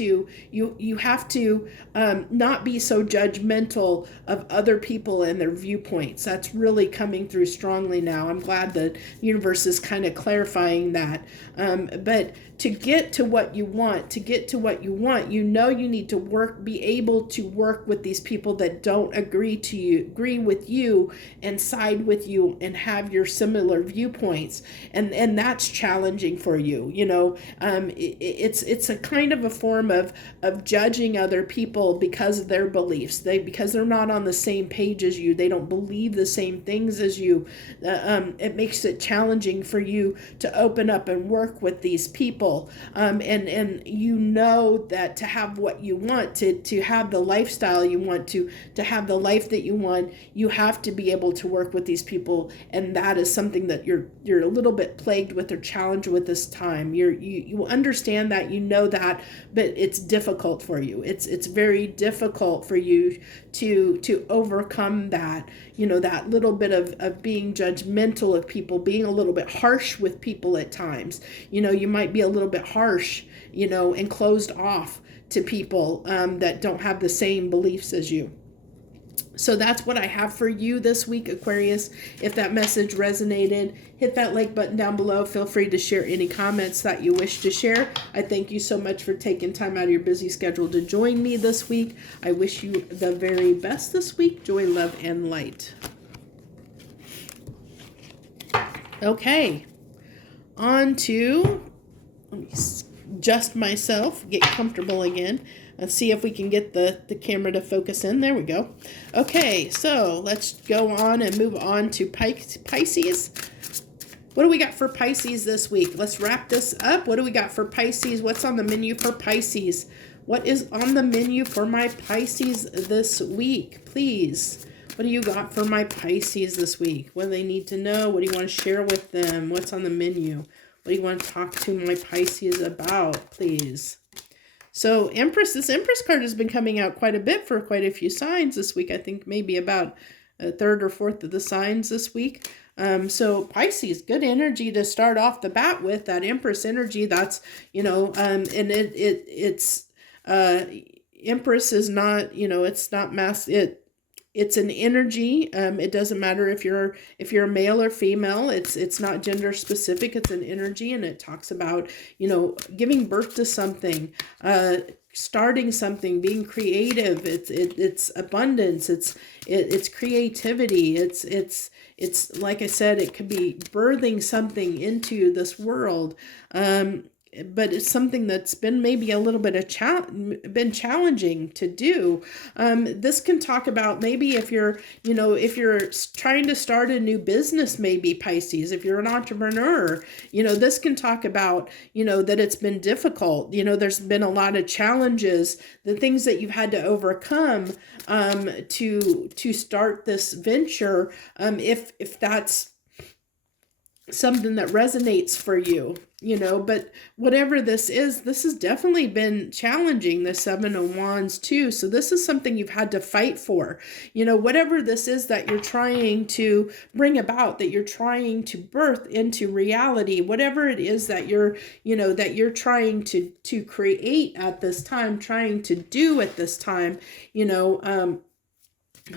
to not be so judgmental of other people and their viewpoints. That's really coming through strongly now. I'm glad the universe is kind of clarifying that. But to get to what you want, you need to be able to work with these people that don't agree with you and side with you and have your similar viewpoints. And that's challenging for you. It's a kind of a form of judging other people because of their beliefs. Because they're not on the same page as you. They don't believe the same things as you. It makes it challenging for you to open up and work with these people. And that to have what you want, to have the lifestyle you want, to have the life that you want, you have to be able to work with these people. And that is something that you're a little bit plagued with or challenged with this time. You understand that, that, but it's difficult for you. It's very difficult for you to overcome that, that little bit of being judgmental of people, being a little bit harsh with people at times. You might be a little bit harsh, and closed off to people that don't have the same beliefs as you. So that's what I have for you this week, Aquarius. If that message resonated, hit that like button down below. Feel free to share any comments that you wish to share. I thank you so much for taking time out of your busy schedule to join me this week. I wish you the very best this week. Joy, love, and light. Okay, on to, let me adjust myself, get comfortable again. Let's see if we can get the camera to focus in. There we go. Okay, so let's go on and move on to Pisces. What do we got for Pisces this week? Let's wrap this up. What do we got for Pisces? What's on the menu for Pisces? What is on the menu for my Pisces this week? Please. What do you got for my Pisces this week? What do they need to know? What do you want to share with them? What's on the menu? What do you want to talk to my Pisces about, please? So Empress, this Empress card has been coming out quite a bit for quite a few signs this week. I think maybe about a third or fourth of the signs this week. So Pisces, good energy to start off the bat with. That Empress energy, that's, you know, and it's Empress is not, you know, it's not it's an energy. It doesn't matter if you're a male or female. It's not gender specific. It's an energy, and it talks about, you know, giving birth to something, starting something, being creative. It's abundance. It's creativity. It's like I said, it could be birthing something into this world. But it's something that's been maybe a little bit of been challenging to do. This can talk about maybe if you're trying to start a new business, maybe Pisces, if you're an entrepreneur, you know, this can talk about, you know, that it's been difficult. You know, there's been a lot of challenges, the things that you've had to overcome to start this venture. If that's something that resonates for you, you know, but whatever this has definitely been challenging, the Seven of Wands too. So this is something you've had to fight for, you know, whatever this is that you're trying to bring about, that you're trying to birth into reality, whatever it is that you're, you know, that you're trying to create at this time, trying to do at this time, you know,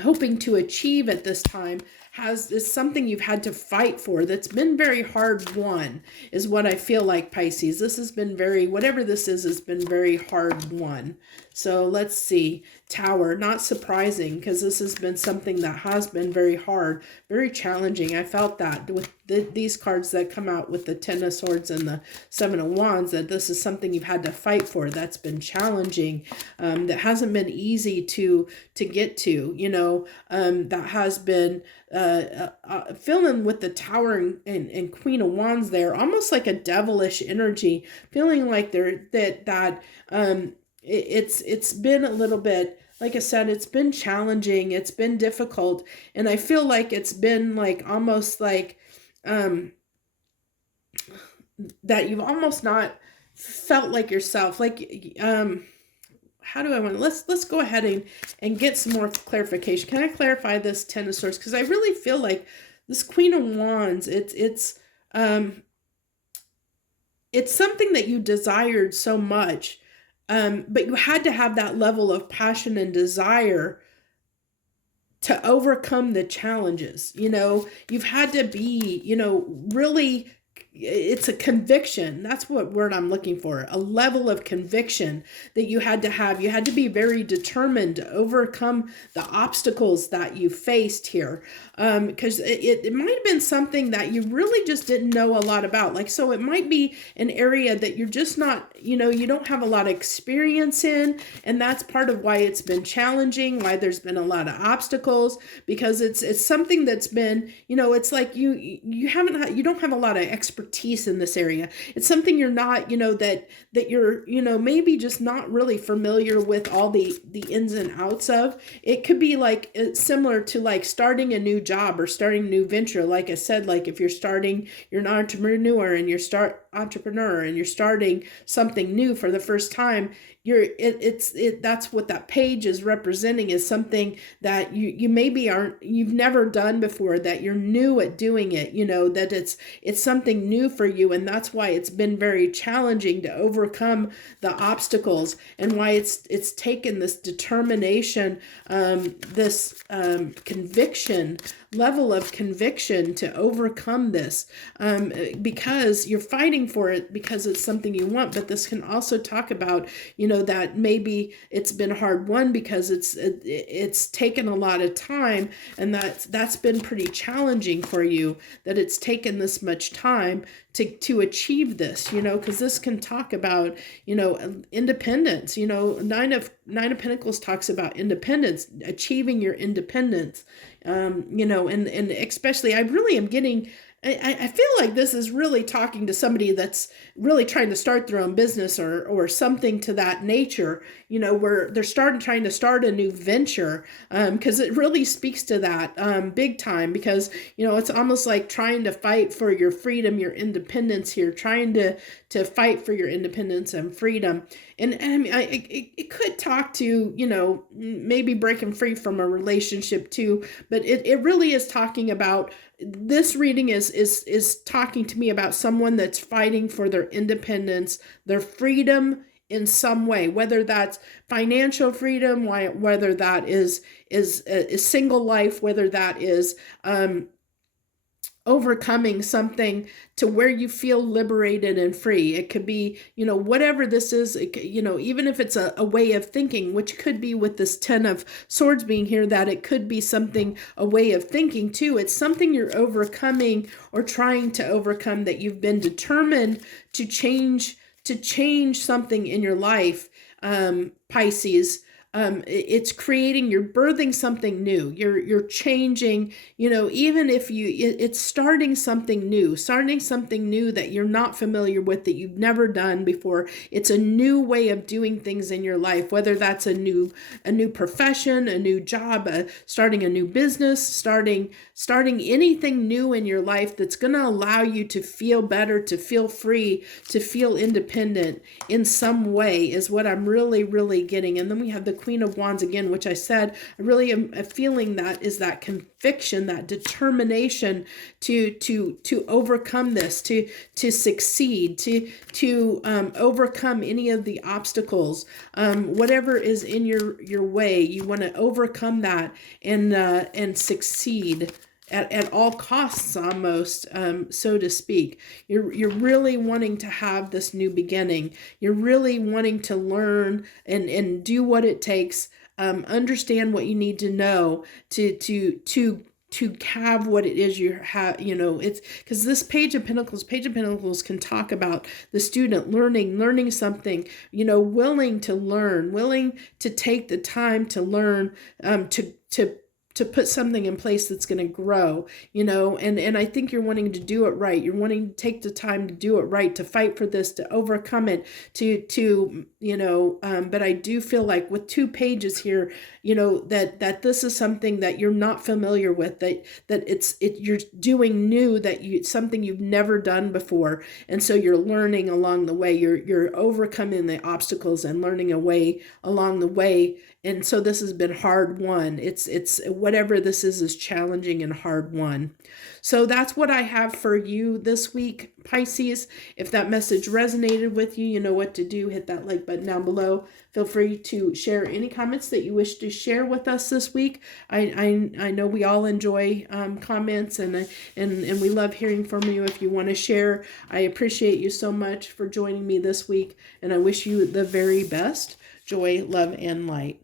hoping to achieve at this time, is something you've had to fight for that's been very hard won, is what I feel like, Pisces. This has been whatever this is has been very hard won. So let's see. Tower, not surprising, because this has been something that has been very hard, very challenging. I felt that with these cards that come out with the Ten of Swords and the Seven of Wands, that this is something you've had to fight for, that's been challenging, that hasn't been easy to get to, you know, that has been feeling with the Tower and Queen of Wands there, almost like a devilish energy, feeling like it's been a little bit, like I said, it's been challenging, it's been difficult, and I feel like it's been like almost like that you've almost not felt like yourself, like how do I want to, let's go ahead and get some more clarification. Can I clarify this Ten of Swords? Because I really feel like this Queen of Wands, it's something that you desired so much, but you had to have that level of passion and desire to overcome the challenges. You know, you've had to be, you know, really, it's a conviction. That's what word I'm looking for. A level of conviction that you had to have. You had to be very determined to overcome the obstacles that you faced here. Because it might have been something that you really just didn't know a lot about. Like, so it might be an area that you're just not, you know, you don't have a lot of experience in. And that's part of why it's been challenging, why there's been a lot of obstacles, because it's something that's been, you know, it's like you don't have a lot of expertise in this area. It's something you're not, you know, that you're, you know, maybe just not really familiar with all the ins and outs of. It could be like similar to like starting a new job or starting a new venture. Like I said, like if you're an entrepreneur and you're starting something new for the first time, that's what that page is representing, is something that you maybe you've never done before, that you're new at doing it, you know, that it's something new for you, and that's why it's been very challenging to overcome the obstacles, and why it's taken this determination, this conviction, level of conviction to overcome this, because you're fighting for it because it's something you want. But this can also talk about, that maybe it's been hard won because it's taken a lot of time, and that's been pretty challenging for you, that it's taken this much time to achieve this, because this can talk about, independence. Nine of Pentacles talks about independence, achieving your independence, and especially I really am getting, I feel like this is really talking to somebody that's really trying to start their own business or something to that nature, where they're trying to start a new venture, because it really speaks to that big time, because, it's almost like trying to fight for your freedom, your independence here, trying to fight for your independence and freedom. And I mean, it could talk to, maybe breaking free from a relationship too, but it really is talking about, this reading is talking to me about someone that's fighting for their independence, their freedom in some way, whether that's financial freedom, whether that is single life, whether that is overcoming something to where you feel liberated and free. It could be, whatever this is, even if it's a way of thinking, which could be with this 10 of Swords being here, that it could be something, a way of thinking too. It's something you're overcoming or trying to overcome, that you've been determined to change something in your life, Pisces. It's creating, you're birthing something new. You're changing, even if it's starting something new that you're not familiar with, that you've never done before. It's a new way of doing things in your life, whether that's a new profession, a new job, starting a new business, starting anything new in your life that's going to allow you to feel better, to feel free, to feel independent in some way, is what I'm really, really getting. And then we have the Queen of Wands again, which I said, I really am feeling that is that conviction, that determination to overcome this, to succeed, to overcome any of the obstacles, whatever is in your way. You want to overcome that and succeed at all costs, almost, so to speak. You're really wanting to have this new beginning. You're really wanting to learn and do what it takes, understand what you need to know to have what it is you have. It's because this Page of Pentacles can talk about the student learning something, willing to learn, willing to take the time to learn, to put something in place that's going to grow, and I think you're wanting to do it right. You're wanting to take the time to do it right, to fight for this, to overcome it, but I do feel like with 2 pages here, that this is something that you're not familiar with, that you're doing new, something you've never done before. And so you're learning along the way, you're overcoming the obstacles and learning a way along the way. And so this has been hard won. It's whatever this is challenging and hard won. So that's what I have for you this week, Pisces. If that message resonated with you, you know what to do. Hit that like button down below. Feel free to share any comments that you wish to share with us this week. I know we all enjoy comments, and we love hearing from you. If you want to share, I appreciate you so much for joining me this week, and I wish you the very best. Joy, love, and light.